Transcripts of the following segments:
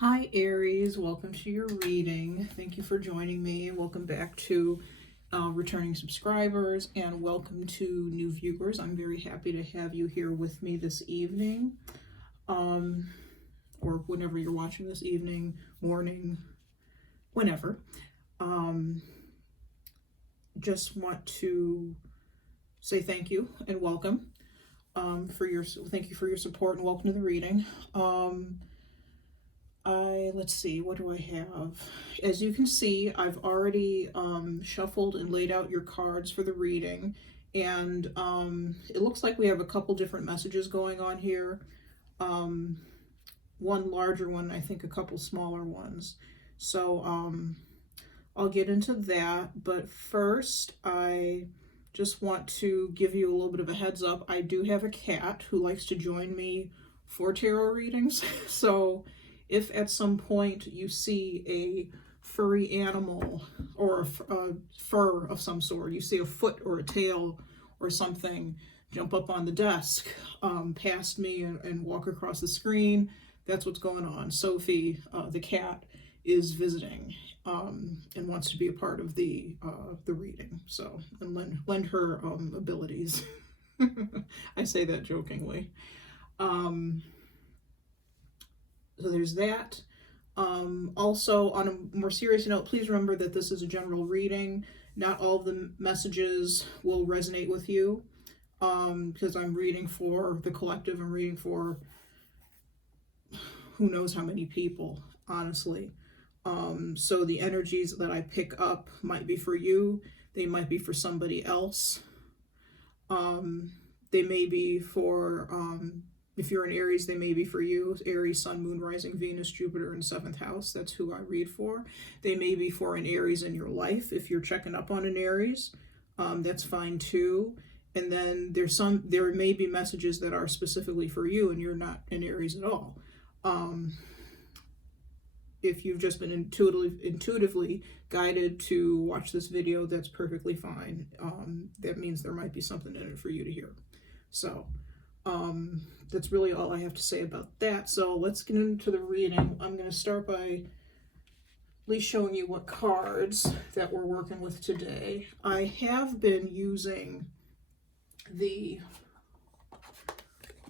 Hi Aries, welcome to your reading. Thank you for joining me. Welcome back to returning subscribers and welcome to new viewers. I'm very happy to have you here with me this evening, or whenever you're watching this evening, morning, whenever. Just want to say thank you and welcome thank you for your support and welcome to the reading. Let's see, what do I have? As you can see, I've already shuffled and laid out your cards for the reading, and it looks like we have a couple different messages going on here. One larger one, I think a couple smaller ones. So I'll get into that, but first I just want to give you a little bit of a heads up. I do have a cat who likes to join me for tarot readings, so if at some point you see a furry animal or a fur of some sort, you see a foot or a tail or something jump up on the desk past me and walk across the screen, that's what's going on. Sophie, the cat, is visiting and wants to be a part of the reading, so, and lend her abilities. I say that jokingly. So there's that. Also, on a more serious note, please remember that this is a general reading. Not all of the messages will resonate with you, because I'm reading for the collective. I'm reading for who knows how many people, honestly. So the energies that I pick up might be for you. They might be for somebody else. They may be for... if you're an Aries, they may be for you. Aries, Sun, Moon, Rising, Venus, Jupiter in 7th house. That's who I read for. They may be for an Aries in your life. If you're checking up on an Aries, that's fine too. And then there may be messages that are specifically for you and you're not an Aries at all. If you've just been intuitively guided to watch this video, that's perfectly fine. That means there might be something in it for you to hear. So, that's really all I have to say about that. So let's get into the reading. I'm going to start by at least showing you what cards that we're working with today. I have been using the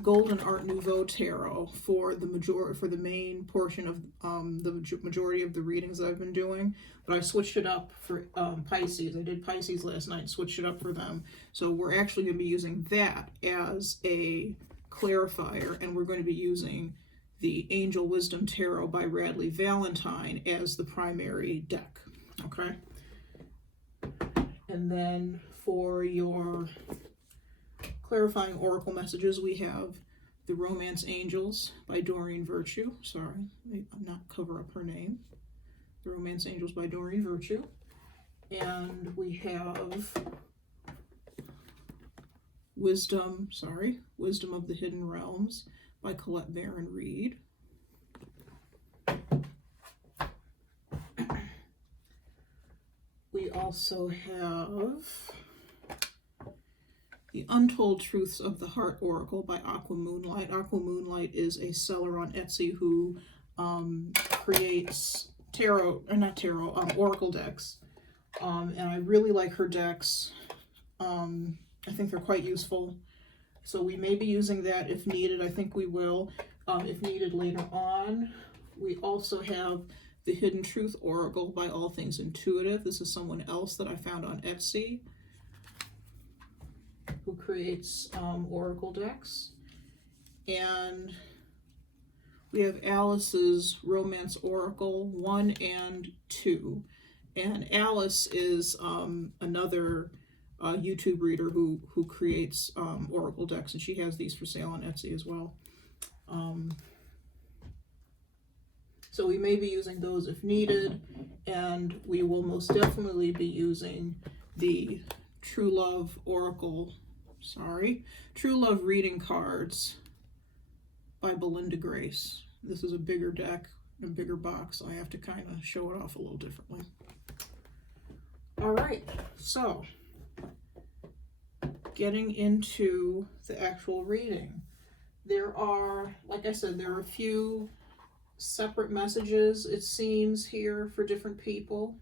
Golden Art Nouveau tarot for the main portion of the majority of the readings that I've been doing, but I switched it up for Pisces. I did Pisces last night, switched it up for them. So we're actually going to be using that as a clarifier, and we're going to be using the Angel Wisdom Tarot by Radleigh Valentine as the primary deck. Okay? And then for your clarifying oracle messages, we have the Romance Angels by Doreen Virtue. Sorry, not cover up her name. The Romance Angels by Doreen Virtue. And we have Wisdom of the Hidden Realms by Colette Baron-Reid. We also have the Untold Truths of the Heart Oracle by Aquamoonlight. Aquamoonlight is a seller on Etsy who creates oracle decks. And I really like her decks. I think they're quite useful. So we may be using that if needed. I think we will, if needed later on. We also have the Hidden Truth Oracle by All Things Intuitive. This is someone else that I found on Etsy who creates oracle decks. And we have Alice's Romance Oracle 1 and 2. And Alice is another YouTube reader who creates oracle decks, and she has these for sale on Etsy as well. So we may be using those if needed, and we will most definitely be using the True Love Reading Cards by BelindaGrace. This is a bigger deck, a bigger box, so I have to kind of show it off a little differently. All right, so getting into the actual reading. There are, like I said, there are a few separate messages, it seems, here for different people.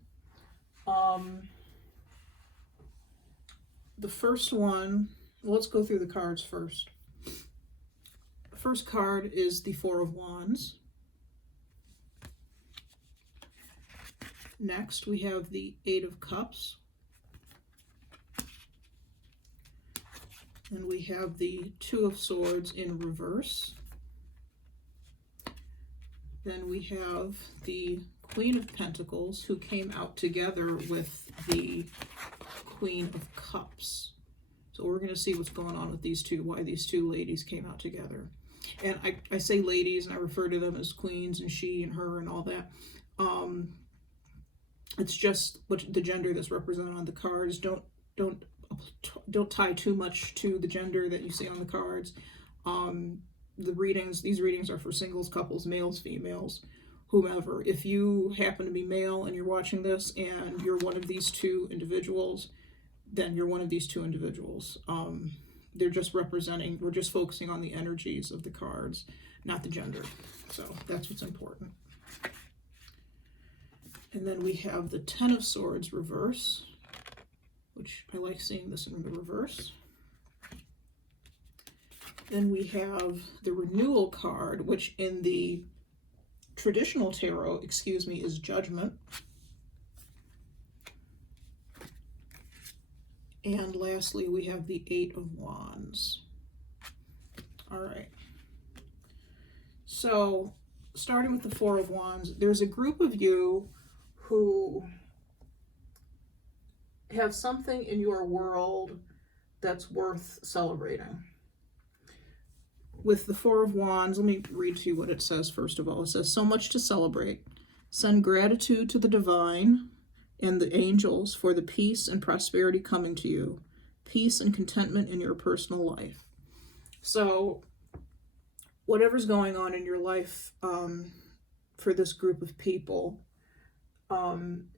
The first one, well, let's go through the cards first. The first card is the Four of Wands. Next, we have the Eight of Cups. And we have the Two of Swords in reverse. Then we have the Queen of Pentacles, who came out together with the Queen of Cups. So we're going to see what's going on with these two, why these two ladies came out together. And I say ladies, and I refer to them as queens and she and her and all that. It's just what the gender that's represented on the cards. Don't tie too much to the gender that you see on the cards. These readings are for singles, couples, males, females, whomever. If you happen to be male and you're watching this and you're one of these two individuals, then you're one of these two individuals. They're just representing, we're just focusing on the energies of the cards, not the gender. So that's what's important. And then we have the Ten of Swords reverse, which I like seeing this in the reverse. Then we have the Renewal card, which in the traditional tarot, is Judgment. And lastly, we have the Eight of Wands. All right. So, starting with the Four of Wands, there's a group of you who have something in your world that's worth celebrating. With the Four of Wands, let me read to you what it says first of all. It says, so much to celebrate. Send gratitude to the divine and the angels for the peace and prosperity coming to you. Peace and contentment in your personal life. So, whatever's going on in your life for this group of people,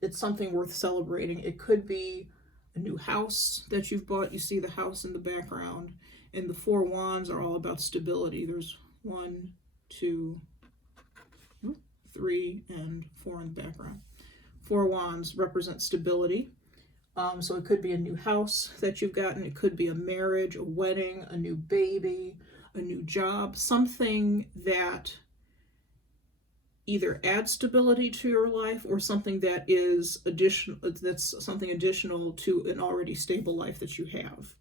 it's something worth celebrating. It could be a new house that you've bought. You see the house in the background. And the Four Wands are all about stability. There's 1, 2, 3, and 4 in the background. Four Wands represent stability. So it could be a new house that you've gotten. It could be a marriage, a wedding, a new baby, a new job, something that either adds stability to your life or something that is additional, that's something additional to an already stable life that you have.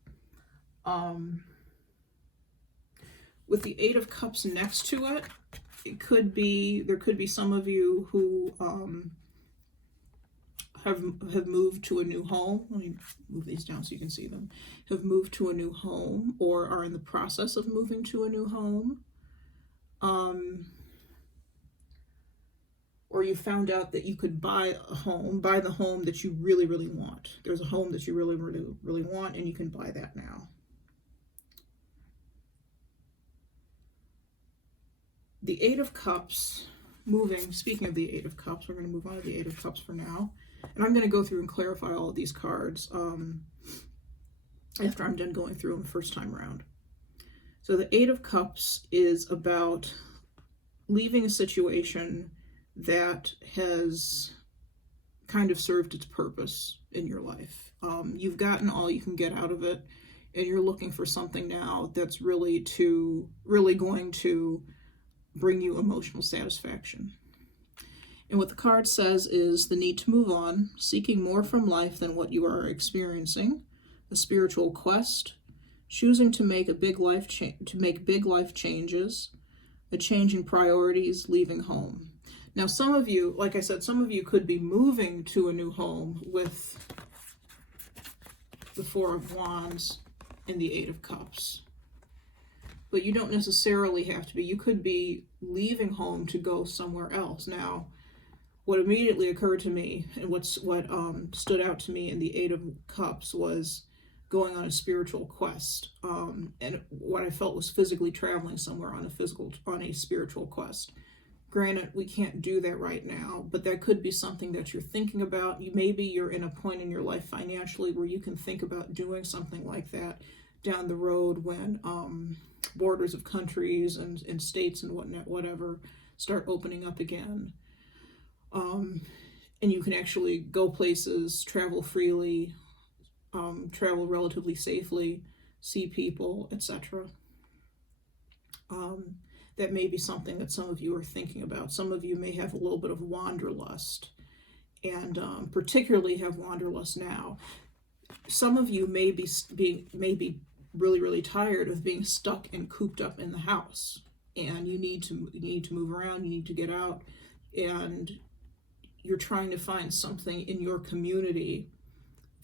With the Eight of Cups next to it, there could be some of you who have moved to a new home. Let me move these down so you can see them. Have moved to a new home or are in the process of moving to a new home. Or you found out that you could buy the home that you really, really want. There's a home that you really, really, really want, and you can buy that now. The Eight of Cups, speaking of the Eight of Cups, we're going to move on to the Eight of Cups for now. And I'm going to go through and clarify all of these cards after I'm done going through them the first time around. So the Eight of Cups is about leaving a situation that has kind of served its purpose in your life. You've gotten all you can get out of it, and you're looking for something now that's really going to bring you emotional satisfaction. And what the card says is the need to move on, seeking more from life than what you are experiencing, a spiritual quest, choosing to make big life changes, a change in priorities, leaving home. Now, some of you, like I said, some of you could be moving to a new home with the Four of Wands and the Eight of Cups. But you don't necessarily have to be. You could be leaving home to go somewhere else. Now, what immediately occurred to me and what stood out to me in the Eight of Cups was going on a spiritual quest. And what I felt was physically traveling somewhere on a spiritual quest. Granted, we can't do that right now, but that could be something that you're thinking about. Maybe you're in a point in your life financially where you can think about doing something like that down the road when borders of countries and states and whatever start opening up again. And you can actually go places, travel freely, travel relatively safely, see people, etc. That may be something that some of you are thinking about. Some of you may have a little bit of wanderlust, and particularly have wanderlust now. Some of you may be really, really tired of being stuck and cooped up in the house, and you need to move around, you need to get out, and you're trying to find something in your community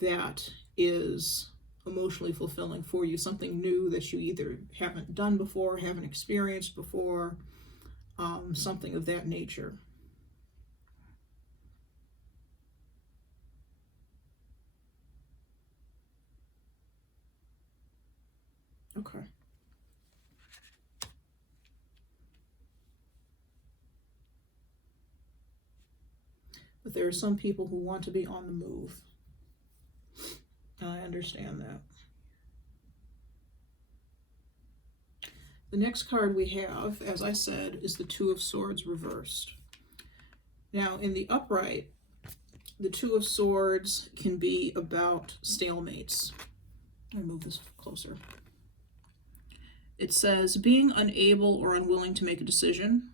that is emotionally fulfilling for you, something new that you either haven't done before, haven't experienced before, something of that nature. Okay. But there are some people who want to be on the move. I understand that. The next card we have, as I said, is the Two of Swords reversed. Now, in the upright, the Two of Swords can be about stalemates. Let me move this closer. It says, being unable or unwilling to make a decision.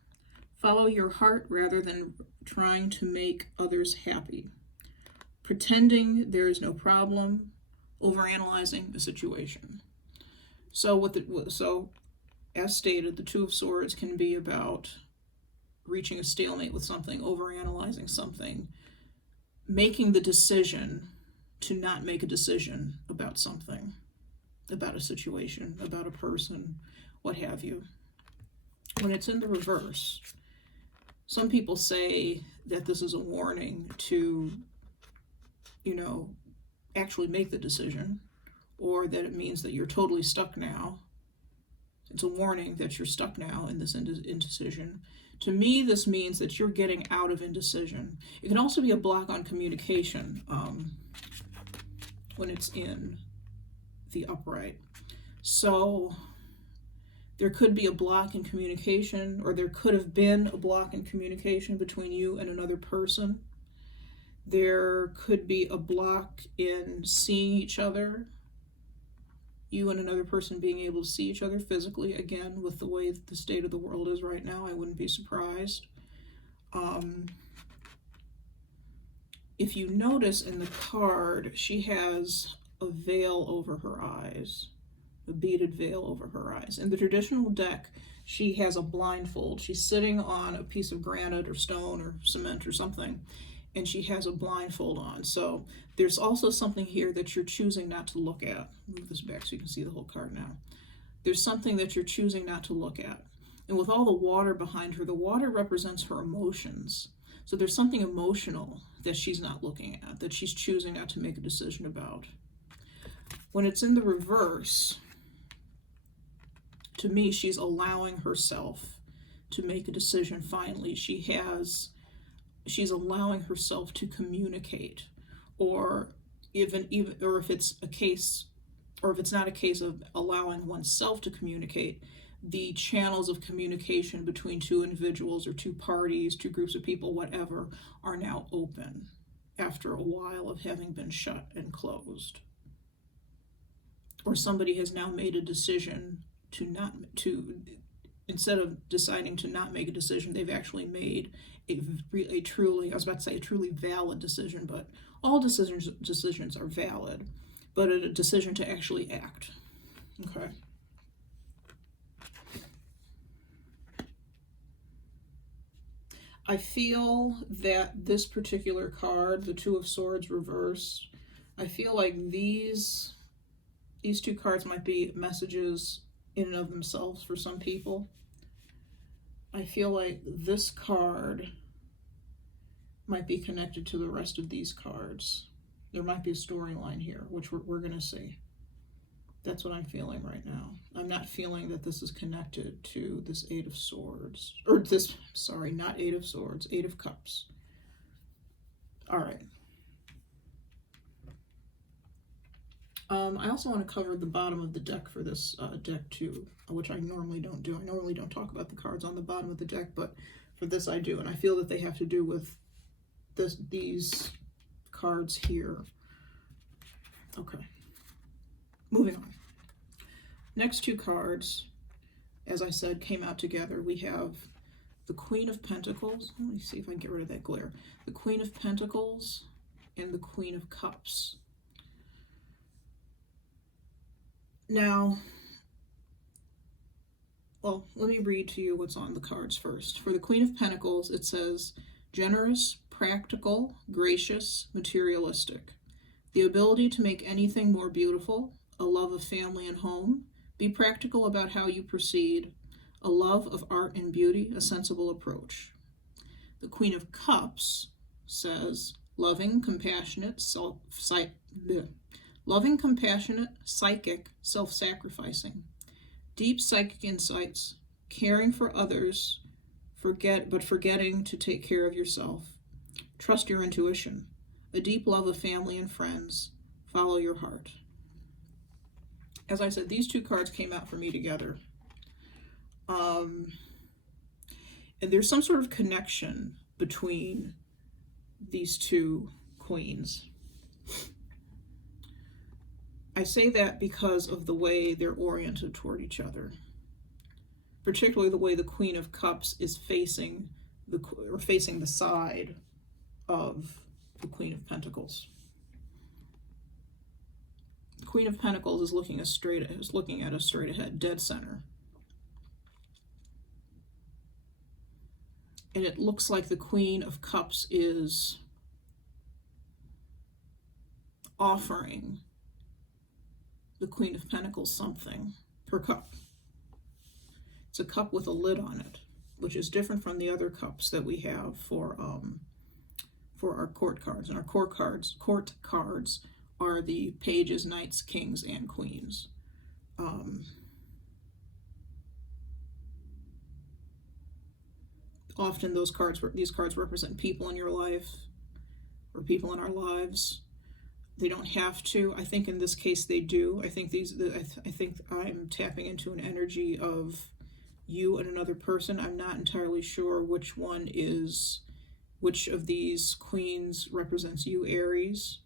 Follow your heart rather than trying to make others happy. Pretending there is no problem. Overanalyzing a situation. So as stated, the Two of Swords can be about reaching a stalemate with something, overanalyzing something, making the decision to not make a decision about something, about a situation, about a person, what have you. When it's in the reverse, some people say that this is a warning to, actually make the decision, or that it means that you're totally stuck now. It's a warning that you're stuck now in this indecision. To me, this means that you're getting out of indecision. It can also be a block on communication when it's in the upright. So there could be a block in communication, or there could have been a block in communication between you and another person. There could be a block in seeing each other, you and another person being able to see each other physically. Again, with the way the state of the world is right now, I wouldn't be surprised. If you notice in the card, she has a veil over her eyes, a beaded veil over her eyes. In the traditional deck, she has a blindfold. She's sitting on a piece of granite or stone or cement or something, and she has a blindfold on. So there's also something here that you're choosing not to look at. Move this back so you can see the whole card now. There's something that you're choosing not to look at. And with all the water behind her, the water represents her emotions. So there's something emotional that she's not looking at, that she's choosing not to make a decision about. When it's in the reverse, to me, she's allowing herself to make a decision finally. She's allowing herself to communicate, or if it's a case, or if it's not a case of allowing oneself to communicate, the channels of communication between two individuals or two parties, two groups of people, whatever, are now open after a while of having been shut and closed. Or somebody has now made a decision instead of deciding to not make a decision, they've actually made a truly valid decision, but all decisions are valid, but a decision to actually act. Okay. I feel that this particular card, the Two of Swords reversed, I feel like these two cards might be messages in and of themselves for some people. I feel like this card might be connected to the rest of these cards. There might be a storyline here, which we're going to see. That's what I'm feeling right now. I'm not feeling that this is connected to this Eight of Swords. Or this, sorry, not Eight of Swords, Eight of Cups. All right. I also want to cover the bottom of the deck for this deck too, which I normally don't do. I normally don't talk about the cards on the bottom of the deck, but For this I do, and I feel that they have to do with these cards here. Okay, moving on. Next two cards, as I said, came out together. We have the Queen of Pentacles. Let me see if I can get rid of that glare. The Queen of Pentacles and the Queen of Cups. Now, well, let me read to you what's on the cards first. For the Queen of Pentacles, it says, generous, practical, gracious, materialistic. The ability to make anything more beautiful, a love of family and home, be practical about how you proceed, a love of art and beauty, a sensible approach. The Queen of Cups says, loving, compassionate, psychic, self-sacrificing, deep psychic insights, caring for others, but forgetting to take care of yourself. Trust your intuition, a deep love of family and friends, follow your heart. As I said, these two cards came out for me together. And there's some sort of connection between these two queens. I say that because of the way they're oriented toward each other. Particularly the way the Queen of Cups is facing the side of the Queen of Pentacles. The Queen of Pentacles is looking at us straight ahead, dead center. And it looks like the Queen of Cups is offering the Queen of Pentacles something per cup. It's a cup with a lid on it, which is different from the other cups that we have for our court cards. And our court cards are the pages, knights, kings, and queens. Often these cards represent people in your life or people in our lives. They don't have to. I think in this case they do. I think I'm tapping into an energy of you and another person. I'm not entirely sure which of these queens represents you, Aries.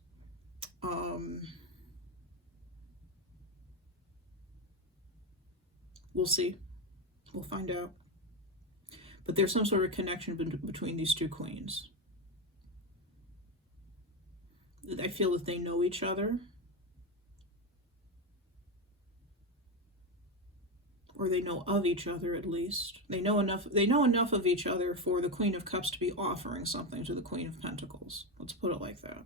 We'll see. We'll find out. But there's some sort of connection between these two queens. I feel that they know each other. Or they know of each other, at least. They know enough of each other for the Queen of Cups to be offering something to the Queen of Pentacles. Let's put it like that.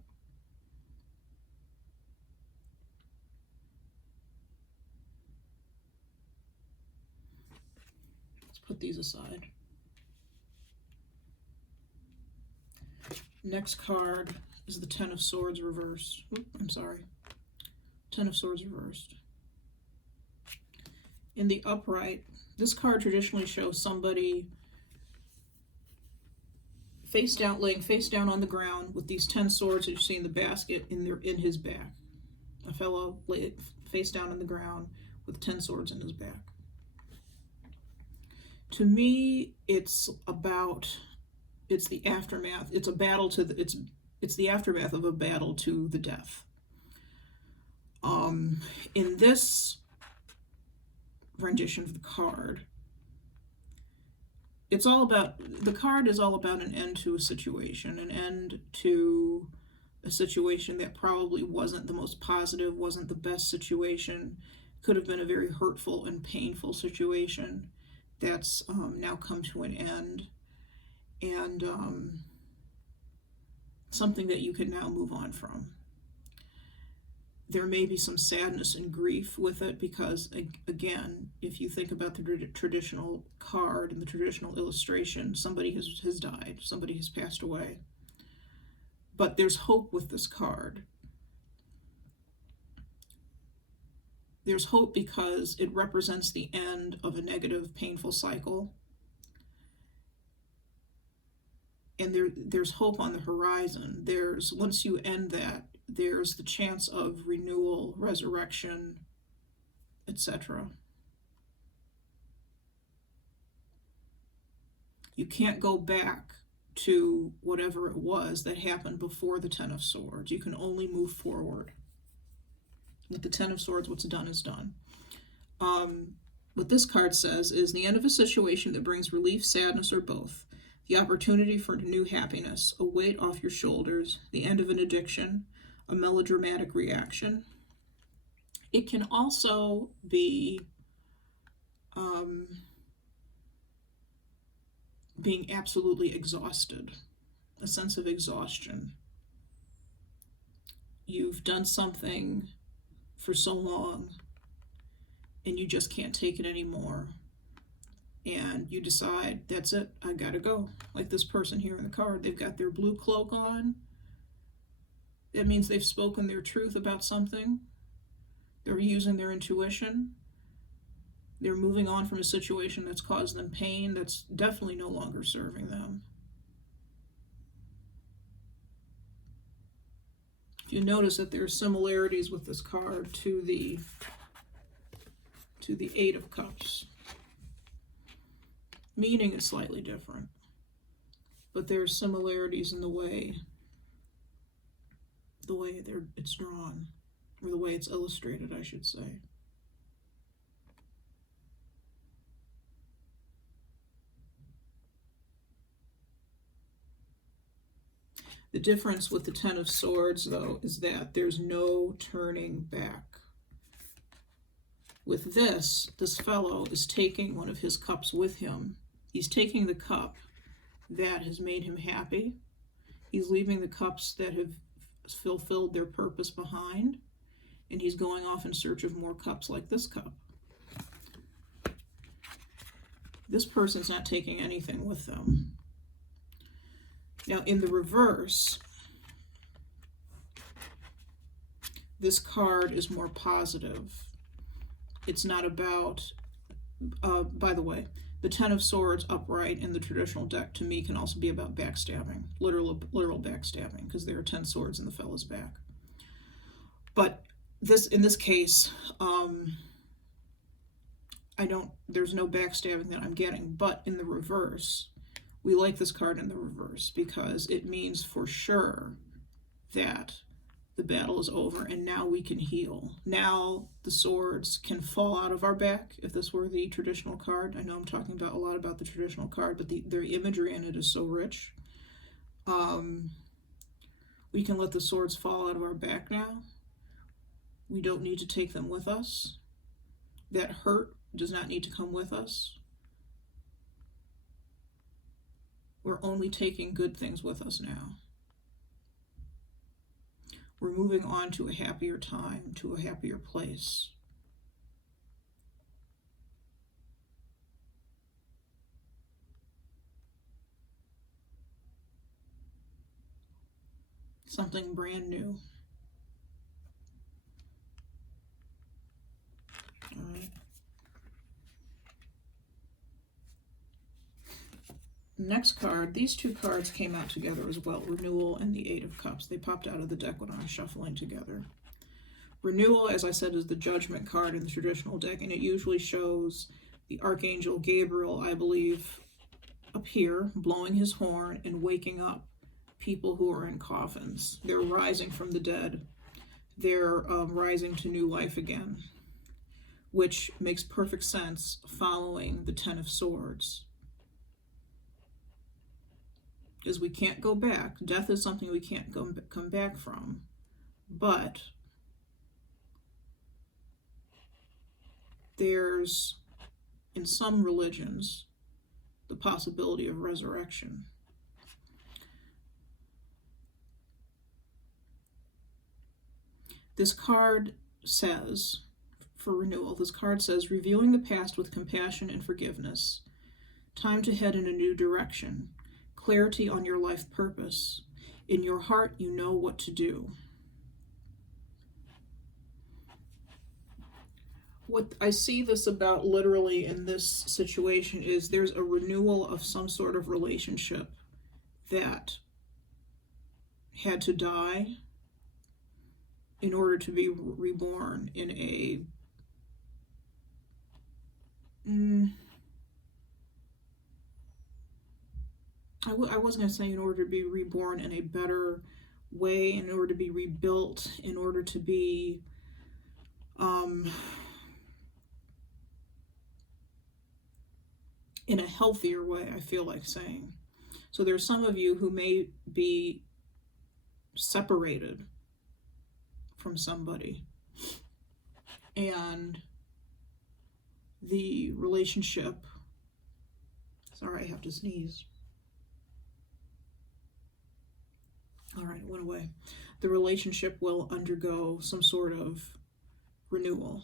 Let's put these aside. Next card is the Ten of Swords reversed. I'm sorry. Ten of Swords reversed. In the upright, this card traditionally shows somebody laying face down on the ground with these 10 swords that you see in the basket in his back. A fellow laid face down on the ground with 10 swords in his back. To me, it's the aftermath. It's the aftermath of a battle to the death. In this rendition of the card, the card is all about an end to a situation, an end to a situation that probably wasn't the most positive, wasn't the best situation, could have been a very hurtful and painful situation that's now come to an end, and something that you can now move on from. There may be some sadness and grief with it because, again, if you think about the traditional card and the traditional illustration, somebody has died, somebody has passed away. But there's hope with this card. There's hope because it represents the end of a negative, painful cycle. And there's hope on the horizon. Once you end that, there's the chance of renewal, resurrection, etc. You can't go back to whatever it was that happened before the Ten of Swords. You can only move forward. With the Ten of Swords, what's done is done. What this card says is the end of a situation that brings relief, sadness, or both. The opportunity for new happiness, a weight off your shoulders, the end of an addiction, a melodramatic reaction. It can also be being absolutely exhausted, a sense of exhaustion. You've done something for so long and you just can't take it anymore. And you decide, that's it, I gotta go. Like this person here in the card, they've got their blue cloak on. That means they've spoken their truth about something. They're using their intuition. They're moving on from a situation that's caused them pain, that's definitely no longer serving them. You notice that there are similarities with this card to the Eight of Cups. Meaning is slightly different, but there are similarities in the way it's drawn, or the way it's illustrated, I should say. The difference with the Ten of Swords, though, is that there's no turning back. With this fellow is taking one of his cups with him. He's taking the cup that has made him happy. He's leaving the cups that have fulfilled their purpose behind, and he's going off in search of more cups like this cup. This person's not taking anything with them. Now, in the reverse, this card is more positive. It's not about, by the way, the Ten of Swords upright in the traditional deck to me can also be about backstabbing, literal backstabbing, because there are 10 swords in the fellow's back. But in this case, there's no backstabbing that I'm getting, but in the reverse, we like this card in the reverse because it means for sure that the battle is over and now we can heal. Now the swords can fall out of our back if this were the traditional card. I know I'm talking a lot about the traditional card, but the imagery in it is so rich. We can let the swords fall out of our back now. We don't need to take them with us. That hurt does not need to come with us. We're only taking good things with us now. We're moving on to a happier time, to a happier place. Something brand new. All right. Next card, these two cards came out together as well, Renewal and the Eight of Cups. They popped out of the deck when I was shuffling together. Renewal, as I said, is the Judgment card in the traditional deck, and it usually shows the Archangel Gabriel, I believe, up here, blowing his horn and waking up people who are in coffins. They're rising from the dead. They're rising to new life again, which makes perfect sense following the Ten of Swords. Because we can't go back. Death is something we can't come back from. But there's, in some religions, the possibility of resurrection. This card says, for renewal, this card says, reviewing the past with compassion and forgiveness. Time to head in a new direction. Clarity on your life purpose. In your heart, you know what to do. What I see this about literally in this situation is there's a renewal of some sort of relationship that had to die in order to be reborn in a I wasn't going to say in order to be reborn in a better way, in order to be rebuilt, in order to be in a healthier way, I feel like saying. So there's some of you who may be separated from somebody, and the relationship, sorry, I have to sneeze. All right, it went away. The relationship will undergo some sort of renewal.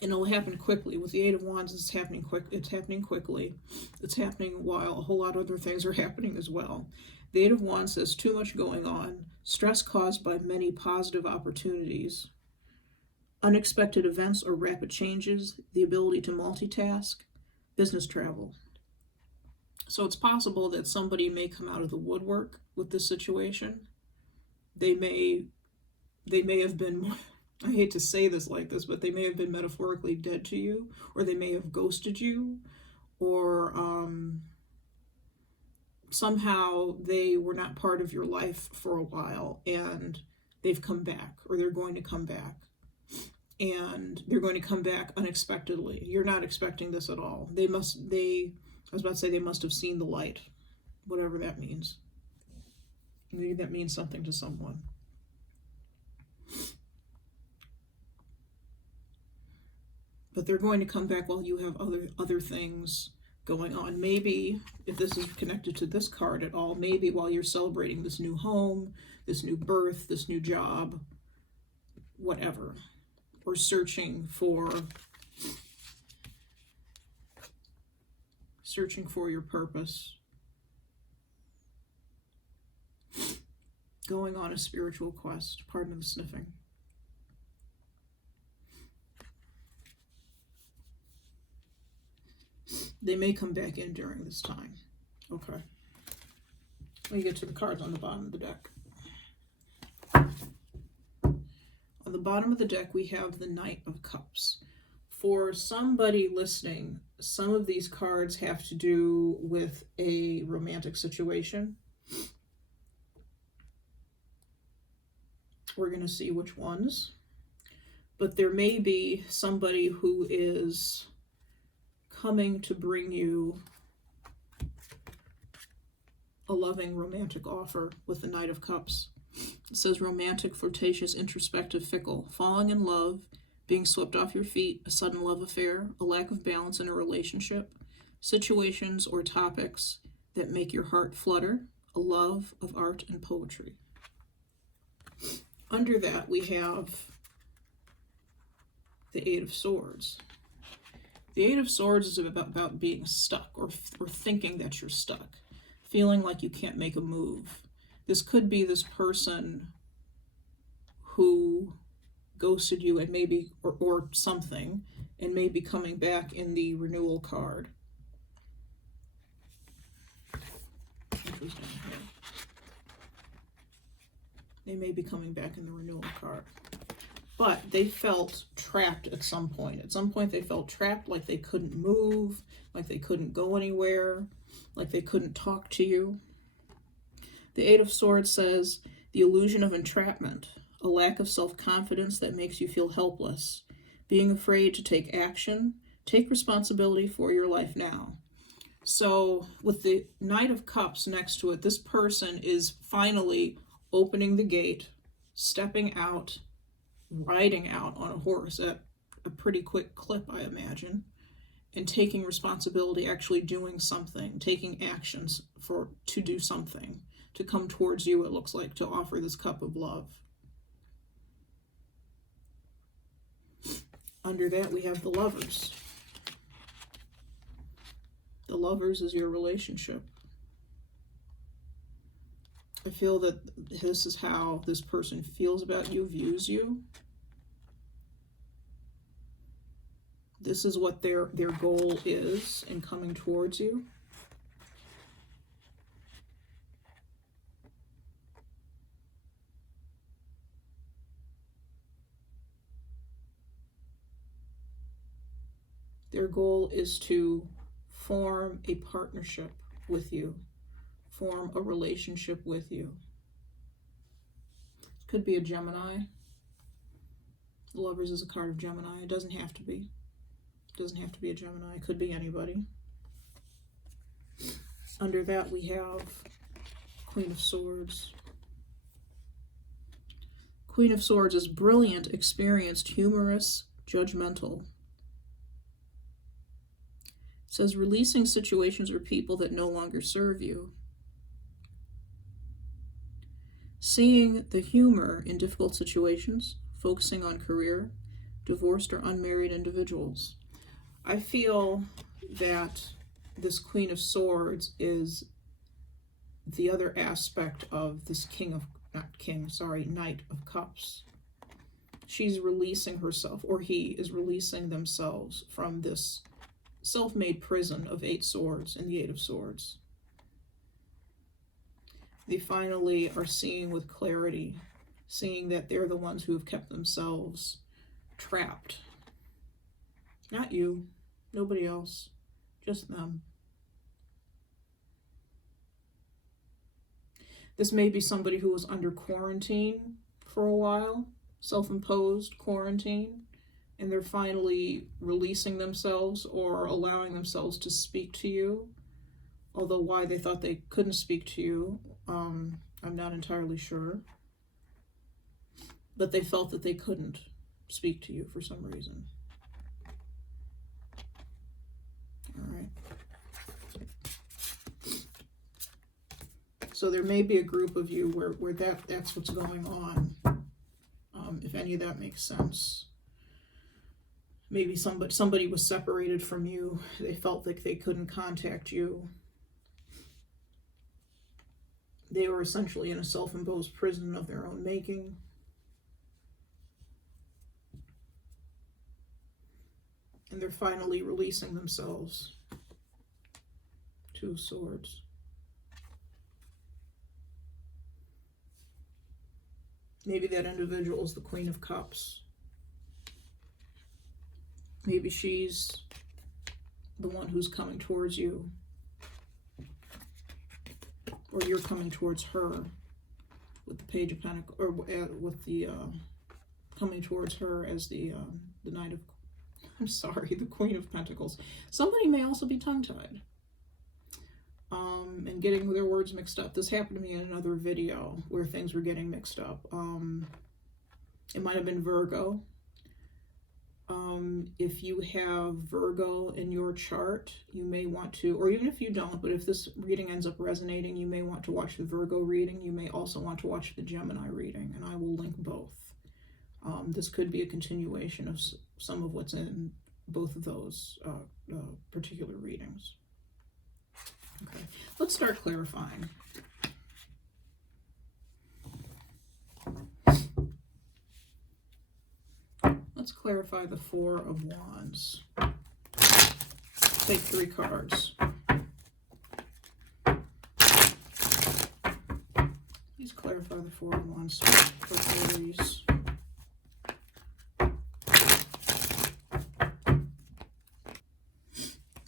And it'll happen quickly. With the Eight of Wands, it's happening quickly. It's happening while a whole lot of other things are happening as well. The Eight of Wands says too much going on, stress caused by many positive opportunities, unexpected events or rapid changes, the ability to multitask, business travel. So it's possible that somebody may come out of the woodwork with this situation. They may have been, I hate to say this like this, but they may have been metaphorically dead to you, or they may have ghosted you, or somehow they were not part of your life for a while, and they've come back, or they're going to come back. And they're going to come back unexpectedly. You're not expecting this at all. I was about to say they must have seen the light, whatever that means. Maybe that means something to someone. But they're going to come back while you have other things going on. Maybe, if this is connected to this card at all, maybe while you're celebrating this new home, this new birth, this new job, whatever, or searching for your purpose, going on a spiritual quest. Pardon the sniffing. They may come back in during this time. Okay. Let me get to the cards on the bottom of the deck. On the bottom of the deck, we have the Knight of Cups. For somebody listening, some of these cards have to do with a romantic situation. We're going to see which ones. But there may be somebody who is coming to bring you a loving romantic offer with the Knight of Cups. It says romantic, flirtatious, introspective, fickle, falling in love, being swept off your feet, a sudden love affair, a lack of balance in a relationship, situations or topics that make your heart flutter, a love of art and poetry. Under that, we have the Eight of Swords. The Eight of Swords is about being stuck, or thinking that you're stuck, feeling like you can't make a move. This could be this person who ghosted you and maybe, or something, and may be coming back in the renewal card. Which was down here. They may be coming back in the renewal card. But they felt trapped at some point. At some point they felt trapped, like they couldn't move, like they couldn't go anywhere, like they couldn't talk to you. The Eight of Swords says the illusion of entrapment, a lack of self-confidence that makes you feel helpless, being afraid to take action, take responsibility for your life now. So with the Knight of Cups next to it, this person is finally opening the gate, stepping out, riding out on a horse at a pretty quick clip, I imagine, and taking responsibility, actually doing something, taking actions to do something, to come towards you, it looks like, to offer this cup of love. Under that, we have the Lovers. The Lovers is your relationship. I feel that this is how this person feels about you, views you. This is what their goal is in coming towards you. Their goal is to form a partnership with you, form a relationship with you. Could be a Gemini. Lovers is a card of Gemini. It doesn't have to be. It doesn't have to be a Gemini. It could be anybody. Under that we have Queen of Swords. Queen of Swords is brilliant, experienced, humorous, judgmental. It says releasing situations or people that no longer serve you. Seeing the humor in difficult situations, focusing on career, divorced or unmarried individuals. I feel that this Queen of Swords is the other aspect of this Knight of Cups. She's releasing herself, or he is releasing themselves from this self-made prison of 8 swords and the 8 of Swords. They finally are seeing with clarity, seeing that they're the ones who have kept themselves trapped. Not you, nobody else, just them. This may be somebody who was under quarantine for a while, self-imposed quarantine, and they're finally releasing themselves or allowing themselves to speak to you. Although why they thought they couldn't speak to you, I'm not entirely sure. But they felt that they couldn't speak to you for some reason. All right. So there may be a group of you where that's what's going on, if any of that makes sense. Maybe somebody was separated from you. They felt like they couldn't contact you. They were essentially in a self-imposed prison of their own making. And they're finally releasing themselves. 2 of Swords. Maybe that individual is the Queen of Cups. Maybe she's the one who's coming towards you. Or you're coming towards her with the Page of Pentacles, or with the coming towards her as the Knight of, the Queen of Pentacles. Somebody may also be tongue-tied and getting their words mixed up. This happened to me in another video where things were getting mixed up. It might have been Virgo. If you have Virgo in your chart, you may want to, or even if you don't, but if this reading ends up resonating, you may want to watch the Virgo reading. You may also want to watch the Gemini reading, and I will link both. This could be a continuation of some of what's in both of those particular readings. Okay, let's start clarifying. Let's clarify the 4 of Wands. Take 3 cards. Please clarify the 4 of Wands for Aries.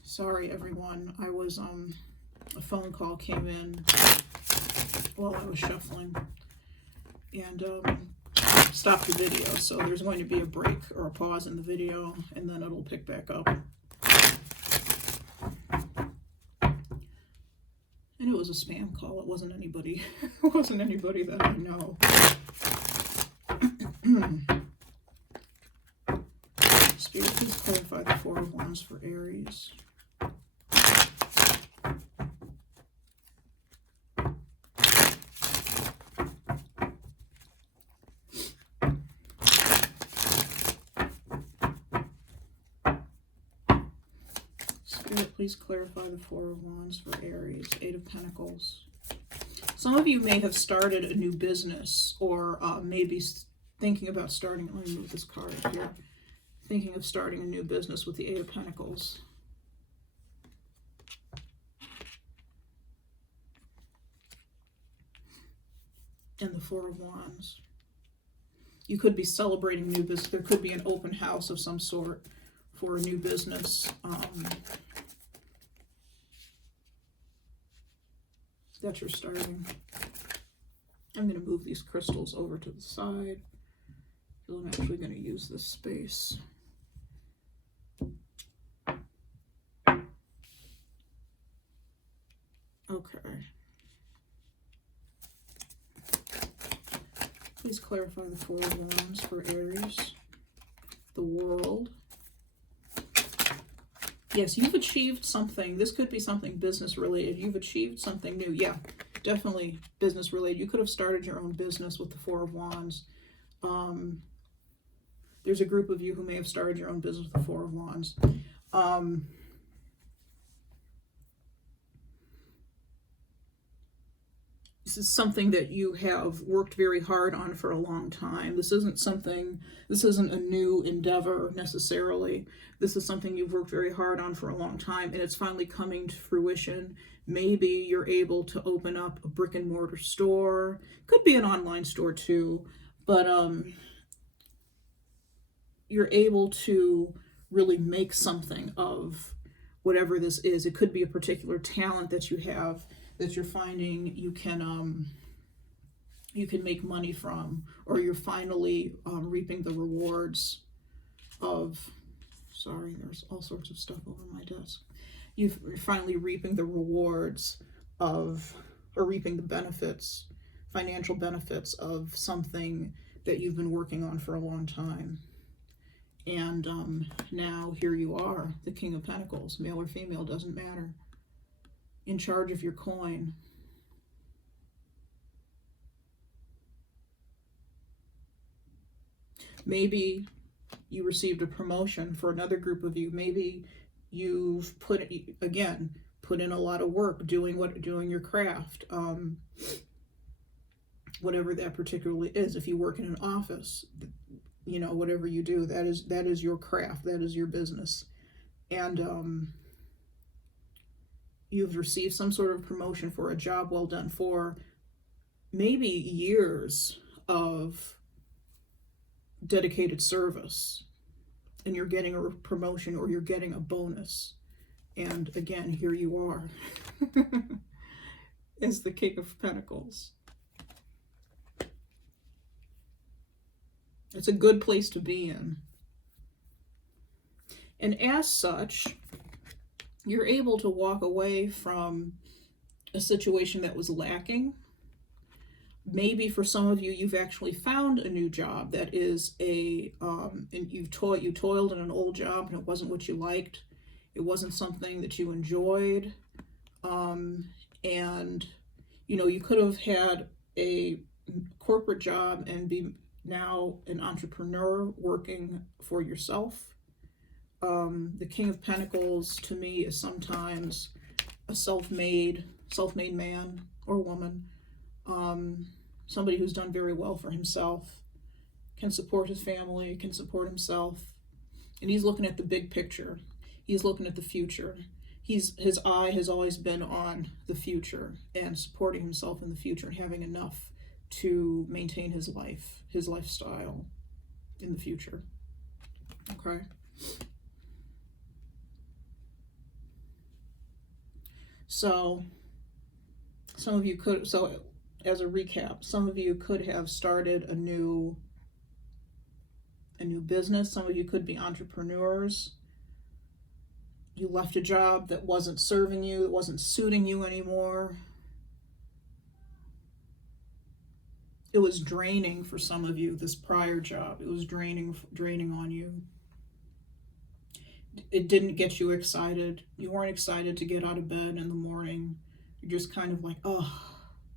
Sorry, everyone. I was, a phone call came in while I was shuffling. And, stop the video, so there's going to be a break or a pause in the video, and then it'll pick back up. And it was a spam call. It wasn't anybody. It wasn't anybody that I know. Spirit, please clarify the 4 of Wands for Aries. Please clarify the 4 of Wands for Aries. 8 of Pentacles. Some of you may have started a new business, or maybe thinking about starting, let me move this card here, thinking of starting a new business with the 8 of Pentacles. And the 4 of Wands. You could be celebrating new business. There could be an open house of some sort for a new business. that you're starting. I'm going to move these crystals over to the side, because I'm actually going to use this space. Okay. Please clarify the Four of Wands for Aries. The World. Yes, you've achieved something. This could be something business related. You've achieved something new. Yeah, definitely business related. You could have started your own business with the Four of Wands. There's a group of you who may have started your own business with the Four of Wands. This is something that you have worked very hard on for a long time. This isn't a new endeavor necessarily. This is something you've worked very hard on for a long time, and it's finally coming to fruition. Maybe you're able to open up a brick and mortar store. Could be an online store too, but you're able to really make something of whatever this is. It could be a particular talent that you have, that you're finding you can make money from, or you're finally reaping the rewards of, sorry, there's all sorts of stuff over my desk. You're finally reaping the rewards of, or reaping the benefits, financial benefits of something that you've been working on for a long time. And now here you are, the King of Pentacles, male or female, doesn't matter, in charge of your coin. Maybe you received a promotion. For another group of you, maybe you've put in a lot of work doing your craft, whatever that particularly is. If you work in an office, you know, whatever you do, that is your craft, that is your business. And you've received some sort of promotion for a job well done, for maybe years of dedicated service, and you're getting a promotion, or you're getting a bonus. And again, here you are as the King of Pentacles. It's a good place to be in. And as such, you're able to walk away from a situation that was lacking. Maybe for some of you, you've actually found a new job that is and you toiled in an old job, and it wasn't what you liked. It wasn't something that you enjoyed. And, you know, you could have had a corporate job and be now an entrepreneur working for yourself. The King of Pentacles to me is sometimes a self-made man or woman, somebody who's done very well for himself, can support his family, can support himself, and he's looking at the big picture. He's looking at the future. His eye has always been on the future and supporting himself in the future and having enough to maintain his lifestyle in the future. Okay. So some of you could, so as a recap, some of you could have started a new business. Some of you could be entrepreneurs. You left a job that wasn't serving you, that wasn't suiting you anymore. It was draining for some of you, this prior job. It was draining on you. It didn't get you excited. You weren't excited to get out of bed in the morning. You're just kind of like, oh,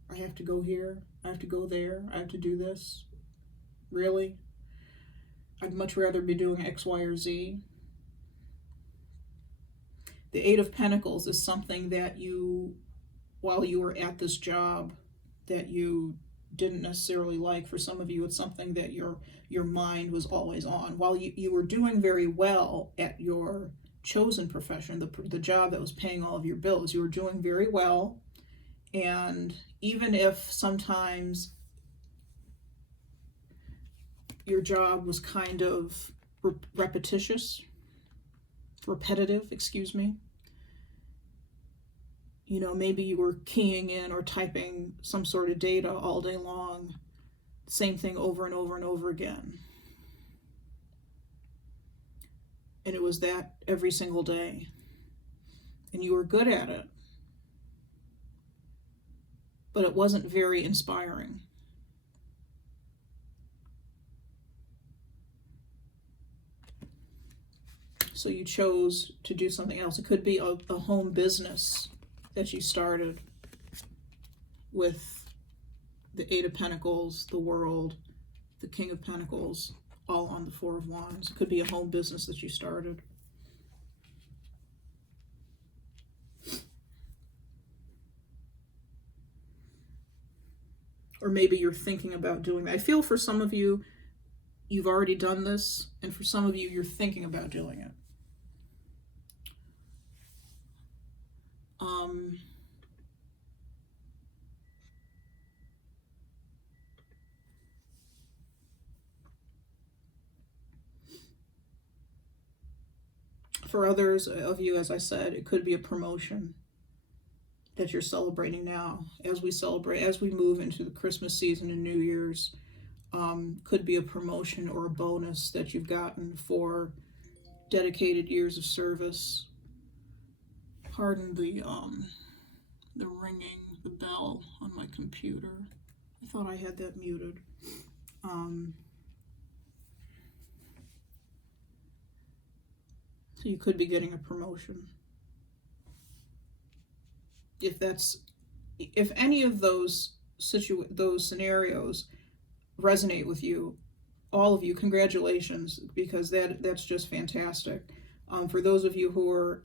I have to go here. I have to go there. I have to do this. Really? I'd much rather be doing X, Y, or Z. The Eight of Pentacles is something that you, while you were at this job that you didn't necessarily like. For some of you, it's something that your mind was always on. While you were doing very well at your chosen profession, the job that was paying all of your bills, you were doing very well. And even if sometimes your job was kind of repetitive, excuse me, You know, maybe you were keying in or typing some sort of data all day long, same thing over and over and over again. And it was that every single day. And you were good at it. But it wasn't very inspiring. So you chose to do something else. It could be a home business that you started with the Eight of Pentacles, the World, the King of Pentacles, all on the Four of Wands. It could be a home business that you started. Or maybe you're thinking about doing that. I feel for some of you, you've already done this, and for some of you, you're thinking about doing it. For others of you, as I said, it could be a promotion that you're celebrating now. As we move into the Christmas season and New Year's, could be a promotion or a bonus that you've gotten for dedicated years of service. Pardon the ringing, the bell on my computer. I thought I had that muted. So you could be getting a promotion. If any of those scenarios resonate with you, all of you, congratulations, because that's just fantastic. For those of you who are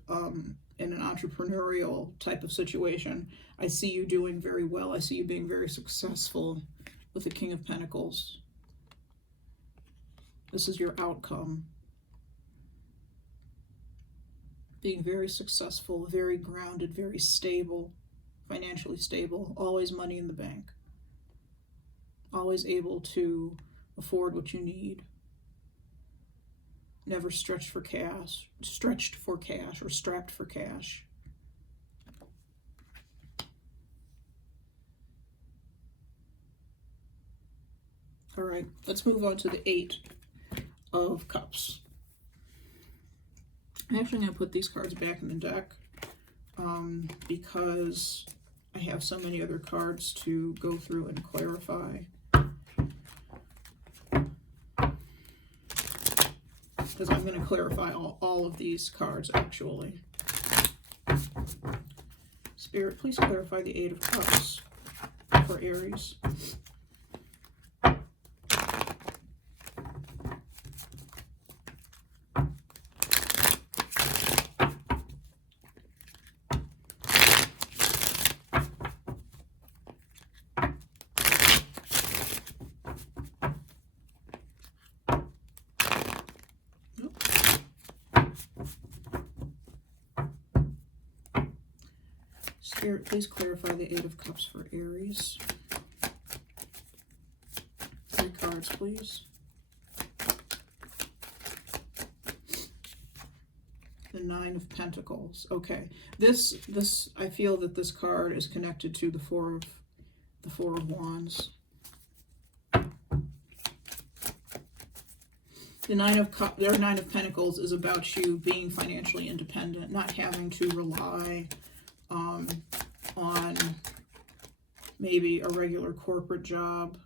in an entrepreneurial type of situation, I see you doing very well. I see you being very successful with the King of Pentacles. This is your outcome. Being very successful, very grounded, very stable, financially stable, always money in the bank. Always able to afford what you need. Never stretched for cash or strapped for cash. All right, let's move on to the Eight of Cups. I'm actually going to put these cards back in the deck because I have so many other cards to go through and clarify. Because I'm going to clarify all of these cards, actually. Spirit, please clarify the Eight of Cups for Aries. Spirit, please clarify the Eight of Cups for Aries. 3 cards, please. The Nine of Pentacles. Okay, this I feel that this card is connected to the Four of Wands. The Nine of Pentacles is about you being financially independent, not having to rely on maybe a regular corporate job.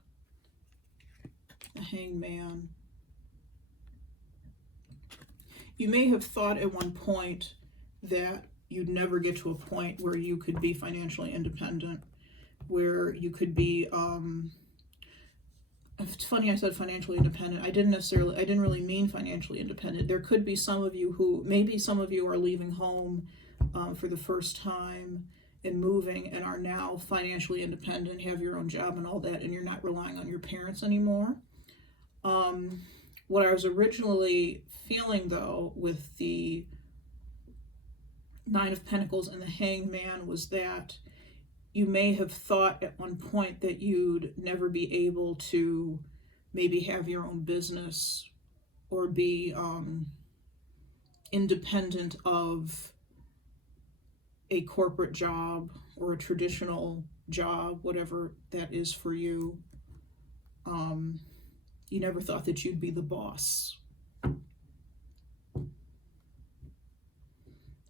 The Hangman. You may have thought at one point that you'd never get to a point where you could be financially independent, where you could be, it's funny I said financially independent. I didn't really mean financially independent. There could be some of you who, maybe some of you are leaving home for the first time and moving and are now financially independent, have your own job and all that, and you're not relying on your parents anymore. What I was originally feeling, though, with the Nine of Pentacles and the Hangman was that you may have thought at one point that you'd never be able to maybe have your own business or be independent of a corporate job or a traditional job, whatever that is for you. You never thought that you'd be the boss.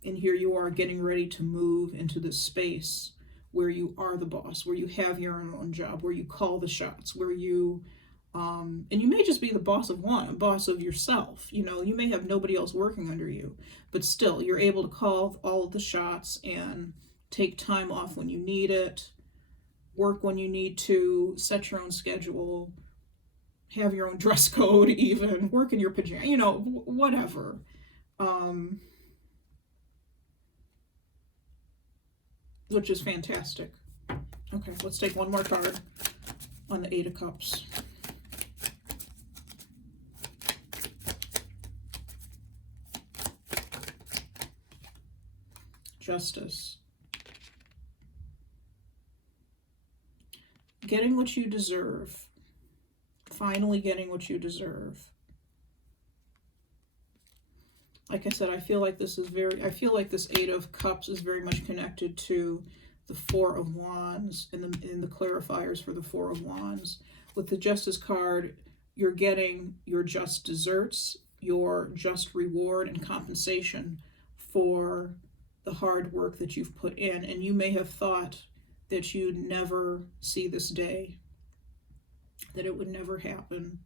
And here you are getting ready to move into this space where you are the boss, where you have your own job, where you call the shots, where you, and you may just be the boss of one, a boss of yourself. You know, you may have nobody else working under you, but still you're able to call all of the shots and take time off when you need it, work when you need to, set your own schedule, have your own dress code, even work in your pajamas, you know, whatever. Which is fantastic. Okay, let's take one more card on the Eight of Cups. Justice. Getting what you deserve. Finally getting what you deserve. Like I said, I feel like this Eight of Cups is very much connected to the Four of Wands and the clarifiers for the Four of Wands. With the Justice card, you're getting your just desserts, your just reward and compensation for the hard work that you've put in. And you may have thought that you'd never see this day, that it would never happen,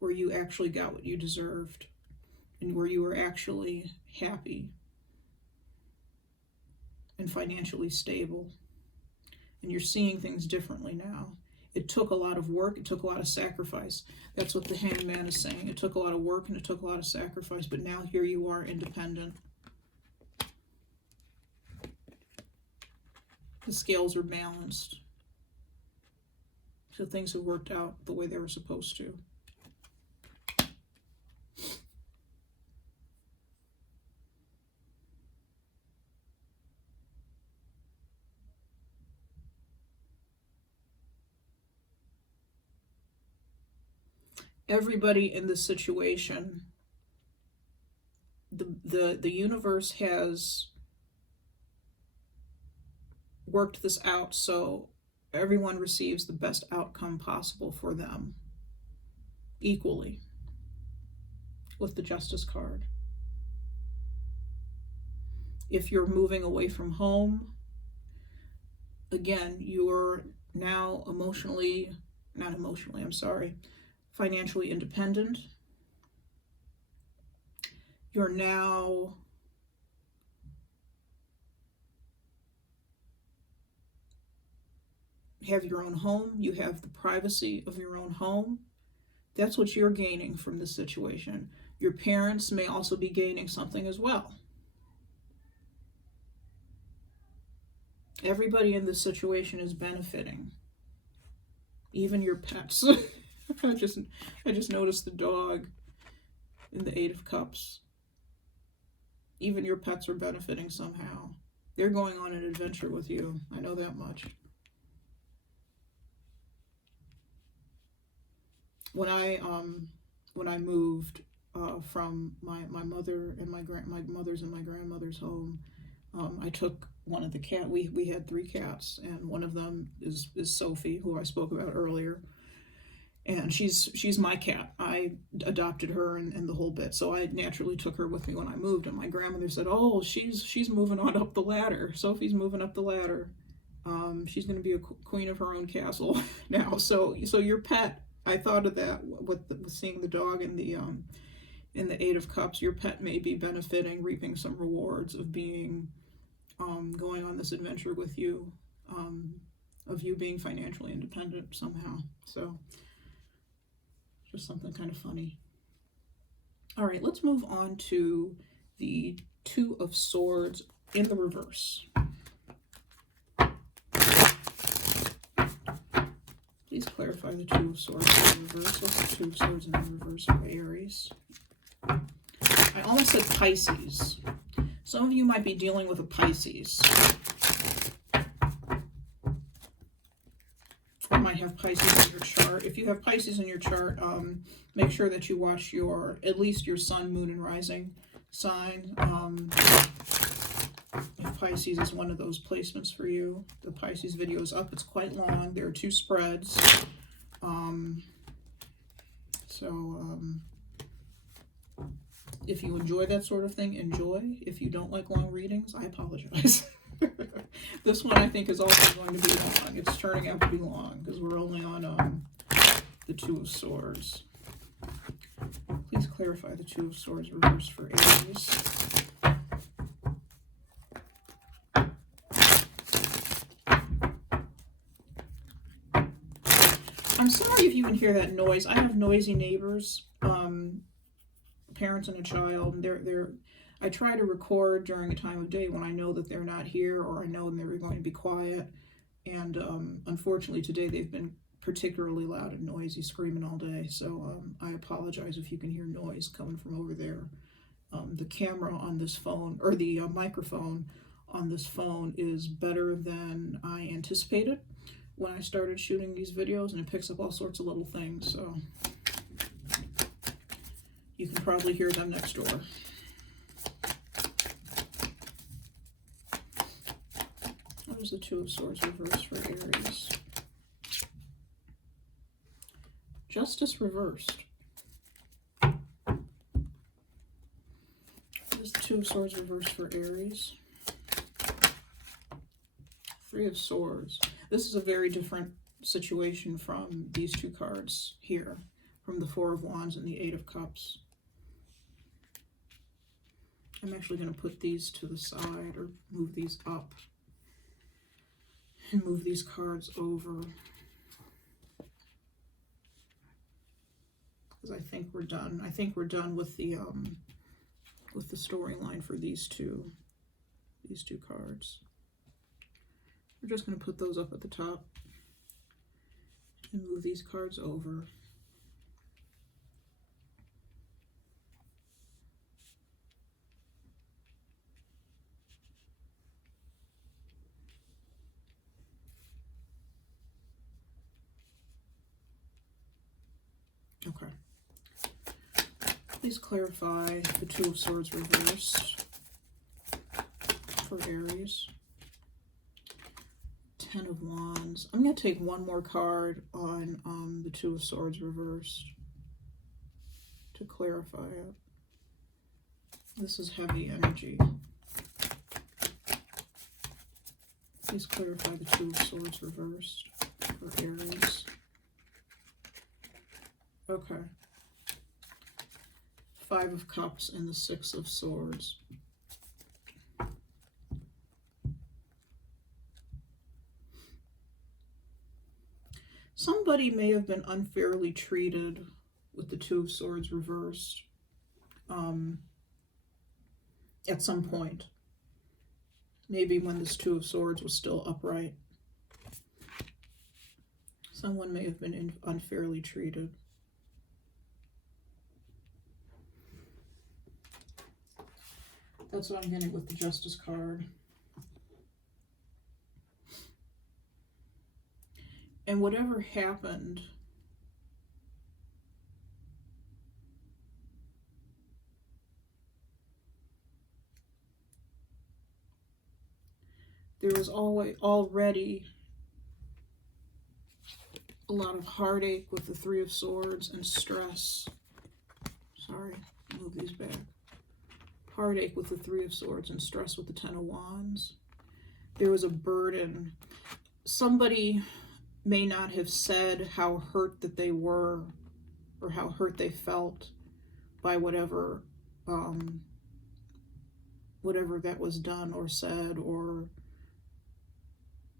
where you actually got what you deserved and where you were actually happy and financially stable. And you're seeing things differently now. It took a lot of work, it took a lot of sacrifice. That's what the Hanged Man is saying. It took a lot of work and it took a lot of sacrifice, but now here you are, independent. The scales are balanced. So things have worked out the way they were supposed to. Everybody in this situation, the universe has worked this out so everyone receives the best outcome possible for them equally with the Justice card. If you're moving away from home, again, you're now financially independent. You're now have your own home. You have the privacy of your own home. That's what you're gaining from this situation. Your parents may also be gaining something as well. Everybody in this situation is benefiting. Even your pets. I just noticed the dog in the Eight of Cups. Even your pets are benefiting somehow. They're going on an adventure with you. I know that much. When I moved from my mother and my mother's and my grandmother's home, I took one of the cat. We had 3 cats, and one of them is Sophie, who I spoke about earlier. And she's my cat. I adopted her and the whole bit. So I naturally took her with me when I moved. And my grandmother said, "Oh, she's moving on up the ladder. Sophie's moving up the ladder. She's going to be a queen of her own castle now." So your pet, I thought of that with seeing the dog in the Eight of Cups. Your pet may be benefiting, reaping some rewards of being going on this adventure with you, of you being financially independent somehow. So just something kind of funny. All right, let's move on to the Two of Swords in the reverse. Please clarify the Two of Swords in the reverse. What's the Two of Swords in the reverse for Aries? I almost said Pisces. Some of you might be dealing with a Pisces. Or might have Pisces in your chart. If you have Pisces in your chart, make sure that you watch at least your sun, moon, and rising sign. if Pisces is one of those placements for you. The Pisces video is up. It's quite long. There are 2 spreads. If you enjoy that sort of thing, enjoy. If you don't like long readings, I apologize. This one I think is also going to be long. It's turning out to be long because we're only on the 2 of Swords. Please clarify the 2 of Swords reversed for Aries. I'm sorry if you can hear that noise. I have noisy neighbors, parents and a child. And I try to record during a time of day when I know that they're not here, or I know they're going to be quiet. And unfortunately today they've been particularly loud and noisy, screaming all day. So I apologize if you can hear noise coming from over there. The camera on this phone, or the microphone on this phone, is better than I anticipated when I started shooting these videos, and it picks up all sorts of little things, so you can probably hear them next door. What is the 2 of Swords reversed for Aries? Justice reversed. What is the 2 of Swords reversed for Aries? 3 of Swords. This is a very different situation from these 2 cards here, from the 4 of Wands and the 8 of Cups. I'm actually going to put these to the side, or move these up, and move these cards over, because I think we're done. I think we're done with the storyline for these two cards. We're just going to put those up at the top and move these cards over. Okay. Please clarify the 2 of Swords reversed for Aries. 10 of Wands. I'm going to take one more card on the 2 of Swords reversed to clarify it. This is heavy energy. Please clarify the 2 of Swords reversed for Aries. Okay. 5 of Cups and the 6 of Swords. Somebody may have been unfairly treated with the 2 of Swords reversed at some point. Maybe when this 2 of Swords was still upright. Someone may have been unfairly treated. That's what I'm getting with the Justice card. And whatever happened, there was already a lot of heartache with the 3 of Swords and stress. Sorry, move these back. Heartache with the 3 of Swords and stress with the 10 of Wands. There was a burden. Somebody may not have said how hurt that they were, or how hurt they felt by whatever that was done or said, or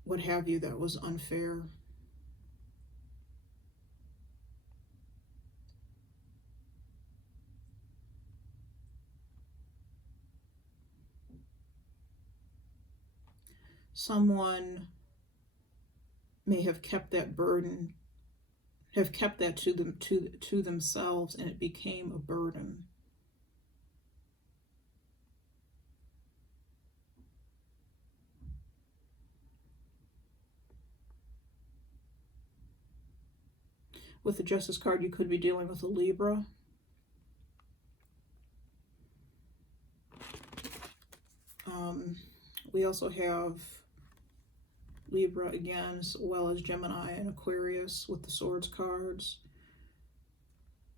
what have you, that was unfair. Someone may have kept that burden, have kept that to themselves, and it became a burden. With the Justice card, you could be dealing with a Libra. We also have Libra again, as well as Gemini and Aquarius with the Swords cards.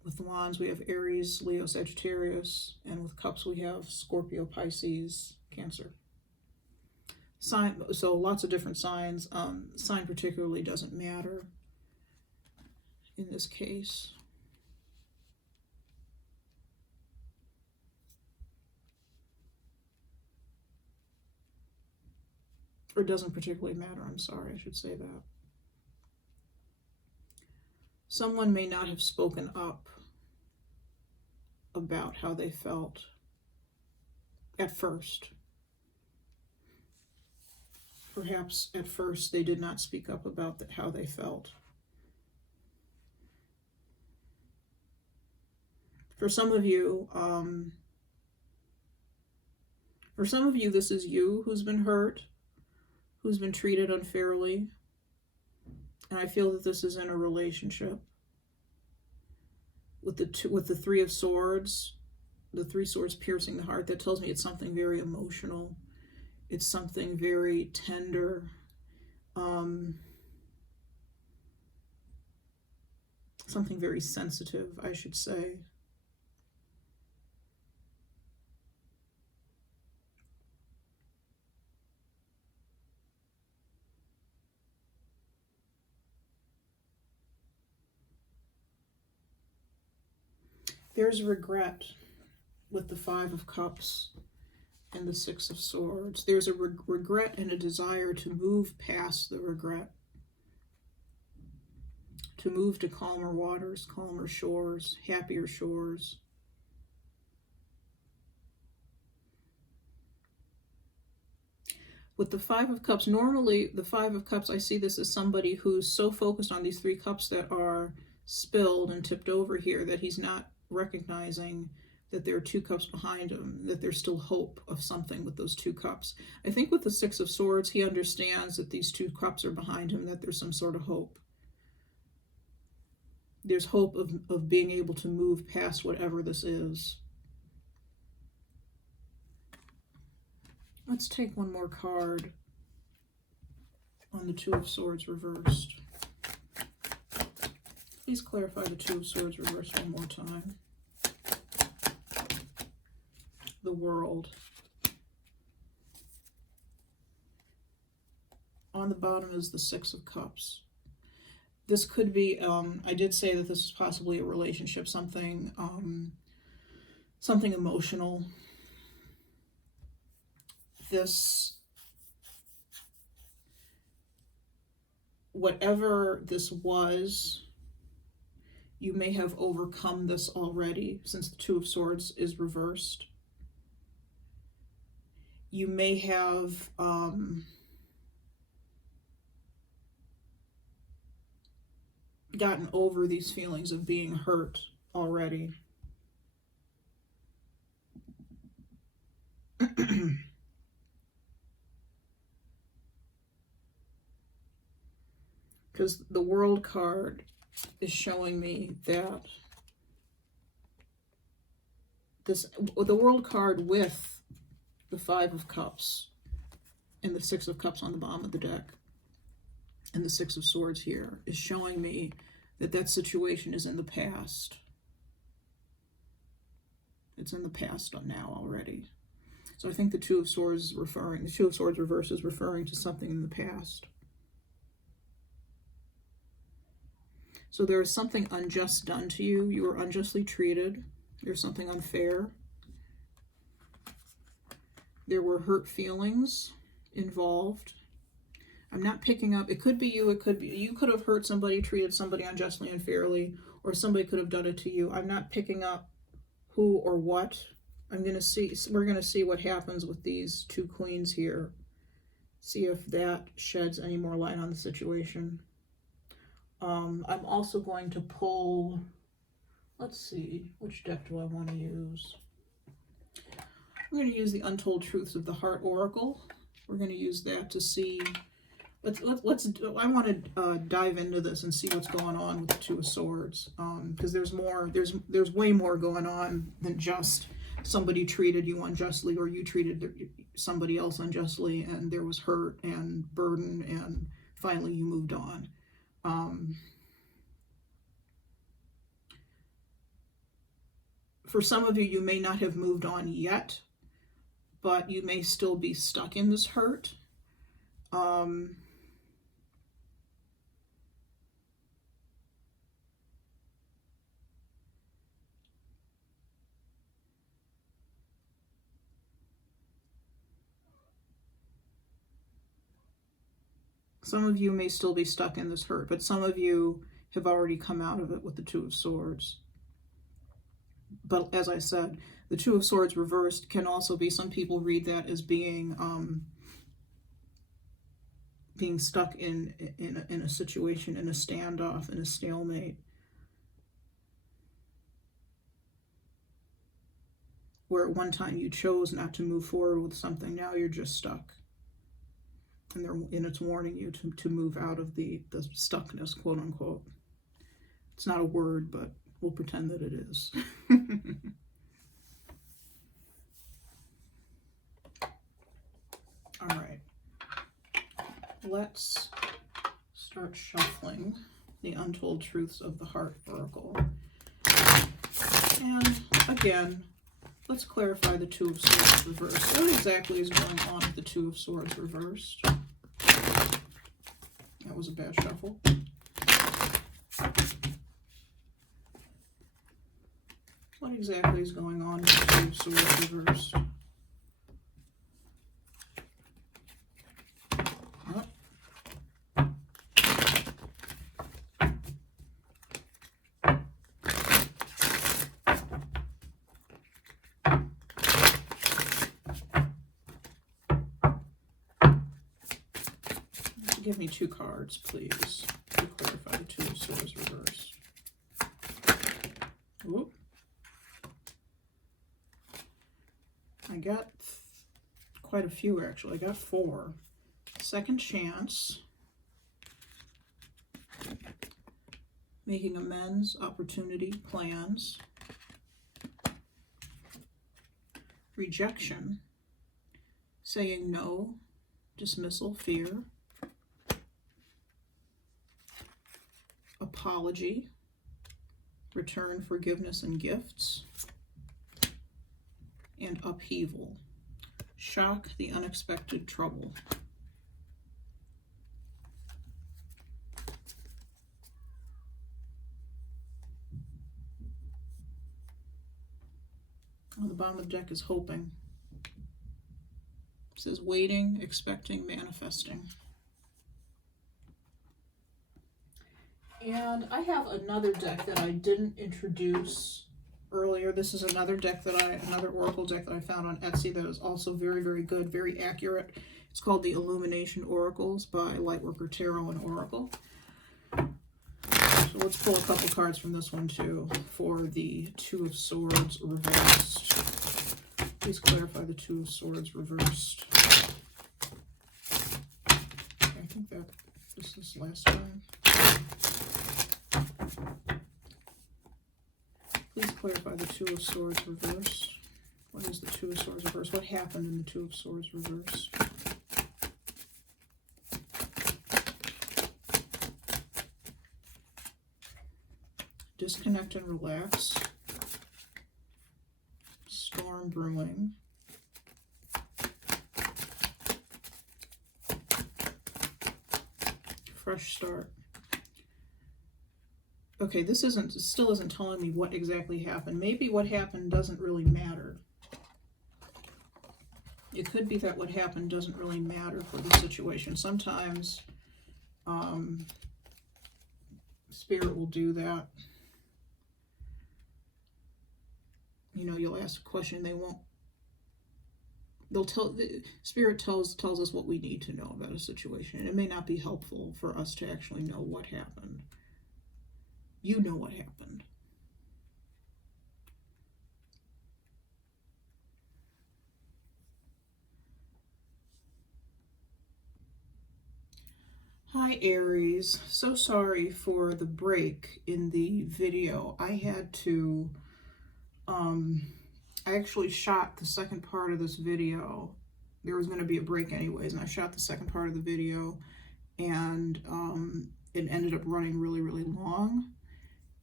With the Wands, we have Aries, Leo, Sagittarius. And with Cups, we have Scorpio, Pisces, Cancer. Sign, so lots of different signs. Sign particularly doesn't matter in this case. Or it doesn't particularly matter, I'm sorry, I should say that. Someone may not have spoken up about how they felt at first. Perhaps at first they did not speak up about how they felt. For some of you, this is you who's been hurt, who's been treated unfairly. And I feel that this is in a relationship. With the Three of Swords, the Three Swords piercing the heart, that tells me it's something very emotional. It's something very tender. Something very sensitive, I should say. There's regret with the Five of Cups and the Six of Swords. There's a regret and a desire to move past the regret, to move to calmer waters, calmer shores, happier shores. With the Five of Cups, normally the Five of Cups, I see this as somebody who's so focused on these three cups that are spilled and tipped over here that he's not recognizing that there are two cups behind him, that there's still hope of something with those two cups. I think with the Six of Swords, he understands that these two cups are behind him, that there's some sort of hope. There's hope of being able to move past whatever this is. Let's take one more card on the Two of Swords reversed. Please clarify the Two of Swords reversed one more time. The World. On the bottom is the Six of Cups. This could be, I did say that this is possibly a relationship, something emotional. Whatever this was, you may have overcome this already, since the Two of Swords is reversed. You may have gotten over these feelings of being hurt already. Because the World card is showing me that the World card with the Five of Cups and the Six of Cups on the bottom of the deck and the Six of Swords here is showing me that that situation is in the past. It's in the past now already. So I think the Two of Swords reverse is referring to something in the past. So there is something unjust done to you. You were unjustly treated. There's something unfair. There were hurt feelings involved. I'm not picking up, it could be you, you could have hurt somebody, treated somebody unjustly, unfairly, or somebody could have done it to you. I'm not picking up who or what. We're going to see what happens with these two queens here. See if that sheds any more light on the situation. I'm also going to pull, let's see, which deck do I want to use? I'm going to use the Untold Truths of the Heart Oracle. We're going to use that to see, I want to dive into this and see what's going on with the Two of Swords, because there's way more going on than just somebody treated you unjustly or you treated somebody else unjustly, and there was hurt and burden, and finally you moved on. For some of you, you may not have moved on yet, but you may still be stuck in this hurt. Some of you may still be stuck in this hurt, but some of you have already come out of it with the Two of Swords. But as I said, the Two of Swords reversed can also be, some people read that as being stuck in a situation, in a standoff, in a stalemate, where at one time you chose not to move forward with something. Now you're just stuck. And it's warning you to move out of the stuckness, quote unquote. It's not a word, but we'll pretend that it is. All right. Let's start shuffling the Untold Truths of the Heart Oracle. And again, let's clarify the Two of Swords reversed. What exactly is going on with the Two of Swords reversed? That was a bad shuffle. What exactly is going on with the Two of Swords reversed? Give me 2 cards, please, to clarify the Two of Swords reversed. Whoop. I got quite a few, actually. I got 4. Second chance. Making amends, opportunity, plans. Rejection. Saying no, dismissal, fear. Apology, return, forgiveness, and gifts, and upheaval, shock, the unexpected, trouble. On the bottom of the deck is hoping. It says waiting, expecting, manifesting. And I have another deck that I didn't introduce earlier. This is another deck another oracle deck that I found on Etsy that is also very, very good, very accurate. It's called the Illumination Oracles by Lightworker Tarot and Oracle. So let's pull a couple cards from this one too for the Two of Swords reversed. Please clarify the Two of Swords reversed. I think that this is last time. Please clarify the Two of Swords reversed. What is the Two of Swords reversed? What happened in the Two of Swords reversed? Disconnect and relax. Storm brewing. Fresh start. Okay, this still isn't telling me what exactly happened. Maybe what happened doesn't really matter. It could be that what happened doesn't really matter for the situation. Sometimes Spirit will do that. You know, you'll ask a question, Spirit tells us what we need to know about a situation. And it may not be helpful for us to actually know what happened. You know what happened. Hi Aries, so sorry for the break in the video. I had to, I actually shot the second part of this video there was going to be a break anyways, and I shot the second part of the video, and it ended up running really, really long,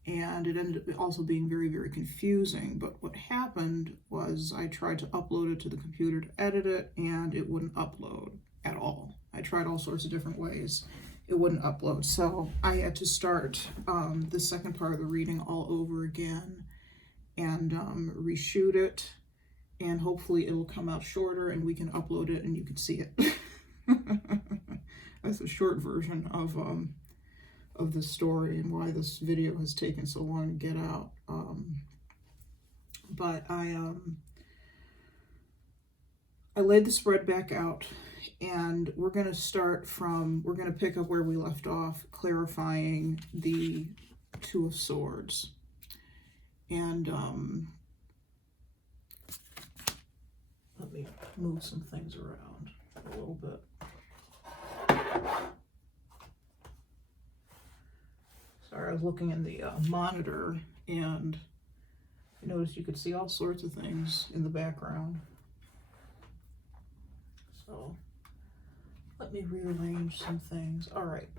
and it ended up also being very, very confusing. But what happened was I tried to upload it to the computer to edit it, and it wouldn't upload at all. I tried all sorts of different ways. It wouldn't upload. So I had to start the second part of the reading all over again and reshoot it, and hopefully it'll come out shorter and we can upload it and you can see it. That's a short version of the story and why this video has taken so long to get out. But I laid the spread back out, and we're going to pick up where we left off, clarifying the Two of Swords. And let me move some things around a little bit. Sorry, I was looking in the monitor, and I noticed you could see all sorts of things in the background. So let me rearrange some things. All right,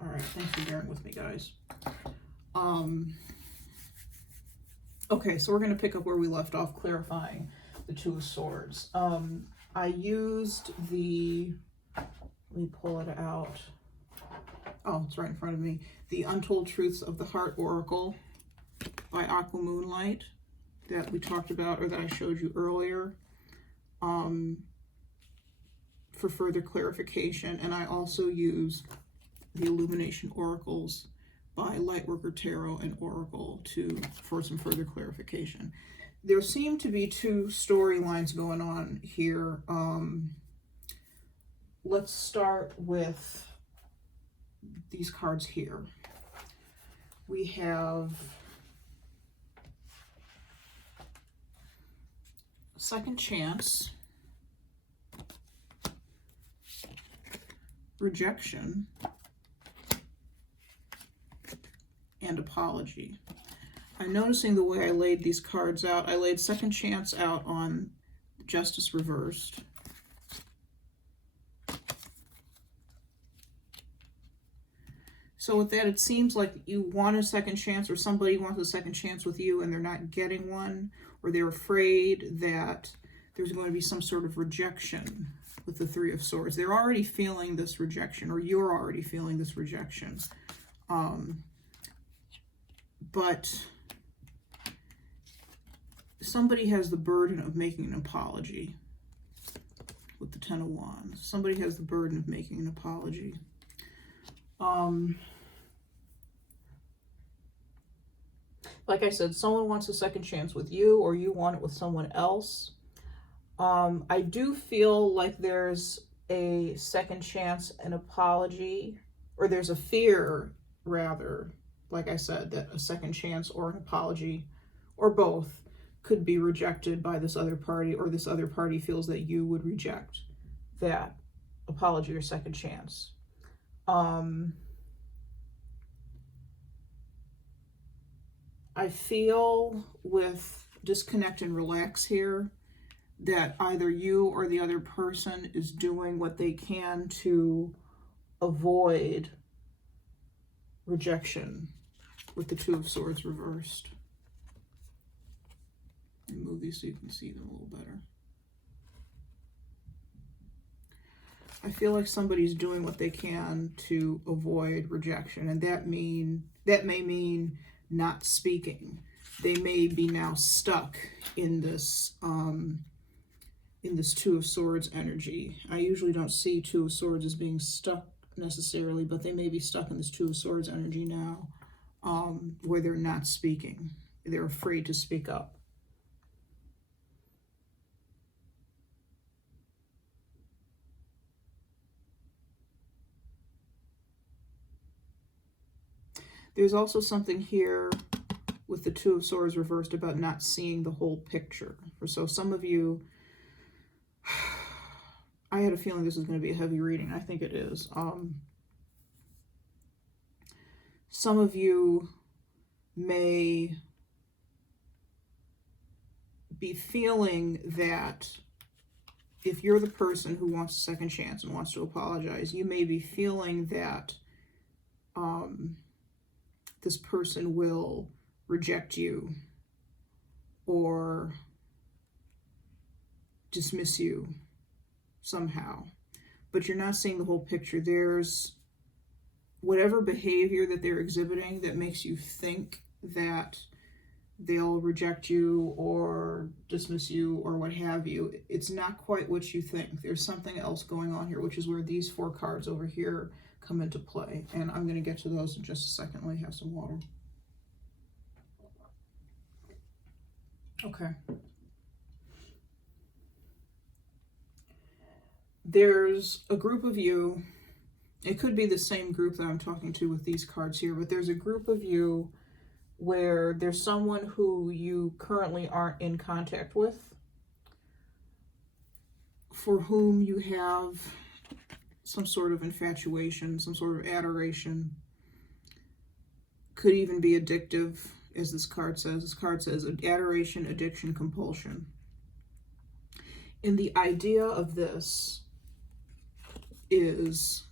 thanks for bearing with me, guys. Okay, so we're going to pick up where we left off, clarifying the Two of Swords. I used the, let me pull it out. Oh, it's right in front of me. The Untold Truths of the Heart Oracle by Aquamoonlight that we talked about, or that I showed you earlier, for further clarification. And I also used the Illumination Oracles by Lightworker Tarot and Oracle for some further clarification. There seem to be two storylines going on here. Let's start with these cards here. We have second chance, rejection, and apology. I'm noticing the way I laid these cards out. I laid second chance out on Justice reversed. So with that, it seems like you want a second chance, or somebody wants a second chance with you and they're not getting one, or they're afraid that there's going to be some sort of rejection with the Three of Swords. They're already feeling this rejection, or you're already feeling this rejection. But somebody has the burden of making an apology with the Ten of Wands. Somebody has the burden of making an apology. Like I said, someone wants a second chance with you, or you want it with someone else. I do feel like there's a second chance, an apology, or there's a fear, rather, like I said, that a second chance or an apology, or both, could be rejected by this other party, or this other party feels that you would reject that apology or second chance. I feel with disconnect and relax here that either you or the other person is doing what they can to avoid rejection with the Two of Swords reversed. Let me move these so you can see them a little better. I feel like somebody's doing what they can to avoid rejection, and that may mean not speaking. They may be now stuck in this Two of Swords energy. I usually don't see Two of Swords as being stuck necessarily, but they may be stuck in this Two of Swords energy now, where they're not speaking. They're afraid to speak up. There's also something here with the Two of Swords reversed about not seeing the whole picture. So some of you, I had a feeling this is going to be a heavy reading. I think it is. Some of you may be feeling that if you're the person who wants a second chance and wants to apologize, you may be feeling that this person will reject you or dismiss you somehow. But you're not seeing the whole picture. There's whatever behavior that they're exhibiting that makes you think that they'll reject you or dismiss you or what have you. It's not quite what you think. There's something else going on here, which is where these 4 cards over here come into play. And I'm going to get to those in just a second. Let me have some water. Okay. There's a group of you. It could be the same group that I'm talking to with these cards here, but there's a group of you where there's someone who you currently aren't in contact with, for whom you have some sort of infatuation, some sort of adoration. Could even be addictive, as this card says. This card says adoration, addiction, compulsion. And the idea of this is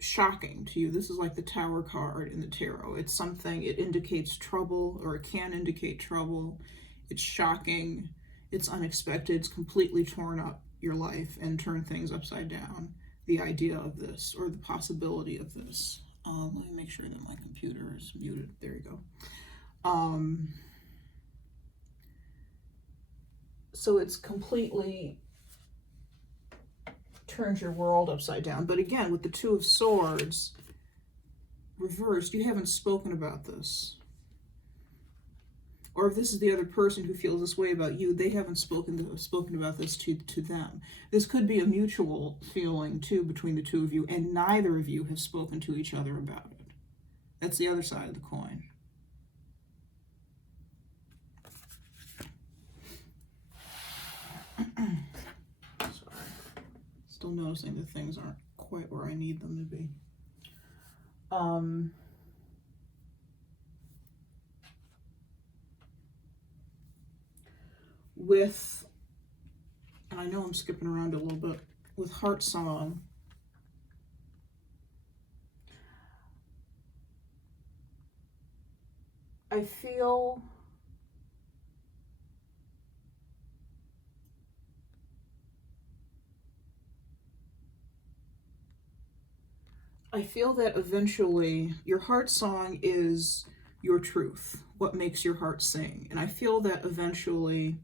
shocking to you. This is like the Tower card in the tarot. It's something, it indicates trouble, or it can indicate trouble. It's shocking. It's unexpected. It's completely torn up your life and turned things upside down. The idea of this, or the possibility of this. Let me make sure that my computer is muted. There you go. So it's completely turns your world upside down. But again, with the 2 of Swords reversed, you haven't spoken about this. Or if this is the other person who feels this way about you, they haven't spoken about this to them. This could be a mutual feeling too between the 2 of you, and neither of you have spoken to each other about it. That's the other side of the coin. Still noticing that things aren't quite where I need them to be. With, and I know I'm skipping around a little bit, with Heart Song, I feel that eventually your heart song is your truth, what makes your heart sing. And I feel that eventually,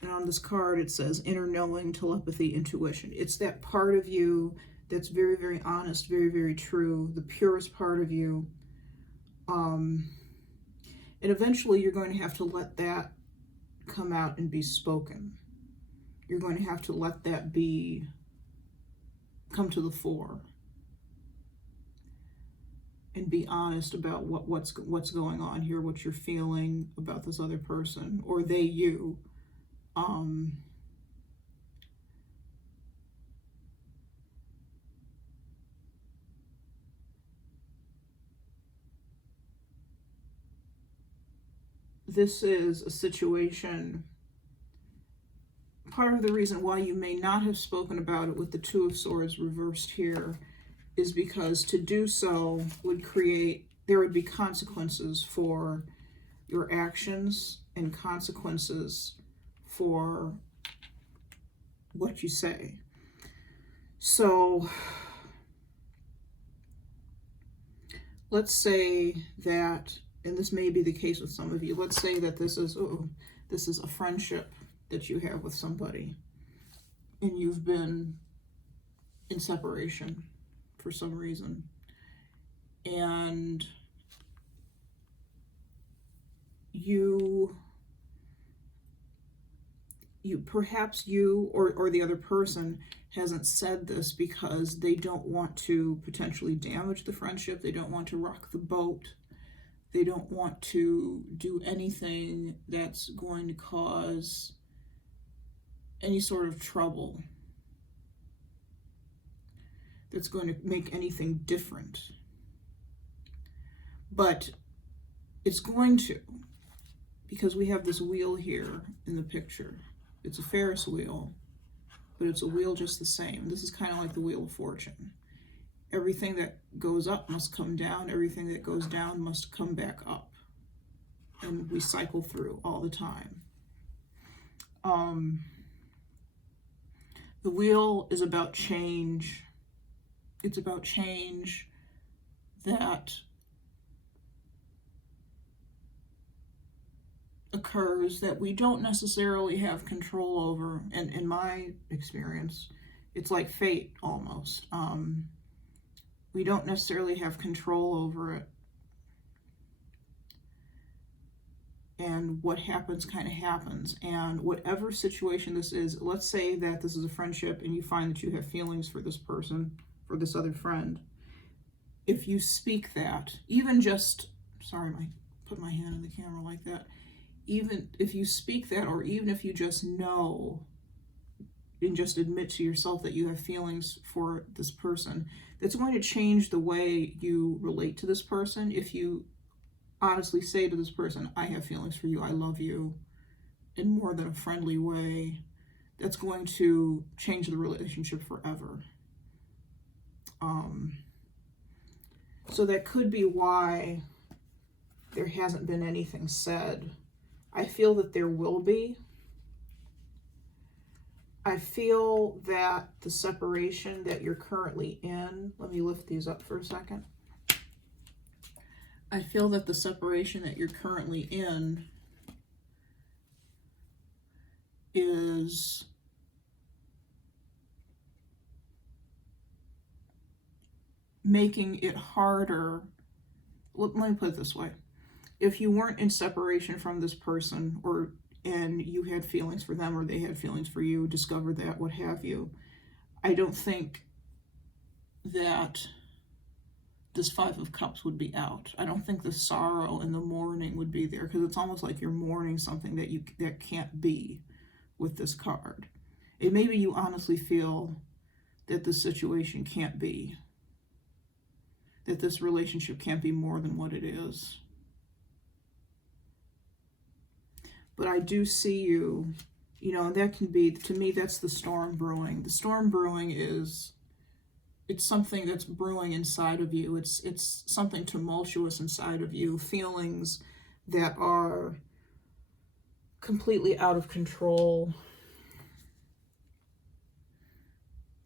and on this card it says inner knowing, telepathy, intuition. It's that part of you that's very, very honest, very, very true, the purest part of you. And eventually you're going to have to let that come out and be spoken. You're going to have to let that come to the fore. And be honest about what's going on here, what you're feeling about this other person, or they, you. This is a situation, part of the reason why you may not have spoken about it with the 2 of Swords reversed here is because to do so would create, there would be consequences for your actions and consequences for what you say. So let's say that, and this may be the case with some of you, let's say that this is a friendship that you have with somebody and you've been in separation for some reason, and perhaps you or the other person hasn't said this because they don't want to potentially damage the friendship, they don't want to rock the boat, they don't want to do anything that's going to cause any sort of trouble, that's going to make anything different. But it's going to, because we have this wheel here in the picture. It's a Ferris wheel. but it's a wheel just the same. This is kind of like the Wheel of Fortune. Everything that goes up must come down. Everything that goes down must come back up. And we cycle through all the time. The wheel is about change. It's about change that occurs that we don't necessarily have control over. And in my experience, it's like fate almost. We don't necessarily have control over it. And what happens kind of happens. And whatever situation this is, let's say that this is a friendship and you find that you have feelings for this person, for this other friend. If you speak that, even just, sorry, I put my hand on the camera like that. Even if you speak that, or even if you just know and just admit to yourself that you have feelings for this person, that's going to change the way you relate to this person. If you honestly say to this person, I have feelings for you, I love you, in more than a friendly way, that's going to change the relationship forever. So that could be why there hasn't been anything said. I feel that there will be. I feel that the separation that you're currently in, let me lift these up for a second. I feel that the separation that you're currently in is making it harder. Let me put it this way. If you weren't in separation from this person, and you had feelings for them, or they had feelings for you, discovered that, what have you, I don't think that this Five of Cups would be out. I don't think the sorrow and the mourning would be there, because it's almost like you're mourning something that can't be with this card. And maybe you honestly feel that this situation can't be, that this relationship can't be more than what it is. But I do see you, and that can be, to me, that's the storm brewing. The storm brewing is, it's something that's brewing inside of you. It's something tumultuous inside of you, feelings that are completely out of control,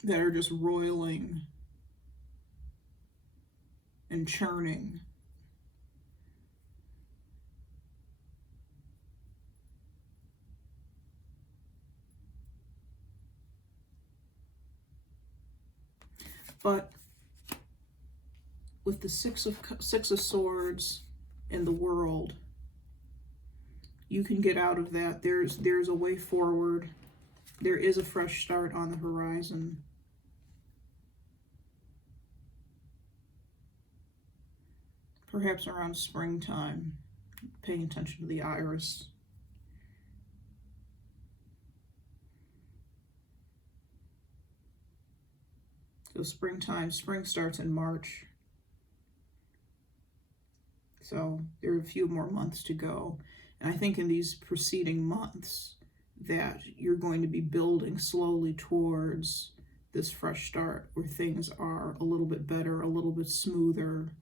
that are just roiling and churning. But with the Six of Swords in the world, you can get out of that. There's a way forward. There is a fresh start on the horizon. Perhaps around springtime, paying attention to the iris. So springtime, spring starts in March. So there are a few more months to go. And I think in these preceding months that you're going to be building slowly towards this fresh start where things are a little bit better, a little bit smoother.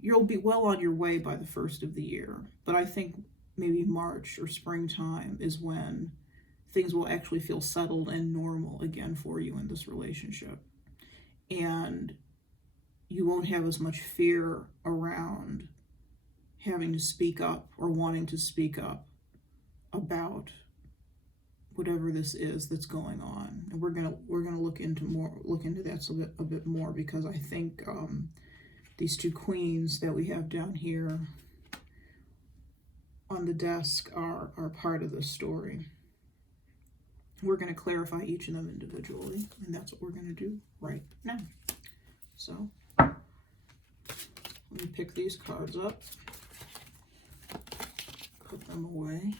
You'll be well on your way by the first of the year. But I think maybe March or springtime is when things will actually feel settled and normal again for you in this relationship. And you won't have as much fear around having to speak up or wanting to speak up about whatever this is that's going on. And we're gonna look into that a bit more, because I think these two queens that we have down here on the desk are part of this story. We're going to clarify each of them individually, and that's what we're going to do right now. So, let me pick these cards up, put them away.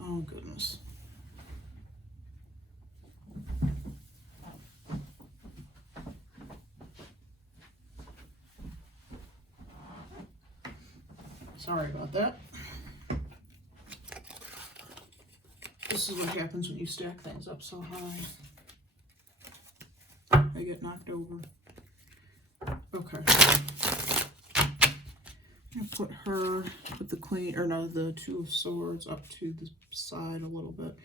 Oh, goodness. Sorry about that. This is what happens when you stack things up so high. I get knocked over. Okay. I'm gonna put the Queen, or no, the Two of Swords up to the side a little bit.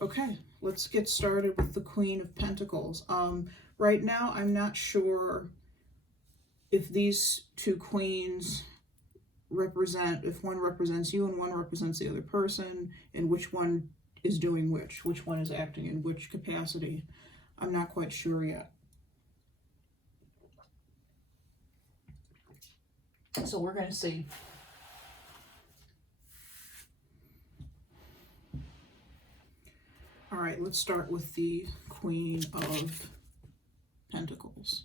Okay, let's get started with the Queen of Pentacles. Right now, I'm not sure if these two queens represent, if one represents you and one represents the other person, and which one is doing which one is acting in which capacity. I'm not quite sure yet. So we're going to see. All right, let's start with the Queen of Pentacles.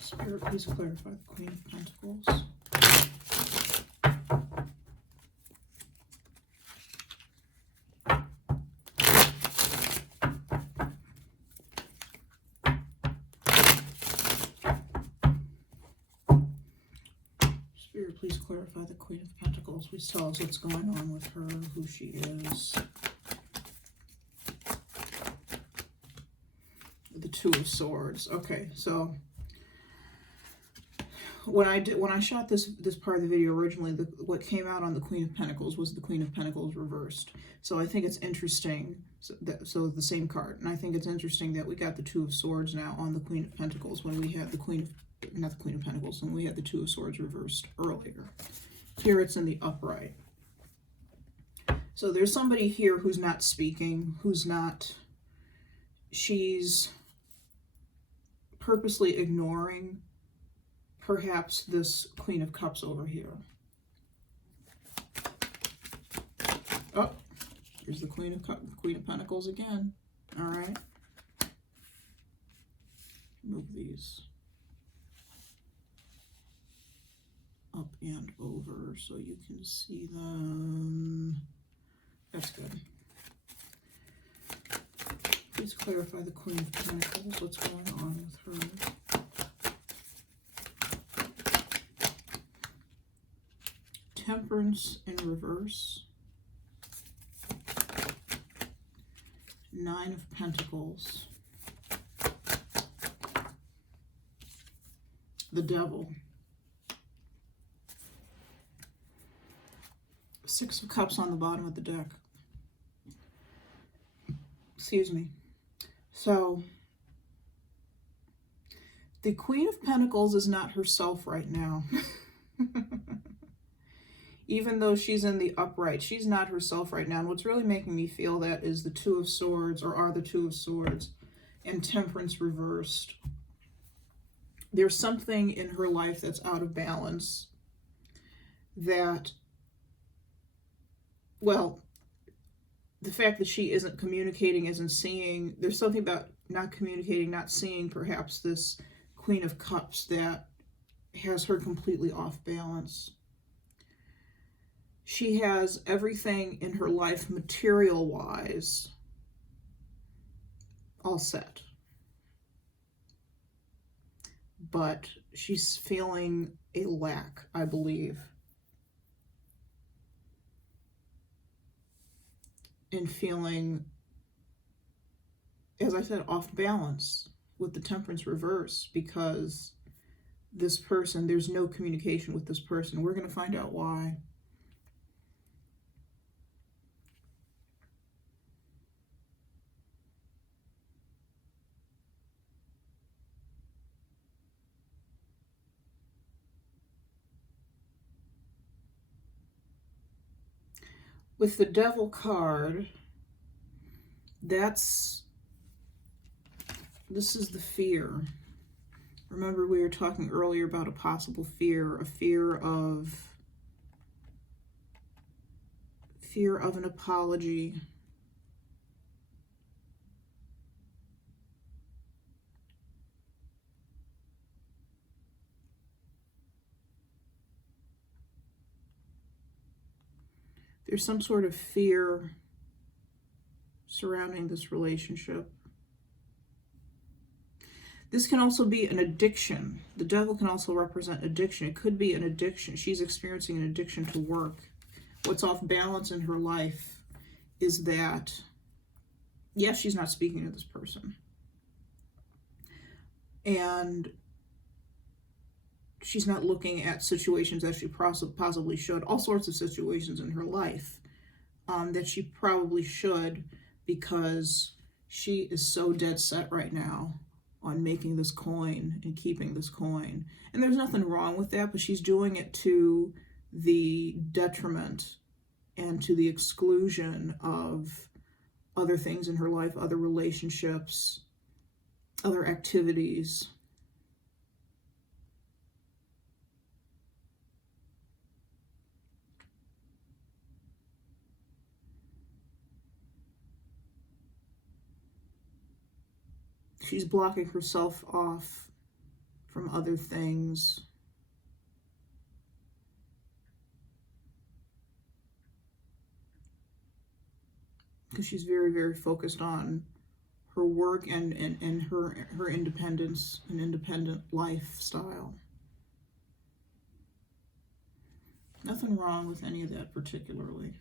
Spirit, please clarify the Queen of Pentacles. Spirit, please clarify the Queen of Pentacles. Please tell us what's going on with her, who she is. The Two of Swords. Okay, so when I shot this part of the video originally, what came out on the Queen of Pentacles was the Queen of Pentacles reversed. So I think it's interesting. So the same card, and I think it's interesting that we got the Two of Swords now on the Queen of Pentacles when we had the not the Queen of Pentacles, when we had the Two of Swords reversed earlier. Here it's in the upright. So there's somebody here who's not speaking, she's purposely ignoring perhaps this Queen of Cups over here. Oh, here's the Queen of Pentacles again. All right. Move these up and over so you can see them. That's good. Please clarify the Queen of Pentacles. What's going on with her? Temperance in reverse. Nine of Pentacles. The Devil. Six of Cups on the bottom of the deck. Excuse me. So, the Queen of Pentacles is not herself right now. Even though she's in the upright, she's not herself right now. And what's really making me feel that is the Two of Swords, or are the Two of Swords, and Temperance reversed. There's something in her life that's out of balance that, well, the fact that she isn't communicating, isn't seeing, there's something about not communicating, not seeing perhaps this Queen of Cups that has her completely off balance. She has everything in her life material-wise all set. But she's feeling a lack, I believe. And feeling, as I said, off balance with the Temperance reverse, because this person, there's no communication with this person. We're going to find out why. With the Devil card, this is the fear. Remember, we were talking earlier about a possible fear, a fear of an apology. There's some sort of fear surrounding this relationship. This can also be an addiction. The devil can also represent addiction. It could be an addiction. She's experiencing an addiction to work. What's off balance in her life is that, yes, she's not speaking to this person. And she's not looking at situations that she possibly should. All sorts of situations in her life that she probably should, because she is so dead set right now on making this coin and keeping this coin. And there's nothing wrong with that, but she's doing it to the detriment and to the exclusion of other things in her life, other relationships, other activities. She's blocking herself off from other things. Because she's very, very focused on her work and her independence and independent lifestyle. Nothing wrong with any of that particularly.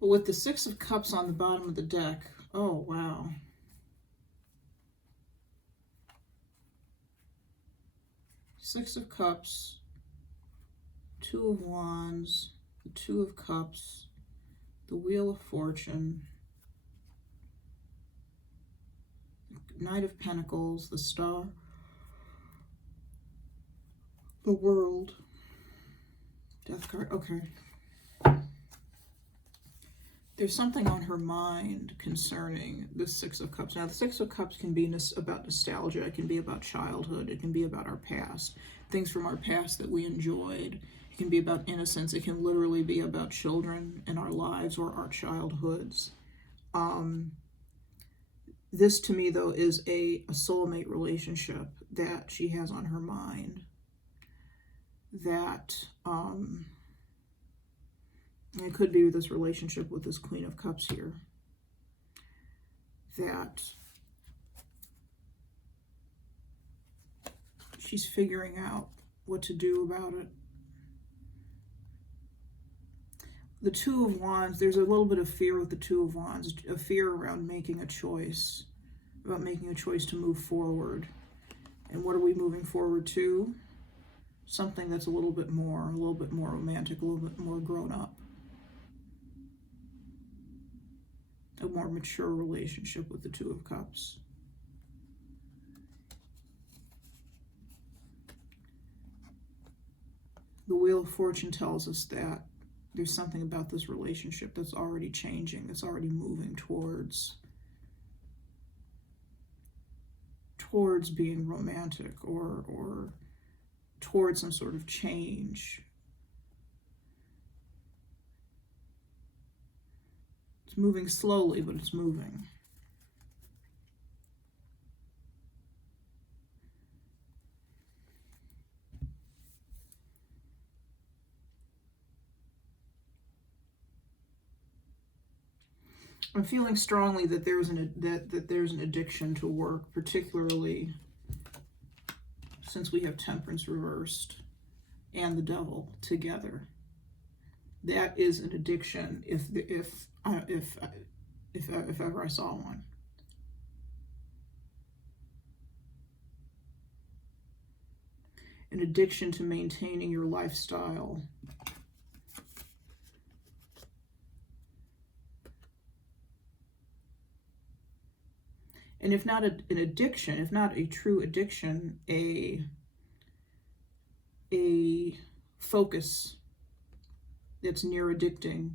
But with the Six of Cups on the bottom of the deck, oh wow. Six of Cups, Two of Wands, the Two of Cups, the Wheel of Fortune, Knight of Pentacles, the Star, the World, Death card. Okay. There's something on her mind concerning the Six of Cups. Now, the Six of Cups can be about nostalgia. It can be about childhood. It can be about our past, things from our past that we enjoyed. It can be about innocence. It can literally be about children in our lives or our childhoods. This, to me, though, is a soulmate relationship that she has on her mind. That, it could be this relationship with this Queen of Cups here. That she's figuring out what to do about it. The Two of Wands, there's a little bit of fear with the Two of Wands, a fear around making a choice, about making a choice to move forward. And what are we moving forward to? Something that's a little bit more romantic, a little bit more grown up. A more mature relationship with the Two of Cups. The Wheel of Fortune tells us that there's something about this relationship that's already changing, that's already moving towards being romantic or towards some sort of change. It's moving slowly, but it's moving. I'm feeling strongly that there's an addiction to work, particularly since we have Temperance reversed and the Devil together. That is an addiction if ever I saw one. An addiction to maintaining your lifestyle. And if not an addiction, if not a true addiction, a focus that's near addicting.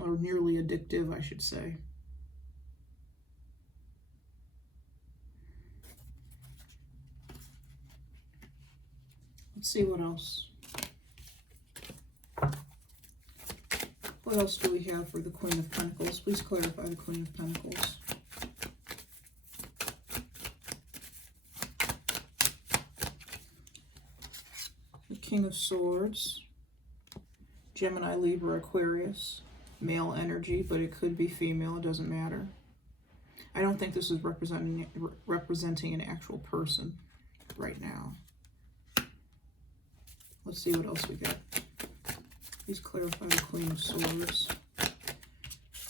Or nearly addictive, I should say. Let's see what else. What else do we have for the Queen of Pentacles? Please clarify the Queen of Pentacles. The King of Swords. Gemini, Libra, Aquarius. Male energy, but it could be female. It doesn't matter. I don't think this is representing an actual person right now. Let's see what else we got. Please clarify the Queen of Swords.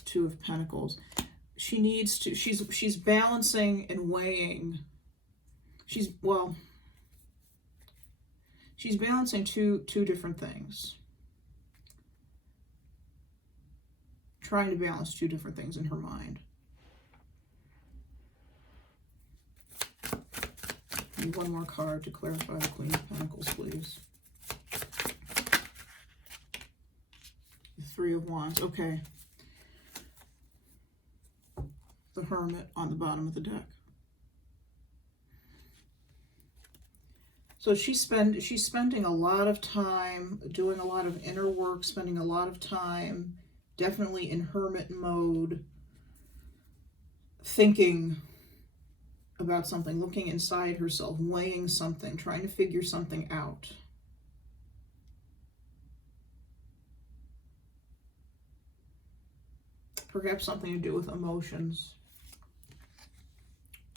Two of Pentacles. She needs to, she's balancing and weighing. She's balancing two different things. Trying to balance two different things in her mind. I need one more card to clarify the Queen of Pentacles, please. The Three of Wands. Okay. The Hermit on the bottom of the deck. So she's spending a lot of time doing a lot of inner work, spending a lot of time definitely in hermit mode, thinking about something, looking inside herself, weighing something, trying to figure something out. Perhaps something to do with emotions,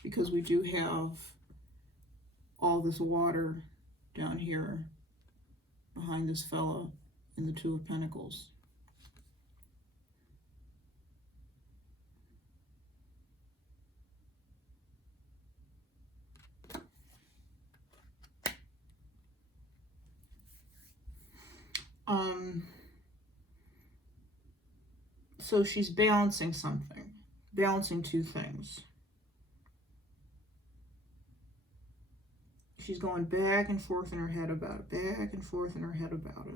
because we do have all this water down here behind this fella in the Two of Pentacles. So she's balancing something, balancing two things. She's going back and forth in her head about it, back and forth in her head about it.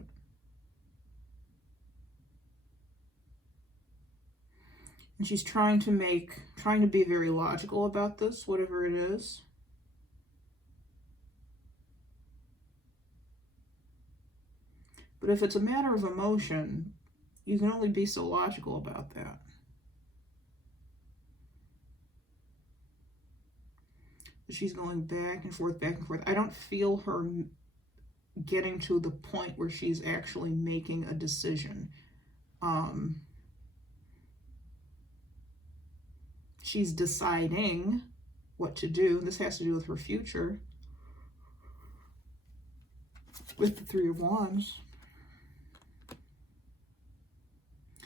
And she's trying to be very logical about this, whatever it is. But if it's a matter of emotion, you can only be so logical about that. She's going back and forth, back and forth. I don't feel her getting to the point where she's actually making a decision. She's deciding what to do. This has to do with her future. With the Three of Wands.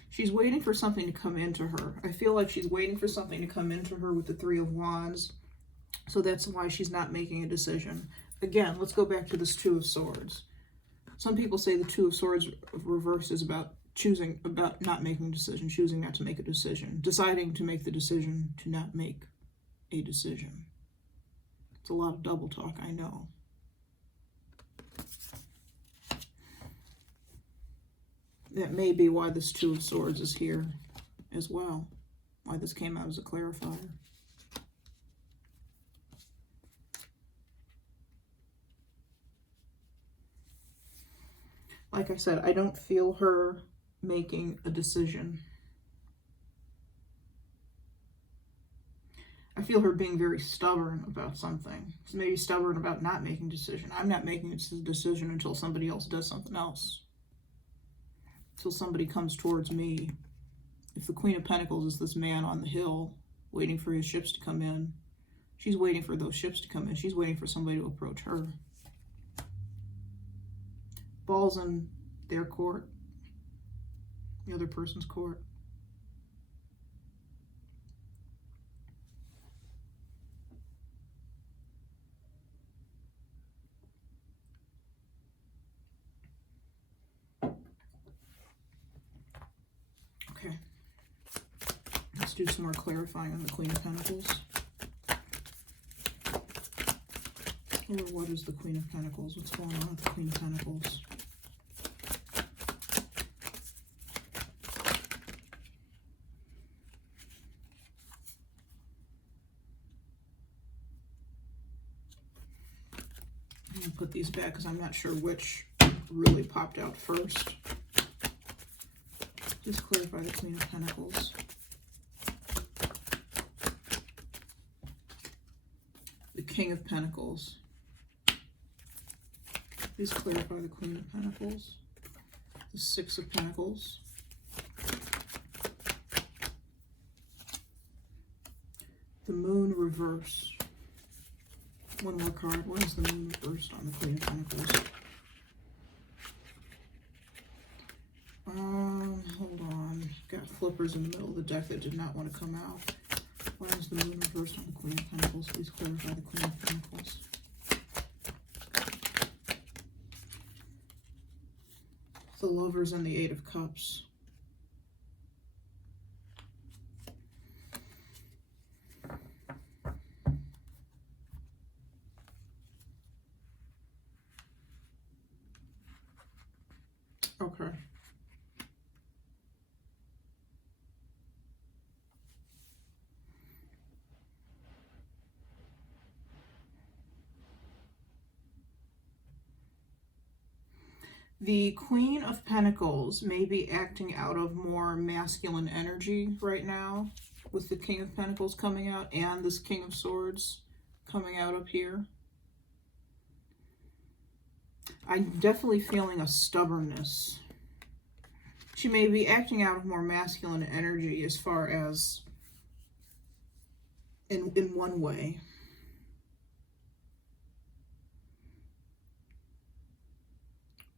She's waiting for something to come into her. I feel like she's waiting for something to come into her with the Three of Wands. So that's why she's not making a decision. Again, let's go back to this Two of Swords. Some people say the Two of Swords reverse is about not making a decision, choosing not to make a decision, deciding to make the decision to not make a decision. It's a lot of double talk, I know. That may be why this Two of Swords is here as well. Why this came out as a clarifier. Like I said, I don't feel her making a decision. I feel her being very stubborn about something. So maybe stubborn about not making a decision. I'm not making a decision until somebody else does something else. Until somebody comes towards me. If the Queen of Pentacles is this man on the hill waiting for his ships to come in, she's waiting for those ships to come in. She's waiting for somebody to approach her. Ball's in their court, the other person's court. Okay, let's do some more clarifying on the Queen of Pentacles. Or what is the Queen of Pentacles? What's going on with the Queen of Pentacles? I'm going to put these back because I'm not sure which really popped out first. Just clarify the Queen of Pentacles. The King of Pentacles. Please clarify the Queen of Pentacles. The Six of Pentacles. The Moon reverse. One more card. What is the Moon reversed on the Queen of Pentacles? Hold on. Got flippers in the middle of the deck that did not want to come out. Why is the Moon reversed on the Queen of Pentacles? Please clarify the Queen of Pentacles. The Lovers and the Eight of Cups. Okay. The Queen of Pentacles may be acting out of more masculine energy right now with the King of Pentacles coming out and this King of Swords coming out up here. I'm definitely feeling a stubbornness. She may be acting out of more masculine energy as far as in one way.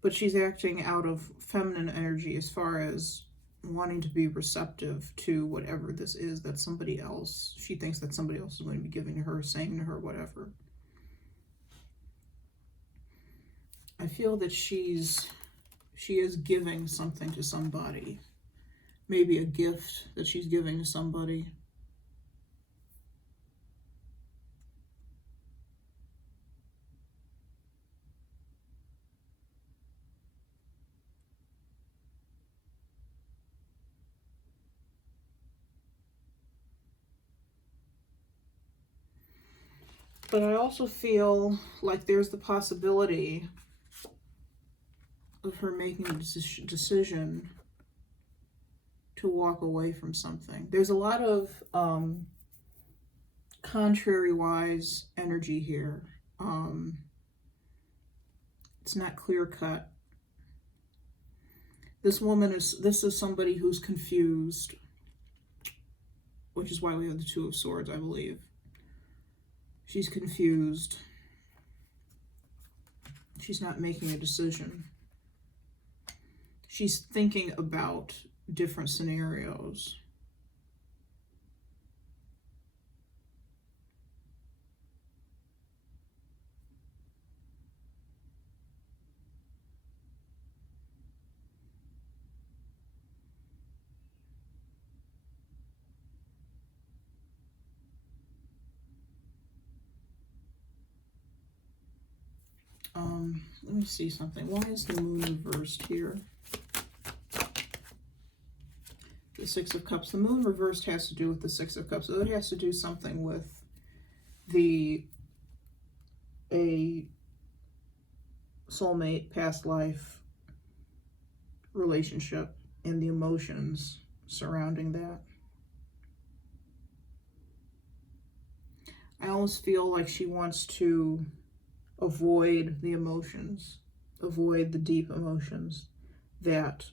But she's acting out of feminine energy as far as wanting to be receptive to whatever this is that somebody else, she thinks that somebody else is going to be giving to her, saying to her, whatever. I feel that she is giving something to somebody. Maybe a gift that she's giving to somebody. But I also feel like there's the possibility of her making a decision to walk away from something. There's a lot of contrary-wise energy here. It's not clear-cut. This is somebody who's confused, which is why we have the Two of Swords, I believe. She's confused. She's not making a decision. She's thinking about different scenarios. Let me see something. Why is the Moon reversed here? The Six of Cups. The Moon reversed has to do with the Six of Cups. So it has to do something with a soulmate, past life relationship and the emotions surrounding that. I almost feel like she wants to avoid the emotions, avoid the deep emotions that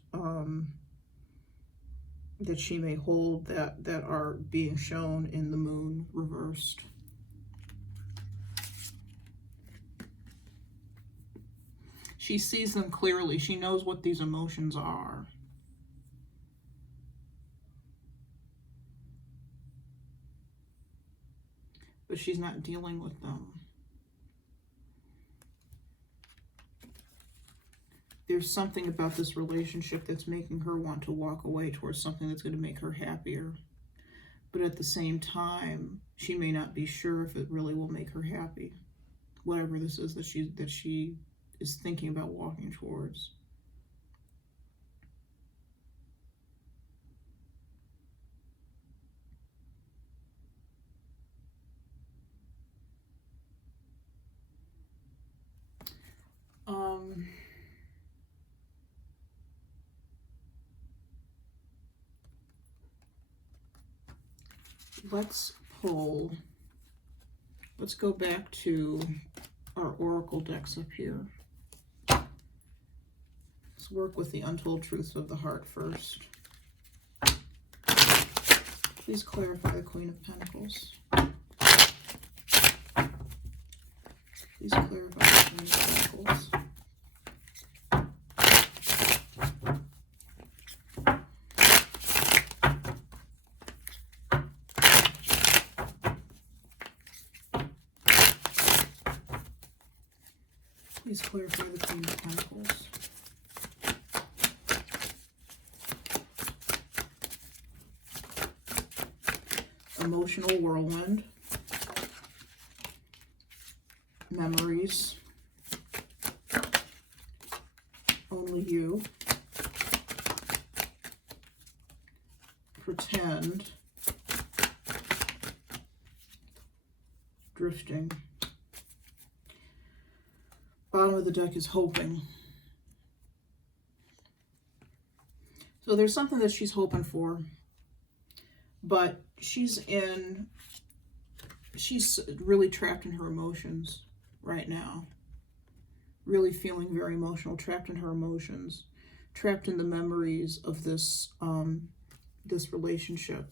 that she may hold that are being shown in the Moon reversed. She sees them clearly. She knows what these emotions are. But she's not dealing with them. There's something about this relationship that's making her want to walk away towards something that's going to make her happier. But at the same time, she may not be sure if it really will make her happy. Whatever this is that she is thinking about walking towards. let's pull, let's go back to our oracle decks up here. Let's work with the untold truths of the heart first. Please clarify the Queen of Pentacles. Please clarify the Queen of Pentacles. Please clarify the Queen of Pentacles. Emotional whirlwind. Memories. Only you. Pretend. Drifting. Bottom of the deck is hoping. So there's something that she's hoping for, but she's really trapped in her emotions right now. Really feeling very emotional, trapped in her emotions, trapped in the memories of this this relationship,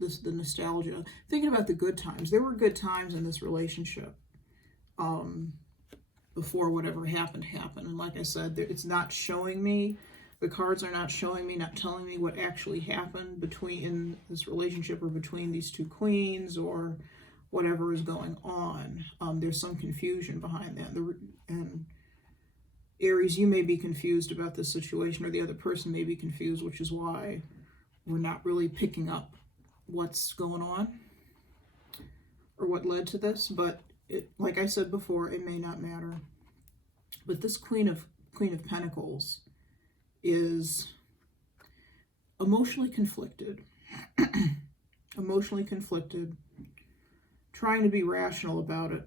the nostalgia. Thinking about the good times. There were good times in this relationship. Before whatever happened. And like I said, it's not showing me, the cards are not showing me, not telling me what actually happened in this relationship or between these two queens or whatever is going on. There's some confusion behind that. And Aries, you may be confused about this situation, or the other person may be confused, which is why we're not really picking up what's going on or what led to this. But like I said before, it may not matter. But this Queen of Pentacles is emotionally conflicted. Emotionally conflicted. Trying to be rational about it.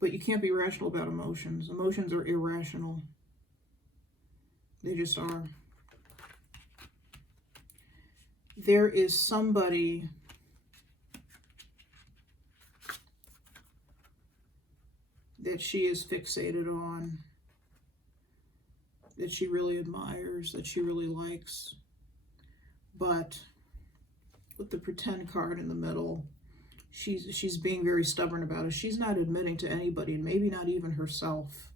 But you can't be rational about emotions. Emotions are irrational. They just are. There is somebody that she is fixated on, that she really admires, that she really likes. But with the pretend card in the middle, she's being very stubborn about it. She's not admitting to anybody, and maybe not even herself,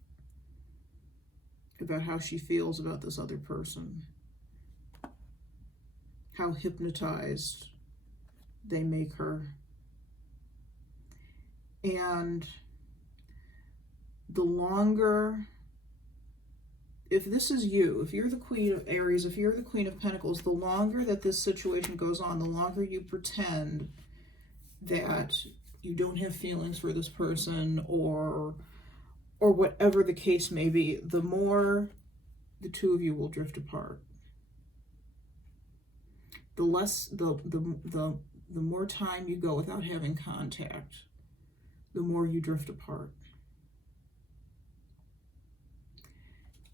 about how she feels about this other person. How hypnotized they make her. And the longer, if this is you, if you're the Queen of Aries, if you're the Queen of Pentacles, the longer that this situation goes on, the longer you pretend that you don't have feelings for this person, or whatever the case may be, the more the two of you will drift apart. The less, the more time you go without having contact, the more you drift apart.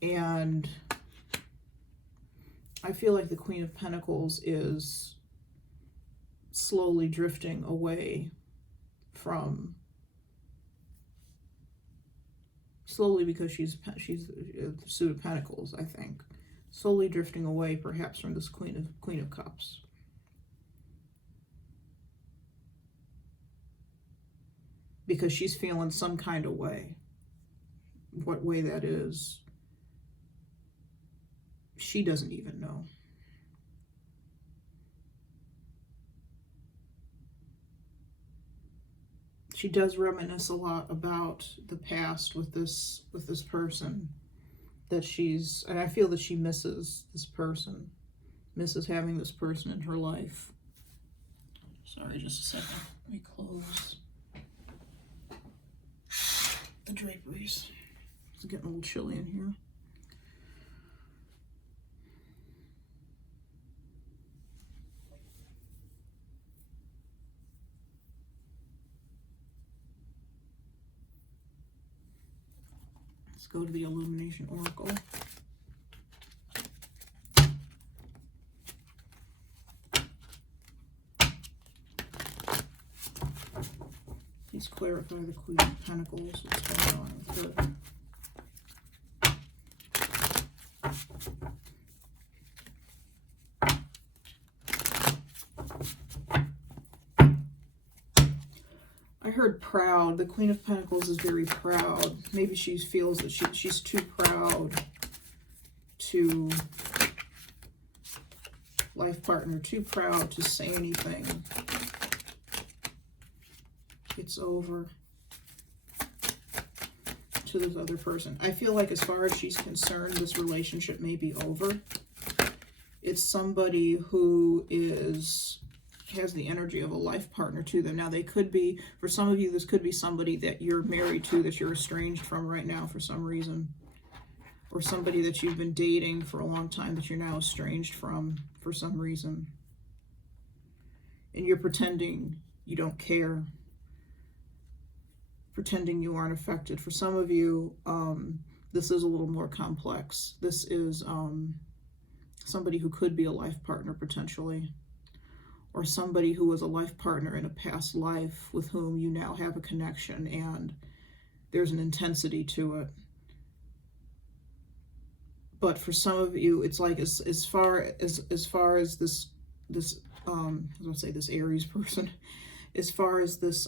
And I feel like the Queen of Pentacles is slowly drifting away from, slowly, because she's the suit of Pentacles, I think. Slowly drifting away, perhaps, from this Queen of Cups. Because she's feeling some kind of way. What way that is, she doesn't even know. She does reminisce a lot about the past with this person that she's, and I feel that she misses this person, misses having this person in her life. Sorry, just a second. Let me close the draperies. It's getting a little chilly in here. Let's go to the Illumination Oracle. clarify the Queen of Pentacles. What's going on with her? I heard proud. The Queen of Pentacles is very proud. Maybe she feels that she's too proud to, life partner, too proud to say anything. It's over to this other person. I feel like as far as she's concerned, this relationship may be over. It's somebody who has the energy of a life partner to them. Now they could be, for some of you, this could be somebody that you're married to that you're estranged from right now for some reason. Or somebody that you've been dating for a long time that you're now estranged from for some reason. And you're pretending you don't care. Pretending you aren't affected. For some of you, this is a little more complex. This is somebody who could be a life partner potentially. Or somebody who was a life partner in a past life with whom you now have a connection and there's an intensity to it. But for some of you, it's like as far as this I was gonna say this Aries person, as far as this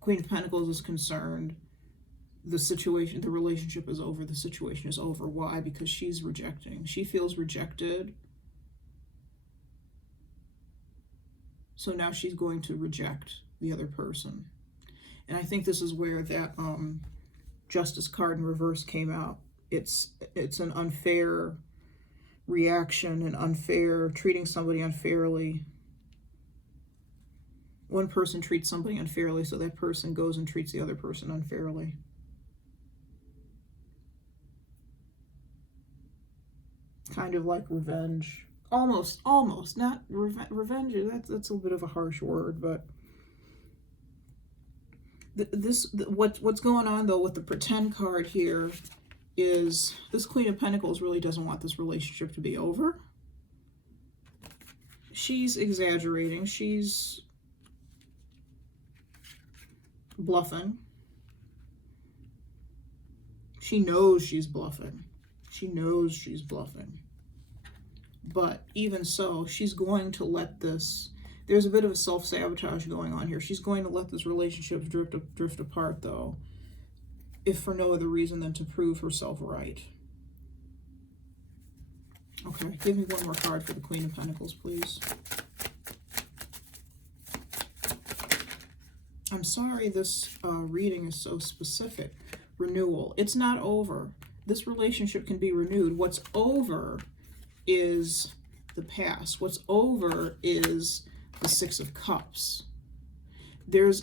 Queen of Pentacles is concerned, the situation, the relationship is over. The situation is over. Why? Because she's rejecting. She feels rejected. So now she's going to reject the other person. And I think this is where that Justice card in reverse came out. It's an unfair reaction, an unfair, treating somebody unfairly. One person treats somebody unfairly, so that person goes and treats the other person unfairly. Kind of like revenge. Almost, not revenge. That's a bit of a harsh word, but what's going on though with the pretend card here is this Queen of Pentacles really doesn't want this relationship to be over. She's exaggerating. She's bluffing. She knows she's bluffing. She knows she's bluffing. But even so, she's going to let this... There's a bit of a self-sabotage going on here. She's going to let this relationship drift apart, though, if for no other reason than to prove herself right. Okay, give me one more card for the Queen of Pentacles, please. I'm sorry this reading is so specific. Renewal. It's not over. This relationship can be renewed. What's over is the past. What's over is the Six of Cups. This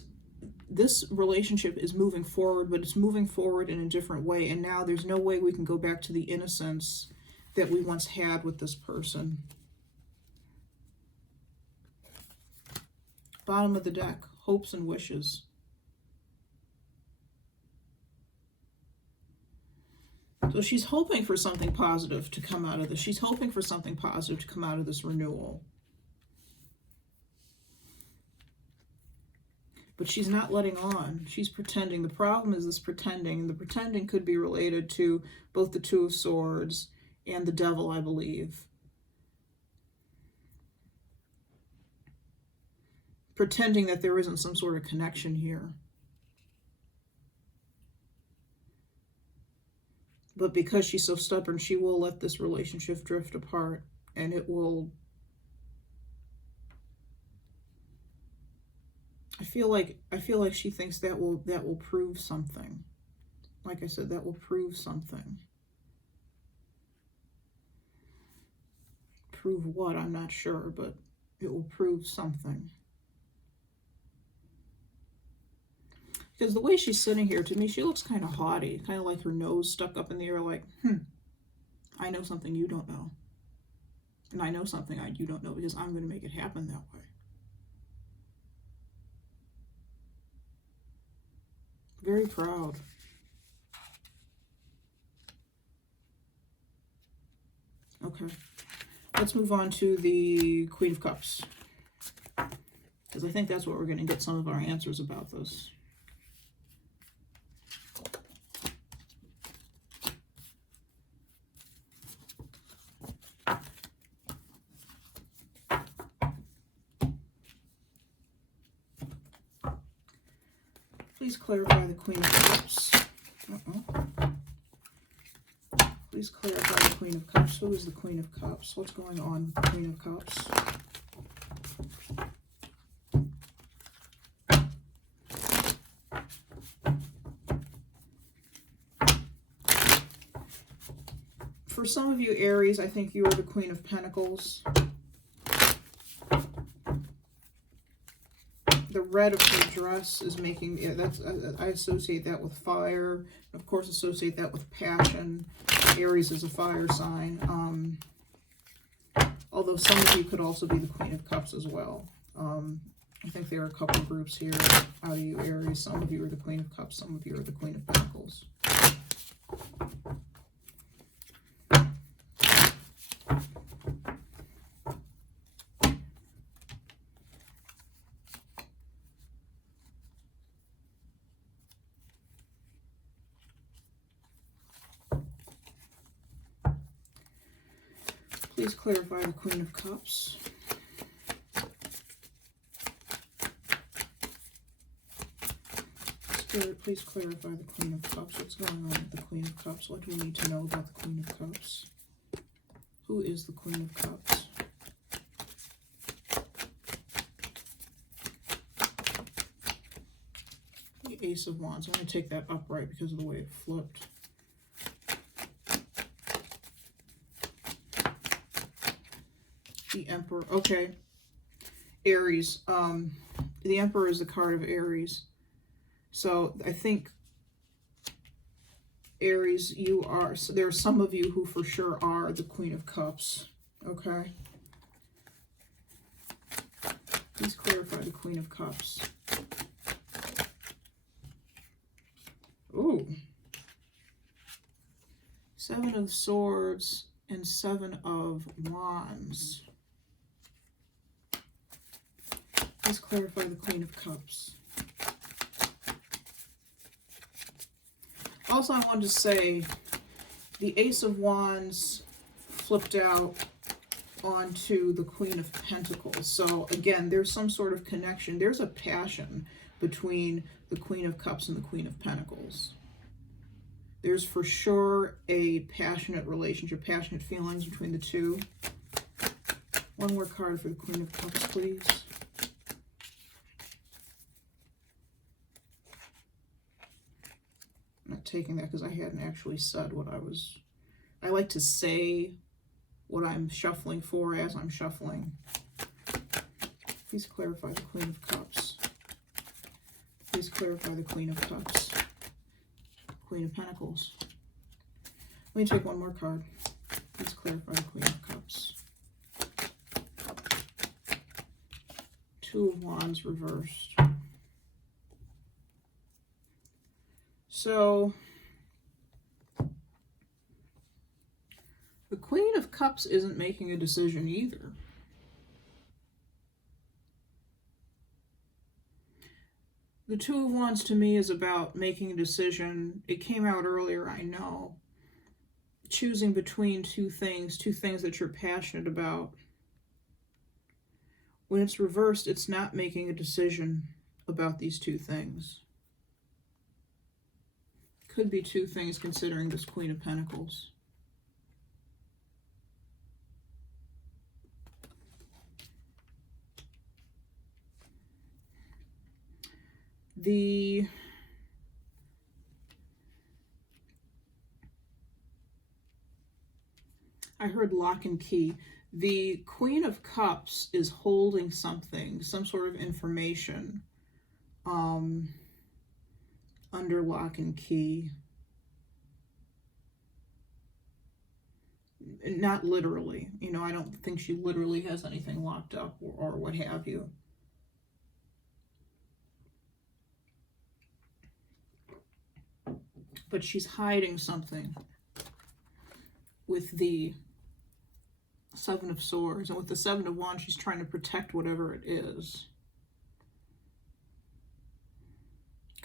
relationship is moving forward, but it's moving forward in a different way. And now there's no way we can go back to the innocence that we once had with this person. Bottom of the deck, hopes and wishes. So she's hoping for something positive to come out of this. She's hoping for something positive to come out of this renewal. But she's not letting on. She's pretending. The problem is this pretending. And the pretending could be related to both the Two of Swords and the Devil, I believe. Pretending that there isn't some sort of connection here. But because she's so stubborn, she will let this relationship drift apart. And it will... I feel like she thinks that will prove something. Like I said, that will prove something. Prove what? I'm not sure, but it will prove something. Because the way she's sitting here, to me, she looks kind of haughty. Kind of like her nose stuck up in the air like, I know something you don't know. And I know something you don't know because I'm going to make it happen that way. Very proud. Okay. Let's move on to the Queen of Cups. because I think that's what we're going to get some of our answers about this. Please clarify the Queen of Cups. Please clarify the Queen of Cups. Who is the Queen of Cups? What's going on with the Queen of Cups? For some of you, Aries, I think you are the Queen of Pentacles. The red of her dress is making, I associate that with fire. Of course, associate that with passion. Aries is a fire sign. Although some of you could also be the Queen of Cups as well. I think there are a couple of groups here out of you, Aries. Some of you are the Queen of Cups. Some of you are the Queen of Pentacles. Please clarify the Queen of Cups. Spirit, please clarify the Queen of Cups. What's going on with the Queen of Cups? What do we need to know about the Queen of Cups? Who is the Queen of Cups? The Ace of Wands. I'm going to take that upright because of the way it flipped. The Emperor. Okay. Aries. The Emperor is the card of Aries. So I think Aries, you are, so there are some of you who for sure are the Queen of Cups. Okay. Please clarify the Queen of Cups. Ooh. Seven of Swords and Seven of Wands. Please clarify the Queen of Cups. Also, I wanted to say the Ace of Wands flipped out onto the Queen of Pentacles. So again, there's some sort of connection. There's a passion between the Queen of Cups and the Queen of Pentacles. There's for sure a passionate relationship, passionate feelings between the two. One more card for the Queen of Cups, please. I'm not taking that because I hadn't actually said what I was... I like to say what I'm shuffling for as I'm shuffling. Please clarify the Queen of Cups. Please clarify the Queen of Cups. Queen of Pentacles. Let me take one more card. Please clarify the Queen of Cups. Two of Wands reversed. So, the Queen of Cups isn't making a decision either. The Two of Wands to me is about making a decision. It came out earlier, I know. Choosing between two things that you're passionate about. When it's reversed, it's not making a decision about these two things. Could be two things considering this Queen of Pentacles. I heard lock and key. The Queen of Cups is holding something, some sort of information, under lock and key. Not literally, you know, I don't think she literally has anything locked up or what have you. But she's hiding something with the Seven of Swords. And with the Seven of Wands, she's trying to protect whatever it is.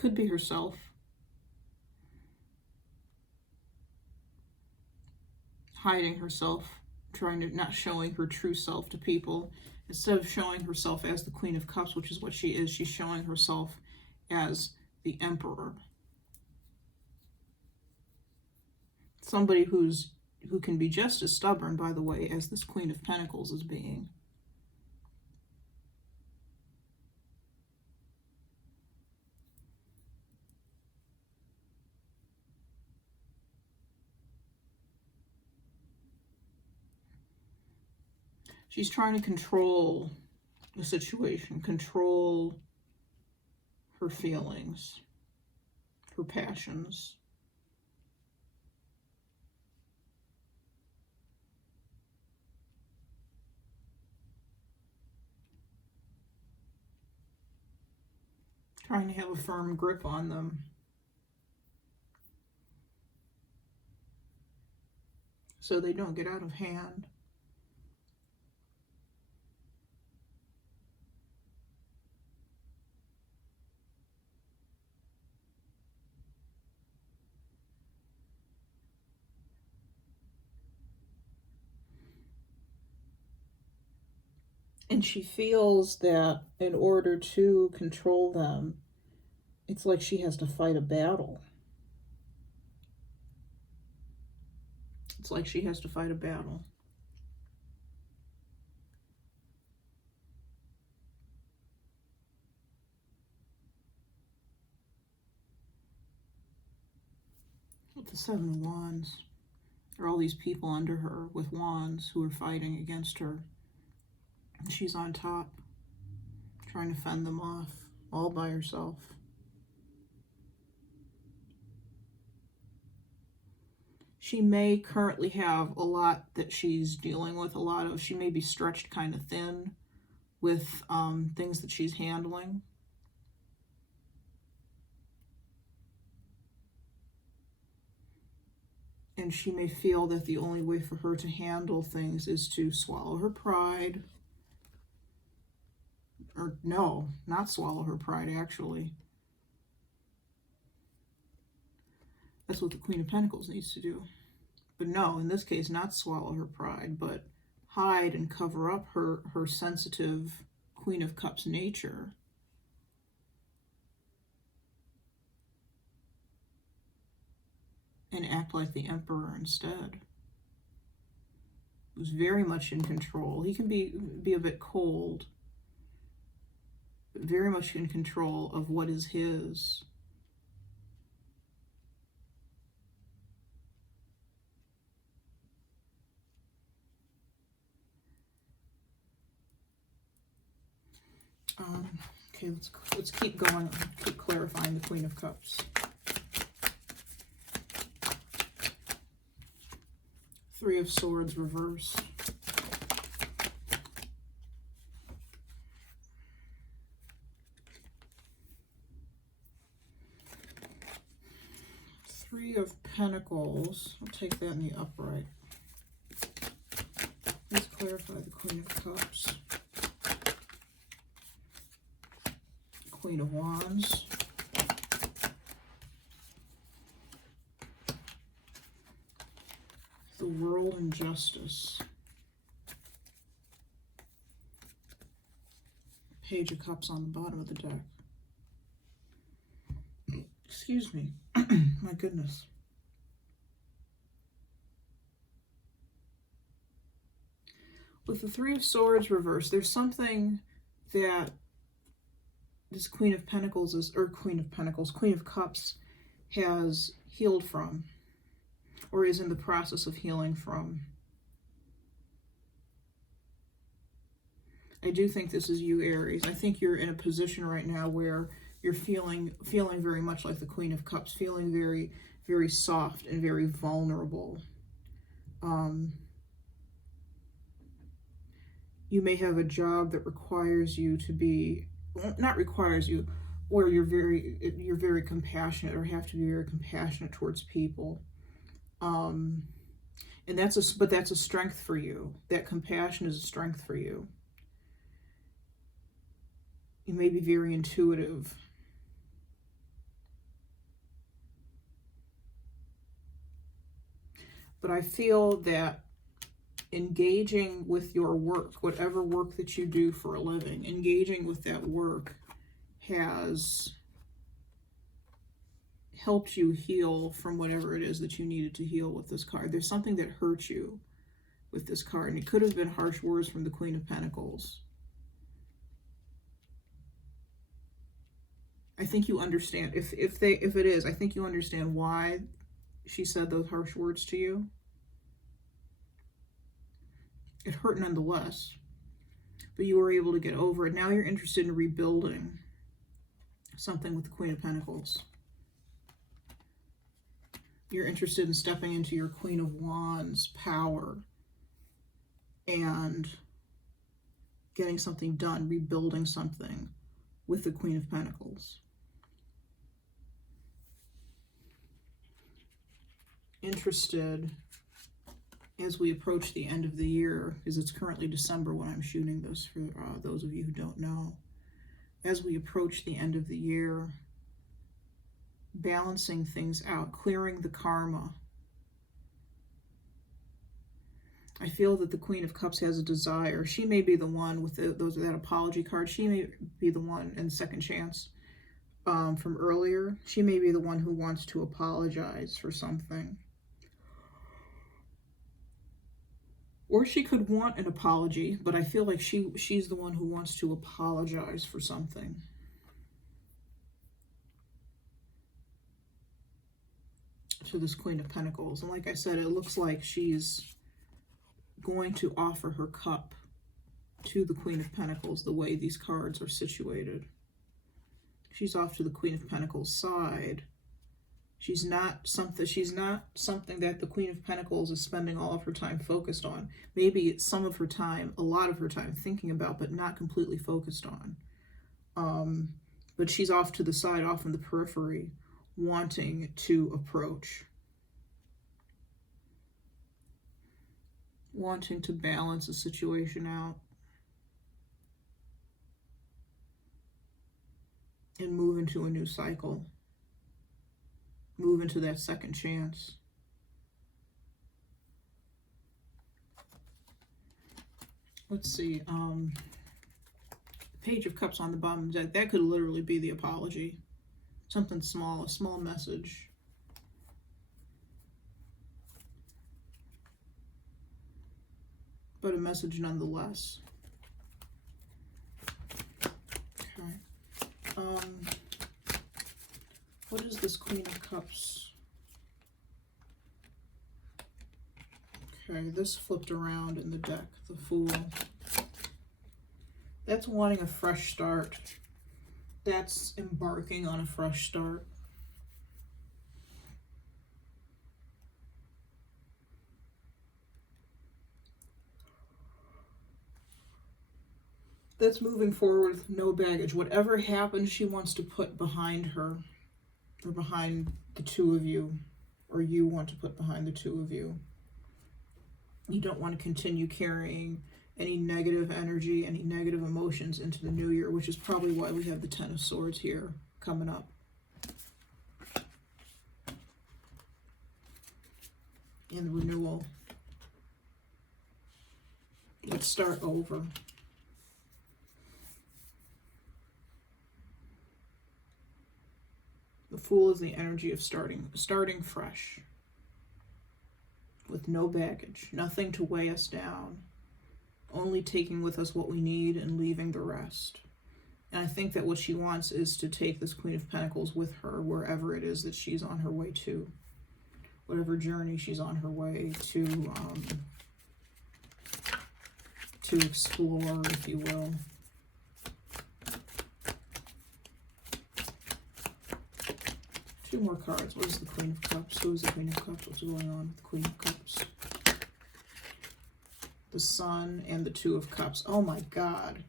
Could be herself. Hiding herself, not showing her true self to people. Instead of showing herself as the Queen of Cups, which is what she is, she's showing herself as the Emperor. Somebody who can be just as stubborn, by the way, as this Queen of Pentacles is being. She's trying to control the situation, control her feelings, her passions. Trying to have a firm grip on them. So they don't get out of hand. And she feels that in order to control them, it's like she has to fight a battle. It's like she has to fight a battle. With the Seven of Wands, there are all these people under her with wands who are fighting against her. And she's on top, trying to fend them off, all by herself. She may currently have a lot that she's dealing with, she may be stretched kind of thin with things that she's handling. And she may feel that the only way for her to handle things is to swallow her pride. Or no, not swallow her pride, actually. That's what the Queen of Pentacles needs to do. But no, in this case, not swallow her pride, but hide and cover up her sensitive Queen of Cups nature. And act like the Emperor instead. Who's very much in control. He can be a bit cold, but very much in control of what is his. Okay, let's keep going. Keep clarifying the Queen of Cups. Three of Swords reverse. Three of Pentacles. I'll take that in the upright. Let's clarify the Queen of Cups. Queen of Wands. The World and Justice. Page of Cups on the bottom of the deck. Excuse me. My goodness. With the Three of Swords reversed, there's something that this Queen of Pentacles Queen of Cups has healed from, or is in the process of healing from. I do think this is you, Aries. I think you're in a position right now where you're feeling very much like the Queen of Cups, feeling very, very soft and very vulnerable. You may have a job that requires you to be, not requires you, or you're very compassionate, or have to be very compassionate towards people. And that's a strength for you. That compassion is a strength for you. You may be very intuitive. But I feel that engaging with your work, whatever work that you do for a living, engaging with that work has helped you heal from whatever it is that you needed to heal with this card. There's something that hurt you with this card, and it could have been harsh words from the Queen of Pentacles. I think you understand, if it is, I think you understand why she said those harsh words to you. It hurt nonetheless, but you were able to get over it. Now you're interested in rebuilding something with the Queen of Pentacles. You're interested in stepping into your Queen of Wands power and getting something done, rebuilding something with the Queen of Pentacles. Interested as we approach the end of the year, because it's currently December when I'm shooting this, for those of you who don't know. As we approach the end of the year, balancing things out, clearing the karma. I feel that the Queen of Cups has a desire. She may be the one with that apology card. She may be the one in Second Chance from earlier. She may be the one who wants to apologize for something. Or she could want an apology, but I feel like she's the one who wants to apologize for something. To this Queen of Pentacles. And like I said, it looks like she's going to offer her cup to the Queen of Pentacles the way these cards are situated. She's off to the Queen of Pentacles side. She's not something that the Queen of Pentacles is spending all of her time focused on. Maybe it's some of her time, a lot of her time thinking about, but not completely focused on. But she's off to the side, off in the periphery, wanting to approach. Wanting to balance the situation out. And move into a new cycle. Move into that second chance. Let's see. Page of Cups on the bottom. That could literally be the apology. Something small, a small message. But a message nonetheless. Okay. What is this Queen of Cups? Okay, this flipped around in the deck, the Fool. That's wanting a fresh start. That's embarking on a fresh start. That's moving forward with no baggage. Whatever happens, she wants to put behind her. Or behind the two of you, or you want to put behind the two of you. You don't want to continue carrying any negative energy, any negative emotions into the new year, which is probably why we have the Ten of Swords here coming up. And renewal. Let's start over. The Fool is the energy of starting fresh, with no baggage, nothing to weigh us down, only taking with us what we need and leaving the rest. And I think that what she wants is to take this Queen of Pentacles with her wherever it is that she's on her way to, whatever journey she's on her way to explore, if you will. Two more cards. What is the Queen of Cups? Who is the Queen of Cups? What's going on with the Queen of Cups? The Sun and the Two of Cups. Oh my God.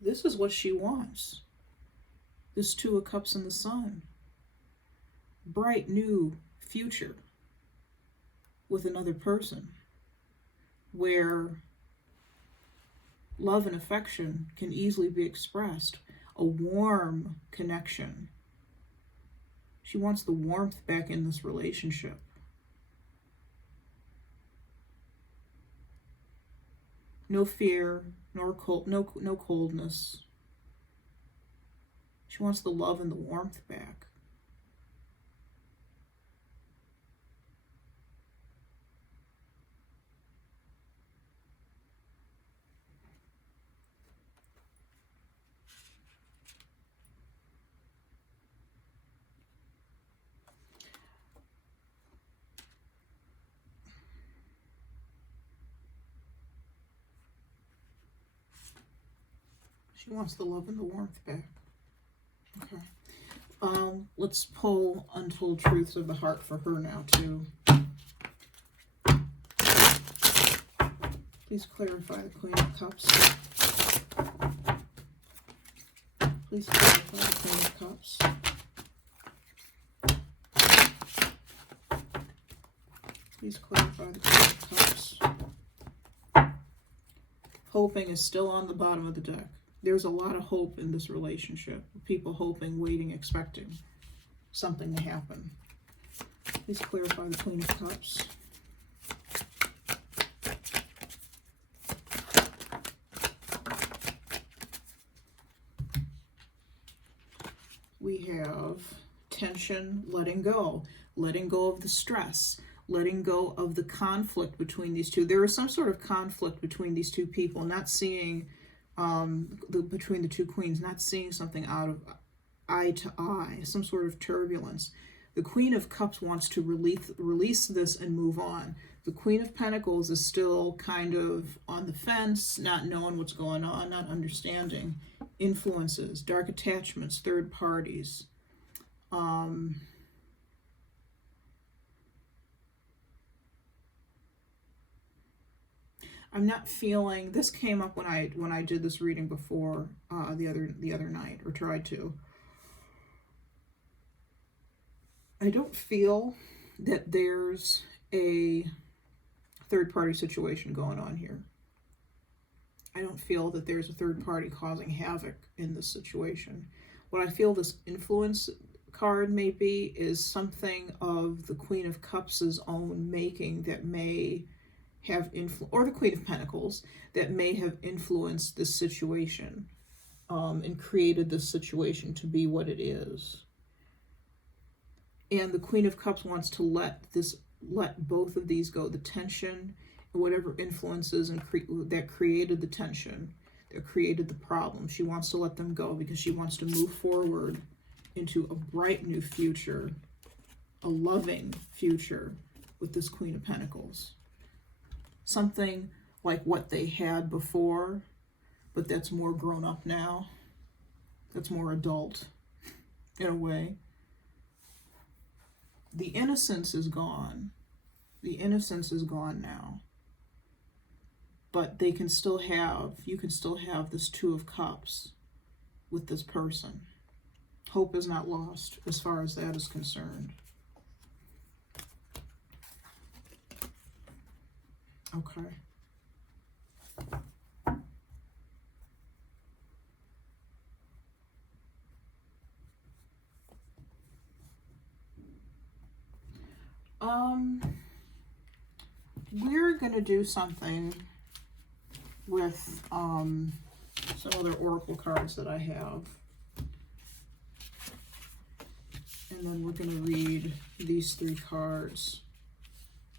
This is what she wants. This Two of Cups and the Sun. Bright new future with another person where love and affection can easily be expressed. A warm connection. She wants the warmth back in this relationship. No fear, nor cold, no coldness. She wants the love and the warmth back. She wants the love and the warmth back. Okay. Let's pull Untold Truths of the Heart for her now, too. Please clarify the Queen of Cups. Please clarify the Queen of Cups. Please clarify the Queen of Cups. Hoping is still on the bottom of the deck. There's a lot of hope in this relationship. People hoping, waiting, expecting something to happen. Please clarify the Queen of Cups. We have tension, letting go of the stress, letting go of the conflict between these two. There is some sort of conflict between these two people, not seeing between the two queens, not seeing something out of eye to eye, some sort of turbulence. The Queen of Cups wants to release this and move on. The Queen of Pentacles is still kind of on the fence, not knowing what's going on, not understanding. Influences, dark attachments, third parties. I'm not feeling, this came up when I did this reading before the other night, or tried to. I don't feel that there's a third party situation going on here. I don't feel that there's a third party causing havoc in this situation. What I feel this influence card may be is something of the Queen of Cups' own making that may have or the Queen of Pentacles, that may have influenced this situation and created this situation to be what it is. And the Queen of Cups wants to let both of these go. The tension, whatever influences and that created the tension, that created the problem. She wants to let them go because she wants to move forward into a bright new future, a loving future with this Queen of Pentacles. Something like what they had before, but that's more grown up now. That's more adult in a way. The innocence is gone. The innocence is gone now. But they can still have, you can still have this Two of Cups with this person. Hope is not lost as far as that is concerned. Okay. We're going to do something with some other oracle cards that I have. And then we're going to read these three cards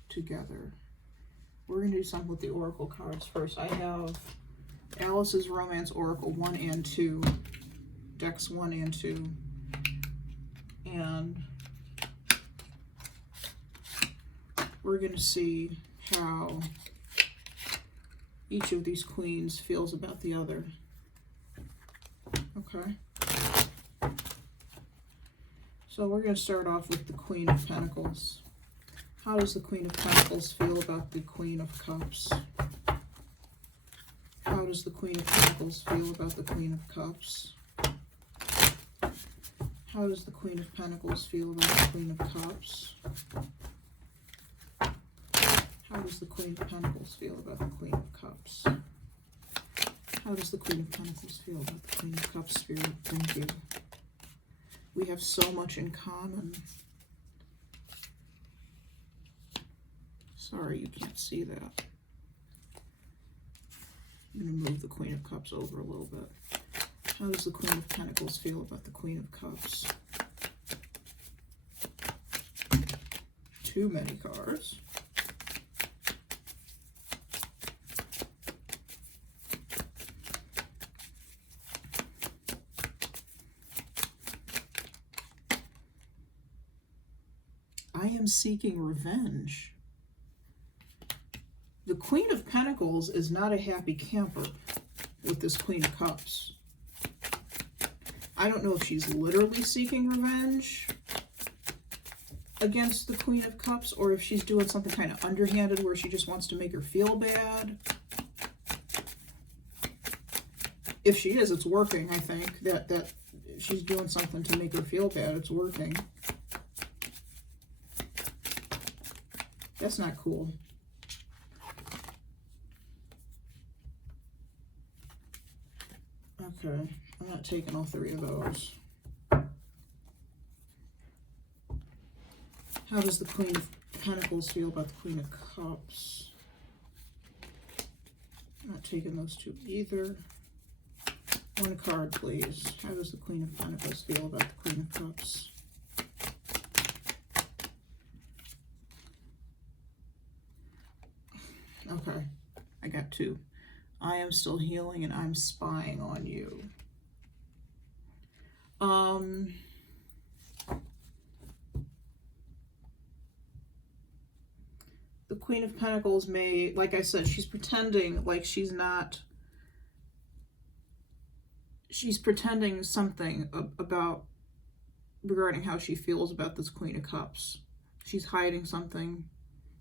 together. We're going to do something with the oracle cards first. I have Alice's Romance Oracle 1 and 2, decks 1 and 2. And we're going to see how each of these queens feels about the other. Okay. So we're going to start off with the Queen of Pentacles. How does the Queen of Pentacles feel about the Queen of Cups? How does the Queen of Pentacles feel about the Queen of Cups? How does the Queen of Pentacles feel about the Queen of Cups? How does the Queen of Pentacles feel about the Queen of Cups? How does the Queen of Pentacles feel about the Queen of Cups, Spirit? Thank you. We have so much in common. Sorry, you can't see that. I'm going to move the Queen of Cups over a little bit. How does the Queen of Pentacles feel about the Queen of Cups? Too many cards. I am seeking revenge. The Queen of Pentacles is not a happy camper with this Queen of Cups. I don't know if she's literally seeking revenge against the Queen of Cups, or if she's doing something kind of underhanded where she just wants to make her feel bad. If she is, it's working, I think. That she's doing something to make her feel bad. It's working. That's not cool. Okay, I'm not taking all three of those. How does the Queen of Pentacles feel about the Queen of Cups? I'm not taking those two either. One card, please. How does the Queen of Pentacles feel about the Queen of Cups? Okay, I got two. I am still healing and I'm spying on you. The Queen of Pentacles may, like I said, she's pretending like she's not, she's pretending something about, regarding how she feels about this Queen of Cups. She's hiding something.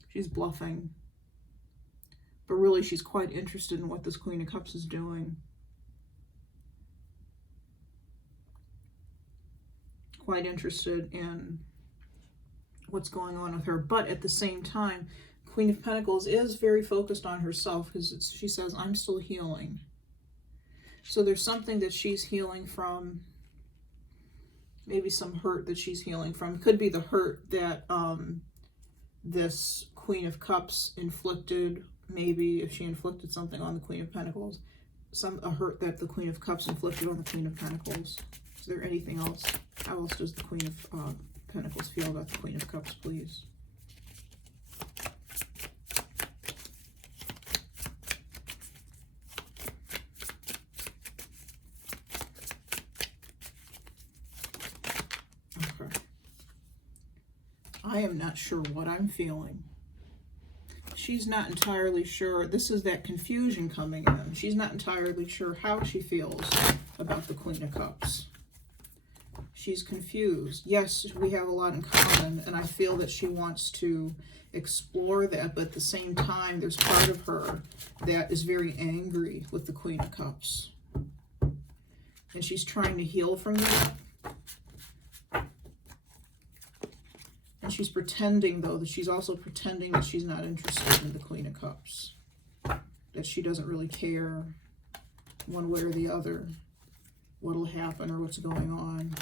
She's bluffing. But really, she's quite interested in what this Queen of Cups is doing. Quite interested in what's going on with her. But at the same time, Queen of Pentacles is very focused on herself, because she says, I'm still healing. So there's something that she's healing from. Maybe some hurt that she's healing from. Could be the hurt that this Queen of Cups inflicted. Maybe if she inflicted something on the Queen of Pentacles, a hurt that the Queen of Cups inflicted on the Queen of Pentacles. Is there anything else? How else does the Queen of Pentacles feel about the Queen of Cups, please? Okay. I am not sure what I'm feeling. She's not entirely sure. This is that confusion coming in. She's not entirely sure how she feels about the Queen of Cups. She's confused. Yes, we have a lot in common, and I feel that she wants to explore that, but at the same time, there's part of her that is very angry with the Queen of Cups. And she's trying to heal from that. And she's pretending, though, that she's also pretending that she's not interested in the Queen of Cups. That she doesn't really care one way or the other what'll happen or what's going on.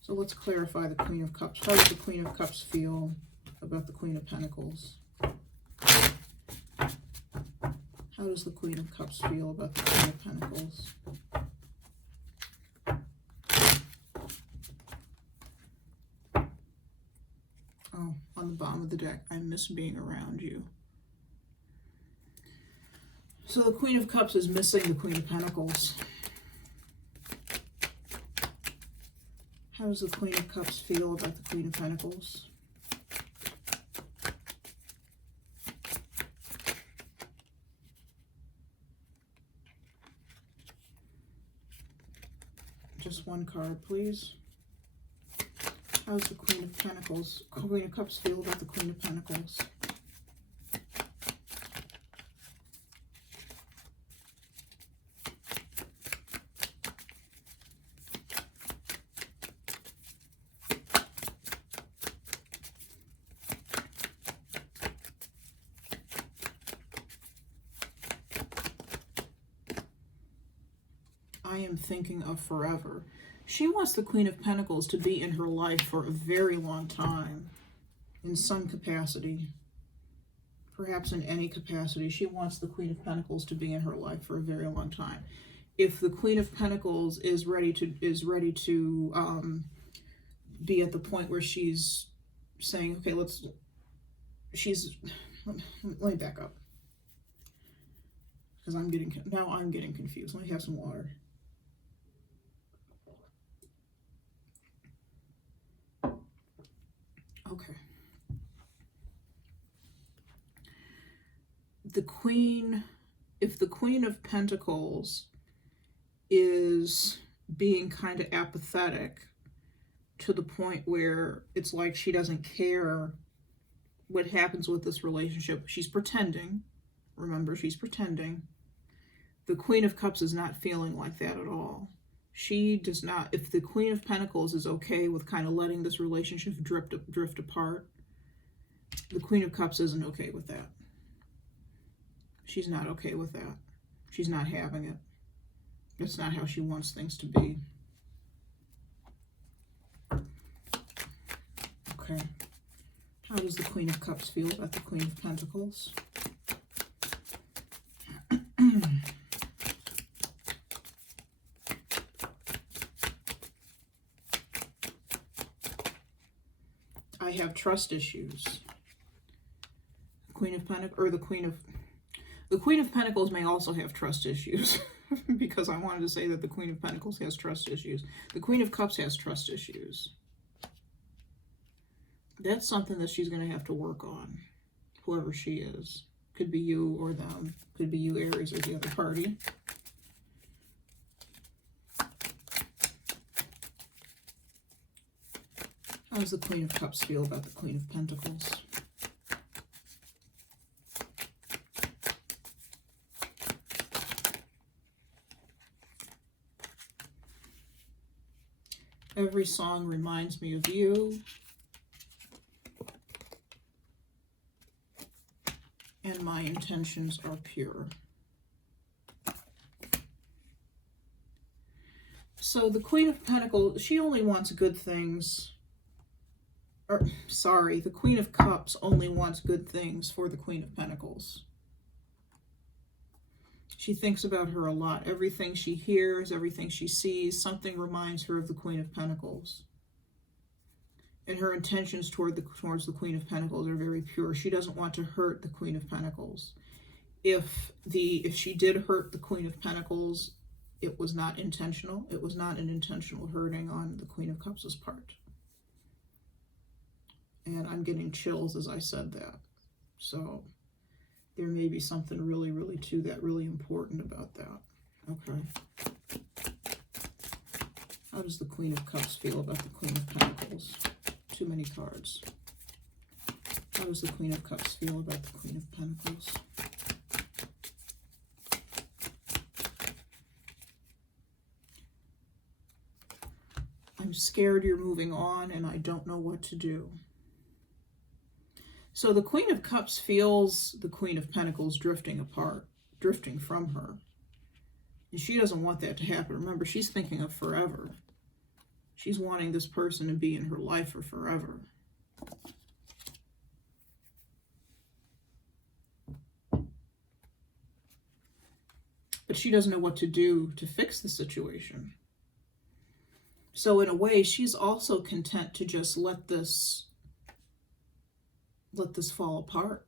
So let's clarify the Queen of Cups. How does the Queen of Cups feel about the Queen of Pentacles? How does the Queen of Cups feel about the Queen of Pentacles? Oh, on the bottom of the deck, I miss being around you. So the Queen of Cups is missing the Queen of Pentacles. How does the Queen of Cups feel about the Queen of Pentacles? Just one card, please. How does the Queen of Pentacles, Queen of Cups feel about the Queen of Pentacles? I am thinking of forever. She wants the Queen of Pentacles to be in her life for a very long time, in some capacity. Perhaps in any capacity. She wants the Queen of Pentacles to be in her life for a very long time. If the Queen of Pentacles is ready to be at the point where she's saying, okay, let me back up, because I'm getting confused. Let me have some water. Okay. If the Queen of Pentacles is being kind of apathetic to the point where it's like she doesn't care what happens with this relationship, she's pretending. Remember, she's pretending. The Queen of Cups is not feeling like that at all. She does not. If the Queen of Pentacles is okay with kind of letting this relationship drift apart, the Queen of Cups isn't okay with that. She's not okay with that. She's not having it. That's not how she wants things to be. Okay. How does the Queen of Cups feel about the Queen of Pentacles? I have trust issues. Queen of Pentacles, or the Queen of Pentacles may also have trust issues. Because I wanted to say that the Queen of Pentacles has trust issues. The Queen of Cups has trust issues. That's something that she's going to have to work on, whoever she is. Could be you or them. Could be you, Aries, or the other party. How does the Queen of Cups feel about the Queen of Pentacles? Every song reminds me of you. And my intentions are pure. So the Queen of Pentacles, she only wants good things. Or, sorry, the Queen of Cups only wants good things for the Queen of Pentacles. She thinks about her a lot. Everything she hears, everything she sees, something reminds her of the Queen of Pentacles. And her intentions towards the Queen of Pentacles are very pure. She doesn't want to hurt the Queen of Pentacles. If she did hurt the Queen of Pentacles, it was not intentional. It was not an intentional hurting on the Queen of Cups' part. And I'm getting chills as I said that. So there may be something really, really to that, really important about that. Okay. How does the Queen of Cups feel about the Queen of Pentacles? Too many cards. How does the Queen of Cups feel about the Queen of Pentacles? I'm scared you're moving on and I don't know what to do. So the Queen of Cups feels the Queen of Pentacles drifting apart, drifting from her. And she doesn't want that to happen. Remember, she's thinking of forever. She's wanting this person to be in her life for forever. But she doesn't know what to do to fix the situation. So in a way, she's also content to just let this fall apart.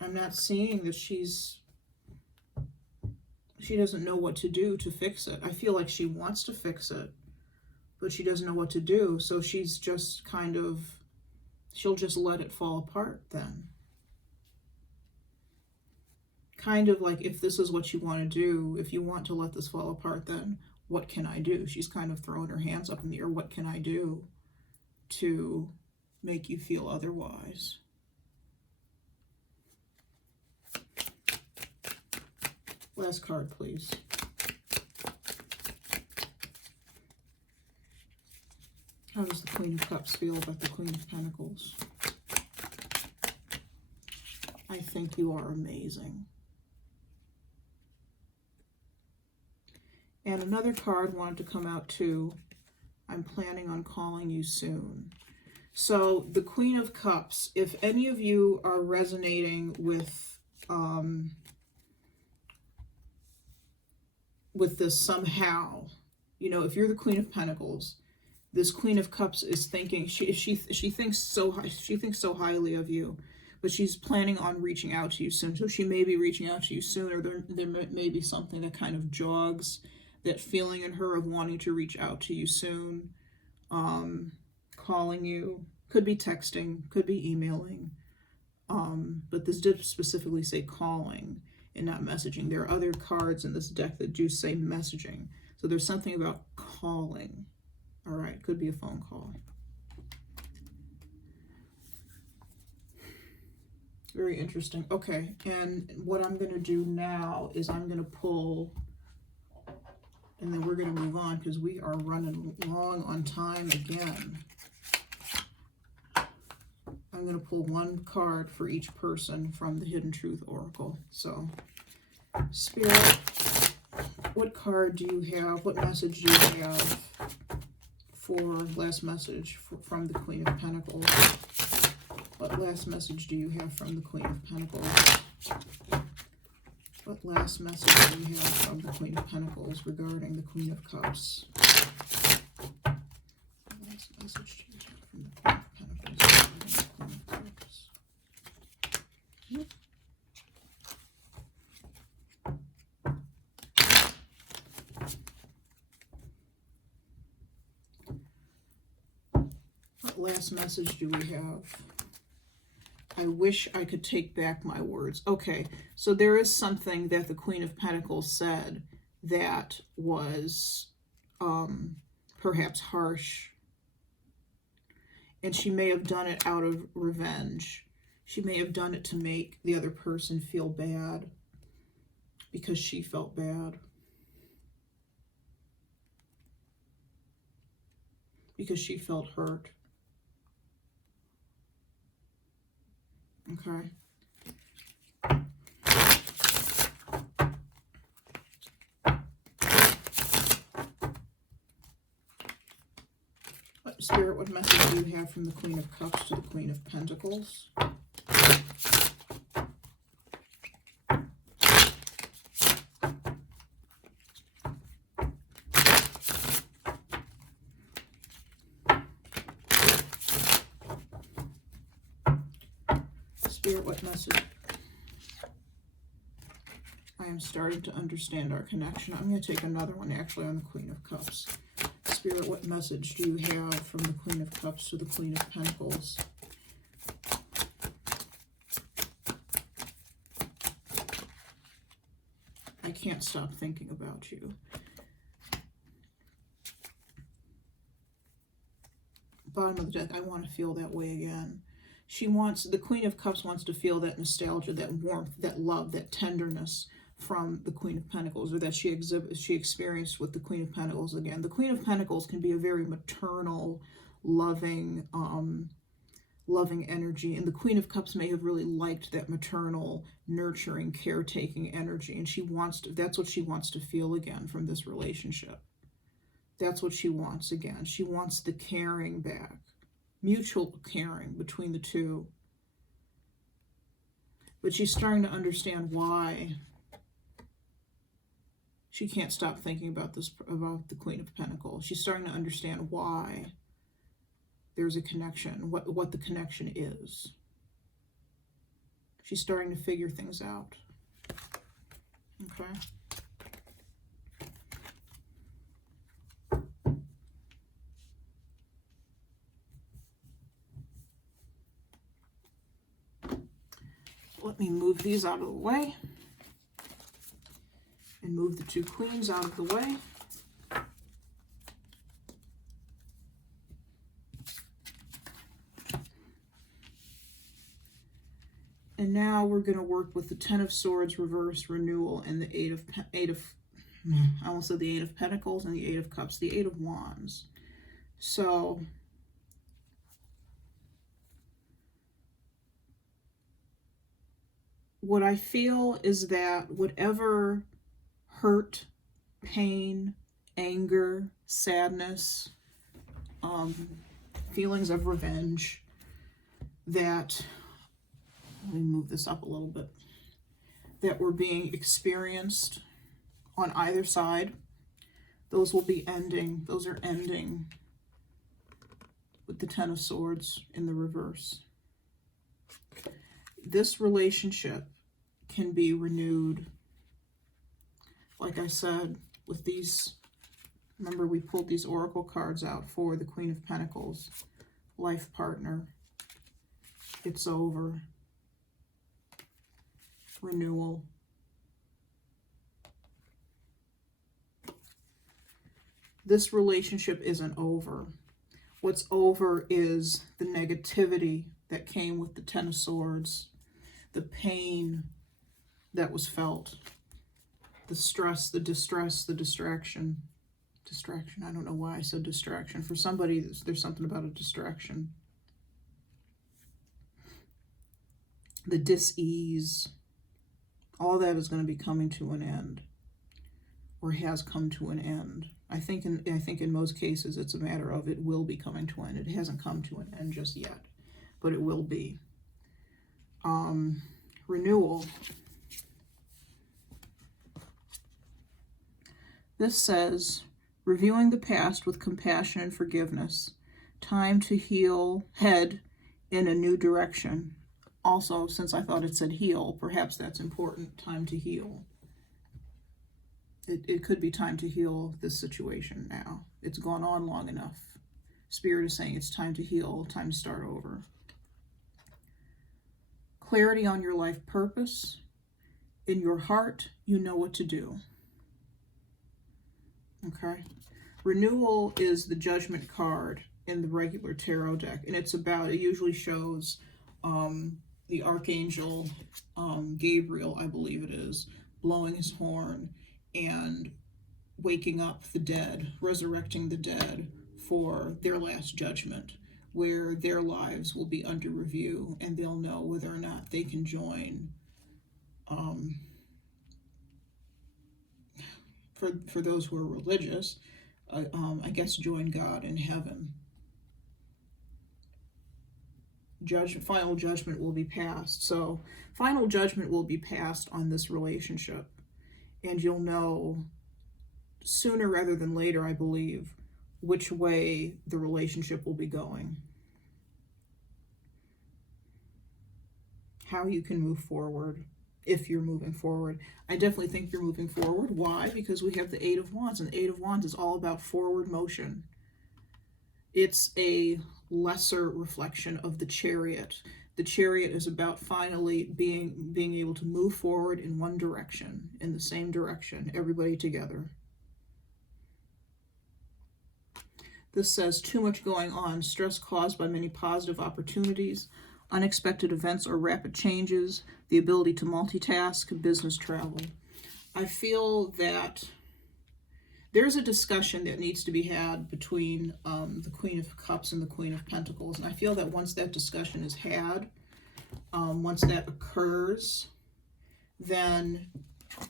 I'm not seeing that she doesn't know what to do to fix it. I feel like she wants to fix it, but she doesn't know what to do. So she's just she'll just let it fall apart then. Kind of like, if this is what you want to do, if you want to let this fall apart, then what can I do? She's kind of throwing her hands up in the air. What can I do to make you feel otherwise? Last card, please. How does the Queen of Cups feel about the Queen of Pentacles? I think you are amazing. And another card wanted to come out too. I'm planning on calling you soon. So the Queen of Cups, if any of you are resonating with this somehow, you know, if you're the Queen of Pentacles, this Queen of Cups is thinking, she thinks so highly of you, but she's planning on reaching out to you soon. So she may be reaching out to you soon, or there may be something that kind of jogs that feeling in her of wanting to reach out to you soon. Calling you, could be texting, could be emailing, but this did specifically say calling and not messaging. There are other cards in this deck that do say messaging, so there's something about calling. All right, could be a phone call. Very interesting. Okay, and what I'm going to do now is I'm going to pull, and then we're going to move on because we are running long on time again. I'm going to pull one card for each person from the Hidden Truth Oracle. So, Spirit, what card do you have? What message do you have for last message from the Queen of Pentacles? What last message do you have from the Queen of Pentacles? What last message do you have from the Queen of Pentacles regarding the Queen of Cups? What last message do you have from the Queen of Pentacles regarding the Queen of Cups? What last message do we have? I wish I could take back my words. Okay, so there is something that the Queen of Pentacles said that was perhaps harsh. And she may have done it out of revenge. She may have done it to make the other person feel bad because she felt bad. Because she felt hurt. Okay. Spirit, what message do you have from the Queen of Cups to the Queen of Pentacles? Spirit, what message? I am starting to understand our connection. I'm going to take another one actually on the Queen of Cups. Spirit, what message do you have from the Queen of Cups to the Queen of Pentacles? I can't stop thinking about you. Bottom of the deck, I want to feel that way again. She wants, the Queen of Cups wants to feel that nostalgia, that warmth, that love, that tenderness from the Queen of Pentacles, or that she experienced with the Queen of Pentacles again. The Queen of Pentacles can be a very maternal, loving, loving energy, and the Queen of Cups may have really liked that maternal, nurturing, caretaking energy, and she wants to, that's what she wants to feel again from this relationship. That's what she wants again. She wants the caring back, mutual caring between the two. But she's starting to understand why she can't stop thinking about this, about the Queen of Pentacles. She's starting to understand why there's a connection, what the connection is. She's starting to figure things out. Okay. Let me move these out of the way and move the two queens out of the way. And now we're going to work with the Ten of Swords, Reverse, Renewal, and the I almost said the Eight of Pentacles and the Eight of Cups, the Eight of Wands. So what I feel is that whatever hurt, pain, anger, sadness, feelings of revenge that, let me move this up a little bit, that were being experienced on either side. Those will be ending. Those are ending with the Ten of Swords in the reverse. This relationship can be renewed. Like I said, with these, remember we pulled these oracle cards out for the Queen of Pentacles, life partner. It's over. Renewal. This relationship isn't over. What's over is the negativity that came with the Ten of Swords, the pain that was felt, the stress, the distress, the distraction. Distraction, I don't know why I said distraction. For somebody, there's something about a distraction. The dis-ease. All that is going to be coming to an end, or has come to an end. I think in most cases it's a matter of it will be coming to an end. It hasn't come to an end just yet, but it will be. Renewal. This says, reviewing the past with compassion and forgiveness. Time to heal, head in a new direction. Also, since I thought it said heal, perhaps that's important. Time to heal. It could be time to heal this situation now. It's gone on long enough. Spirit is saying it's time to heal, time to start over. Clarity on your life purpose. In your heart, you know what to do. Okay. Renewal is the Judgment card in the regular tarot deck. And it's about, it usually shows the Archangel Gabriel, I believe it is, blowing his horn and waking up the dead, resurrecting the dead for their last judgment, where their lives will be under review and they'll know whether or not they can join, for those who are religious, I guess join God in heaven. Final judgment will be passed. So final judgment will be passed on this relationship. And you'll know sooner rather than later, I believe, which way the relationship will be going. How you can move forward, if you're moving forward. I definitely think you're moving forward. Why? Because we have the Eight of Wands, and the Eight of Wands is all about forward motion. It's a lesser reflection of the Chariot. The Chariot is about finally being able to move forward in one direction, in the same direction, everybody together. This says, too much going on, stress caused by many positive opportunities, unexpected events or rapid changes, the ability to multitask, business travel. I feel that there's a discussion that needs to be had between the Queen of Cups and the Queen of Pentacles. And I feel that once that discussion is had, once that occurs, then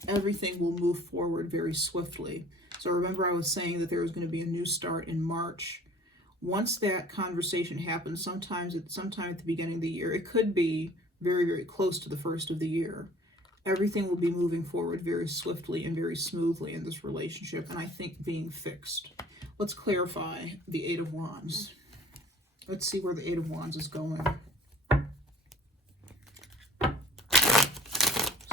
everything will move forward very swiftly. So remember I was saying that there was going to be a new start in March. Once that conversation happens, sometime at the beginning of the year, it could be very, very close to the first of the year. Everything will be moving forward very swiftly and very smoothly in this relationship, and I think being fixed. Let's clarify the Eight of Wands. Let's see where the Eight of Wands is going.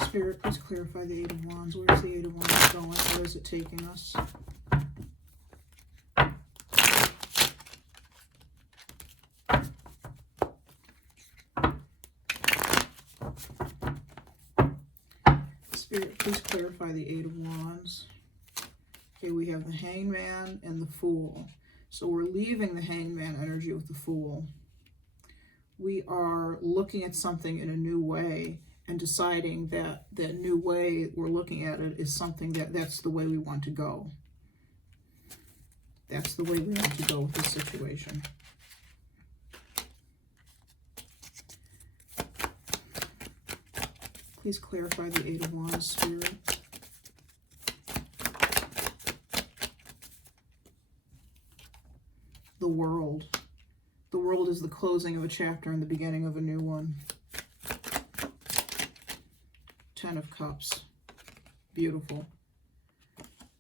Spirit, please clarify the Eight of Wands. Where's the Eight of Wands going? Where is it taking us? Spirit, please clarify the Eight of Wands. Okay, we have the Hangman and the Fool. So we're leaving the Hangman energy with the Fool. We are looking at something in a new way and deciding that that new way we're looking at it is something that's the way we want to go. That's the way we want to go with this situation. Please clarify the Eight of Wands, Spirit. is the closing of a chapter and the beginning of a new one. 10 of Cups. Beautiful.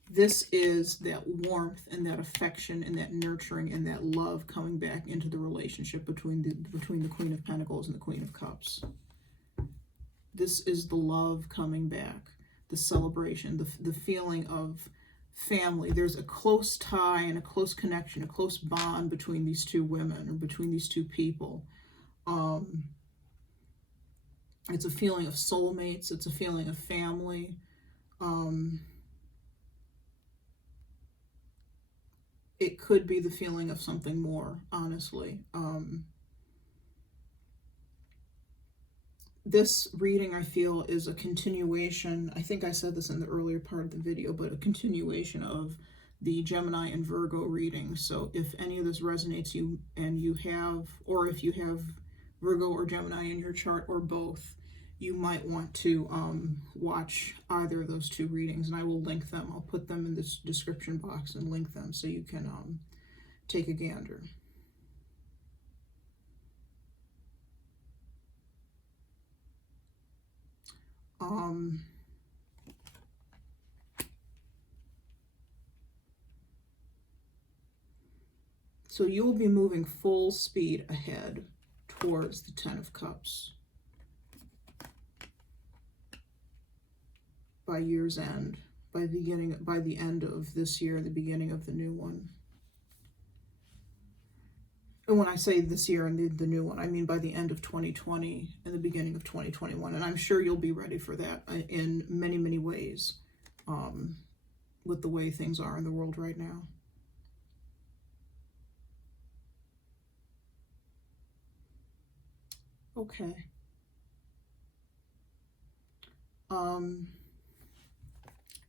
This is that warmth and that affection and that nurturing and that love coming back into the relationship between the Queen of Pentacles and the Queen of Cups. This is the love coming back, the celebration, the feeling of family. There's a close tie and a close connection, a close bond between these two women or between these two people. It's a feeling of soulmates. It's a feeling of family. It could be the feeling of something more, honestly. This reading, I feel, is a continuation. I think I said this in the earlier part of the video, but a continuation of the Gemini and Virgo reading. So if any of this resonates you and you have, or if you have Virgo or Gemini in your chart or both, you might want to watch either of those two readings, and I will link them. I'll put them in this description box and link them so you can take a gander. So you'll be moving full speed ahead towards the 10 of Cups by year's end, by the end of this year, the beginning of the new one. And when I say this year and the new one, I mean by the end of 2020 and the beginning of 2021. And I'm sure you'll be ready for that in many, many ways, with the way things are in the world right now. Okay.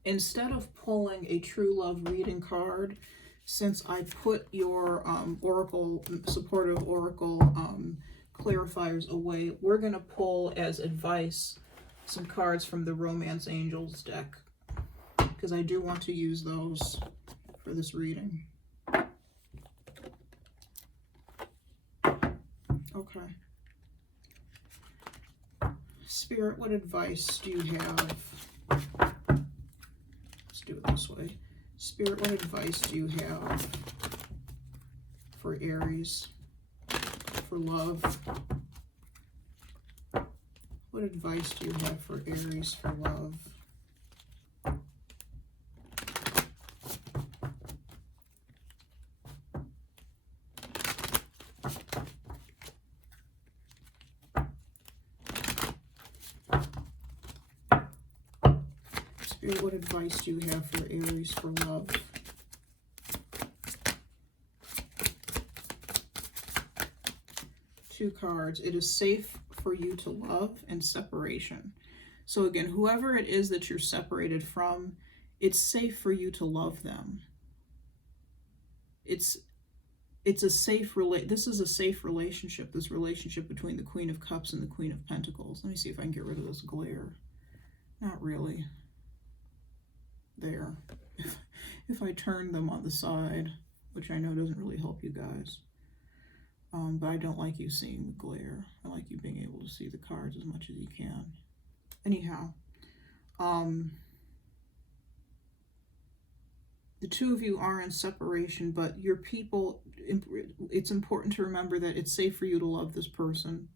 Instead of pulling a true love reading card, since I put your supportive oracle clarifiers away, we're going to pull as advice some cards from the Romance Angels deck, because I do want to use those for this reading. Okay. Spirit, what advice do you have? Let's do it this way. Spirit, what advice do you have for Aries, for love? What advice do you have for Aries, for love? Spirit, what advice do you have for Aries, for love? Two cards. It is safe for you to love, and separation. So again, whoever it is that you're separated from, it's safe for you to love them. It's a safe this is a safe relationship, this relationship between the Queen of Cups and the Queen of Pentacles. Let me see if I can get rid of this glare. Not really. There. If I turn them on the side, which I know doesn't really help you guys. But I don't like you seeing the glare. I like you being able to see the cards as much as you can. Anyhow, the two of you are in separation, but your people, it's important to remember that it's safe for you to love this person.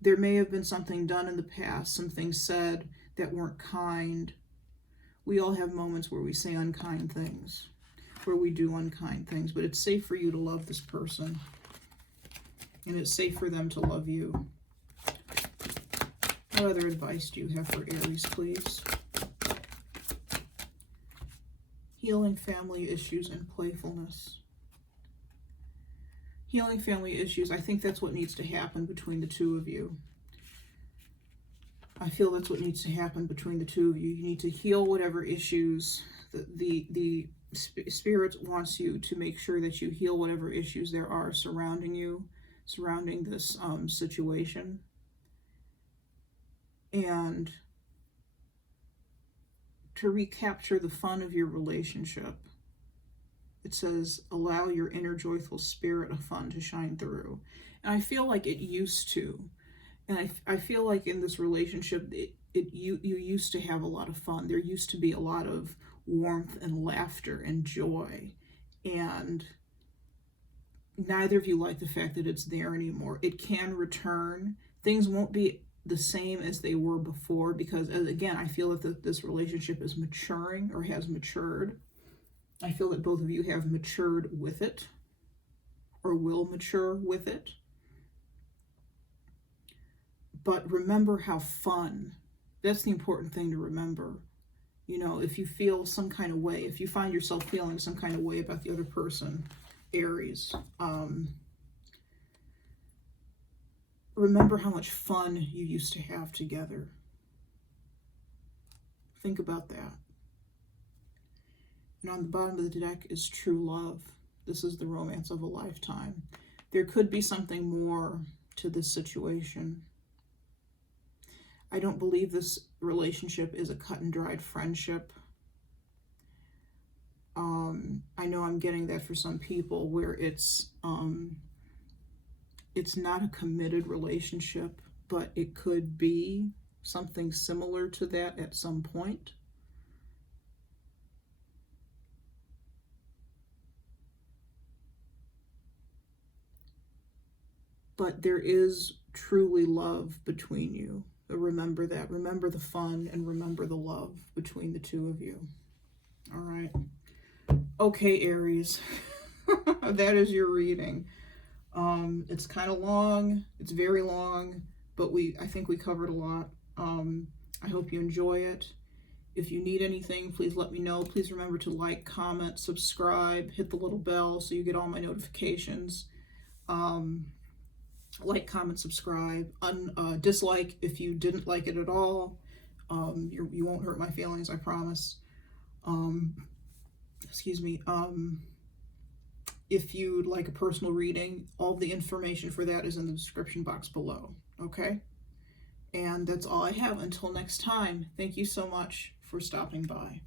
There may have been something done in the past, some things said that weren't kind. We all have moments where we say unkind things, where we do unkind things, but it's safe for you to love this person. And it's safe for them to love you. What other advice do you have for Aries, please? Healing family issues and playfulness. Healing family issues, I think that's what needs to happen between the two of you. I feel that's what needs to happen between the two of you. You need to heal whatever issues. The Spirit wants you to make sure that you heal whatever issues there are surrounding you, surrounding this situation, and to recapture the fun of your relationship. It says, allow your inner joyful spirit of fun to shine through. And I feel like it used to. And I feel like in this relationship, you used to have a lot of fun. There used to be a lot of warmth and laughter and joy. And neither of you like the fact that it's there anymore. It can return. Things won't be the same as they were before because, again, I feel that this relationship is maturing or has matured. I feel that both of you have matured with it or will mature with it. But remember how fun, that's the important thing to remember. You know, if you feel some kind of way, if you find yourself feeling some kind of way about the other person, Aries, remember how much fun you used to have together. Think about that. And on the bottom of the deck is true love. This is the romance of a lifetime. There could be something more to this situation. I don't believe this relationship is a cut and dried friendship. I know I'm getting that for some people where it's not a committed relationship, but it could be something similar to that at some point. But there is truly love between you. Remember that. Remember the fun and remember the love between the two of you. All right. Okay, Aries. That is your reading. It's kind of long. It's very long, but I think we covered a lot. I hope you enjoy it. If you need anything, please let me know. Please remember to like, comment, subscribe, hit the little bell so you get all my notifications. Like, comment, subscribe, dislike if you didn't like it at all. You won't hurt my feelings, I promise. Excuse me. If you'd like a personal reading, all the information for that is in the description box below, okay? And that's all I have. Until next time, thank you so much for stopping by.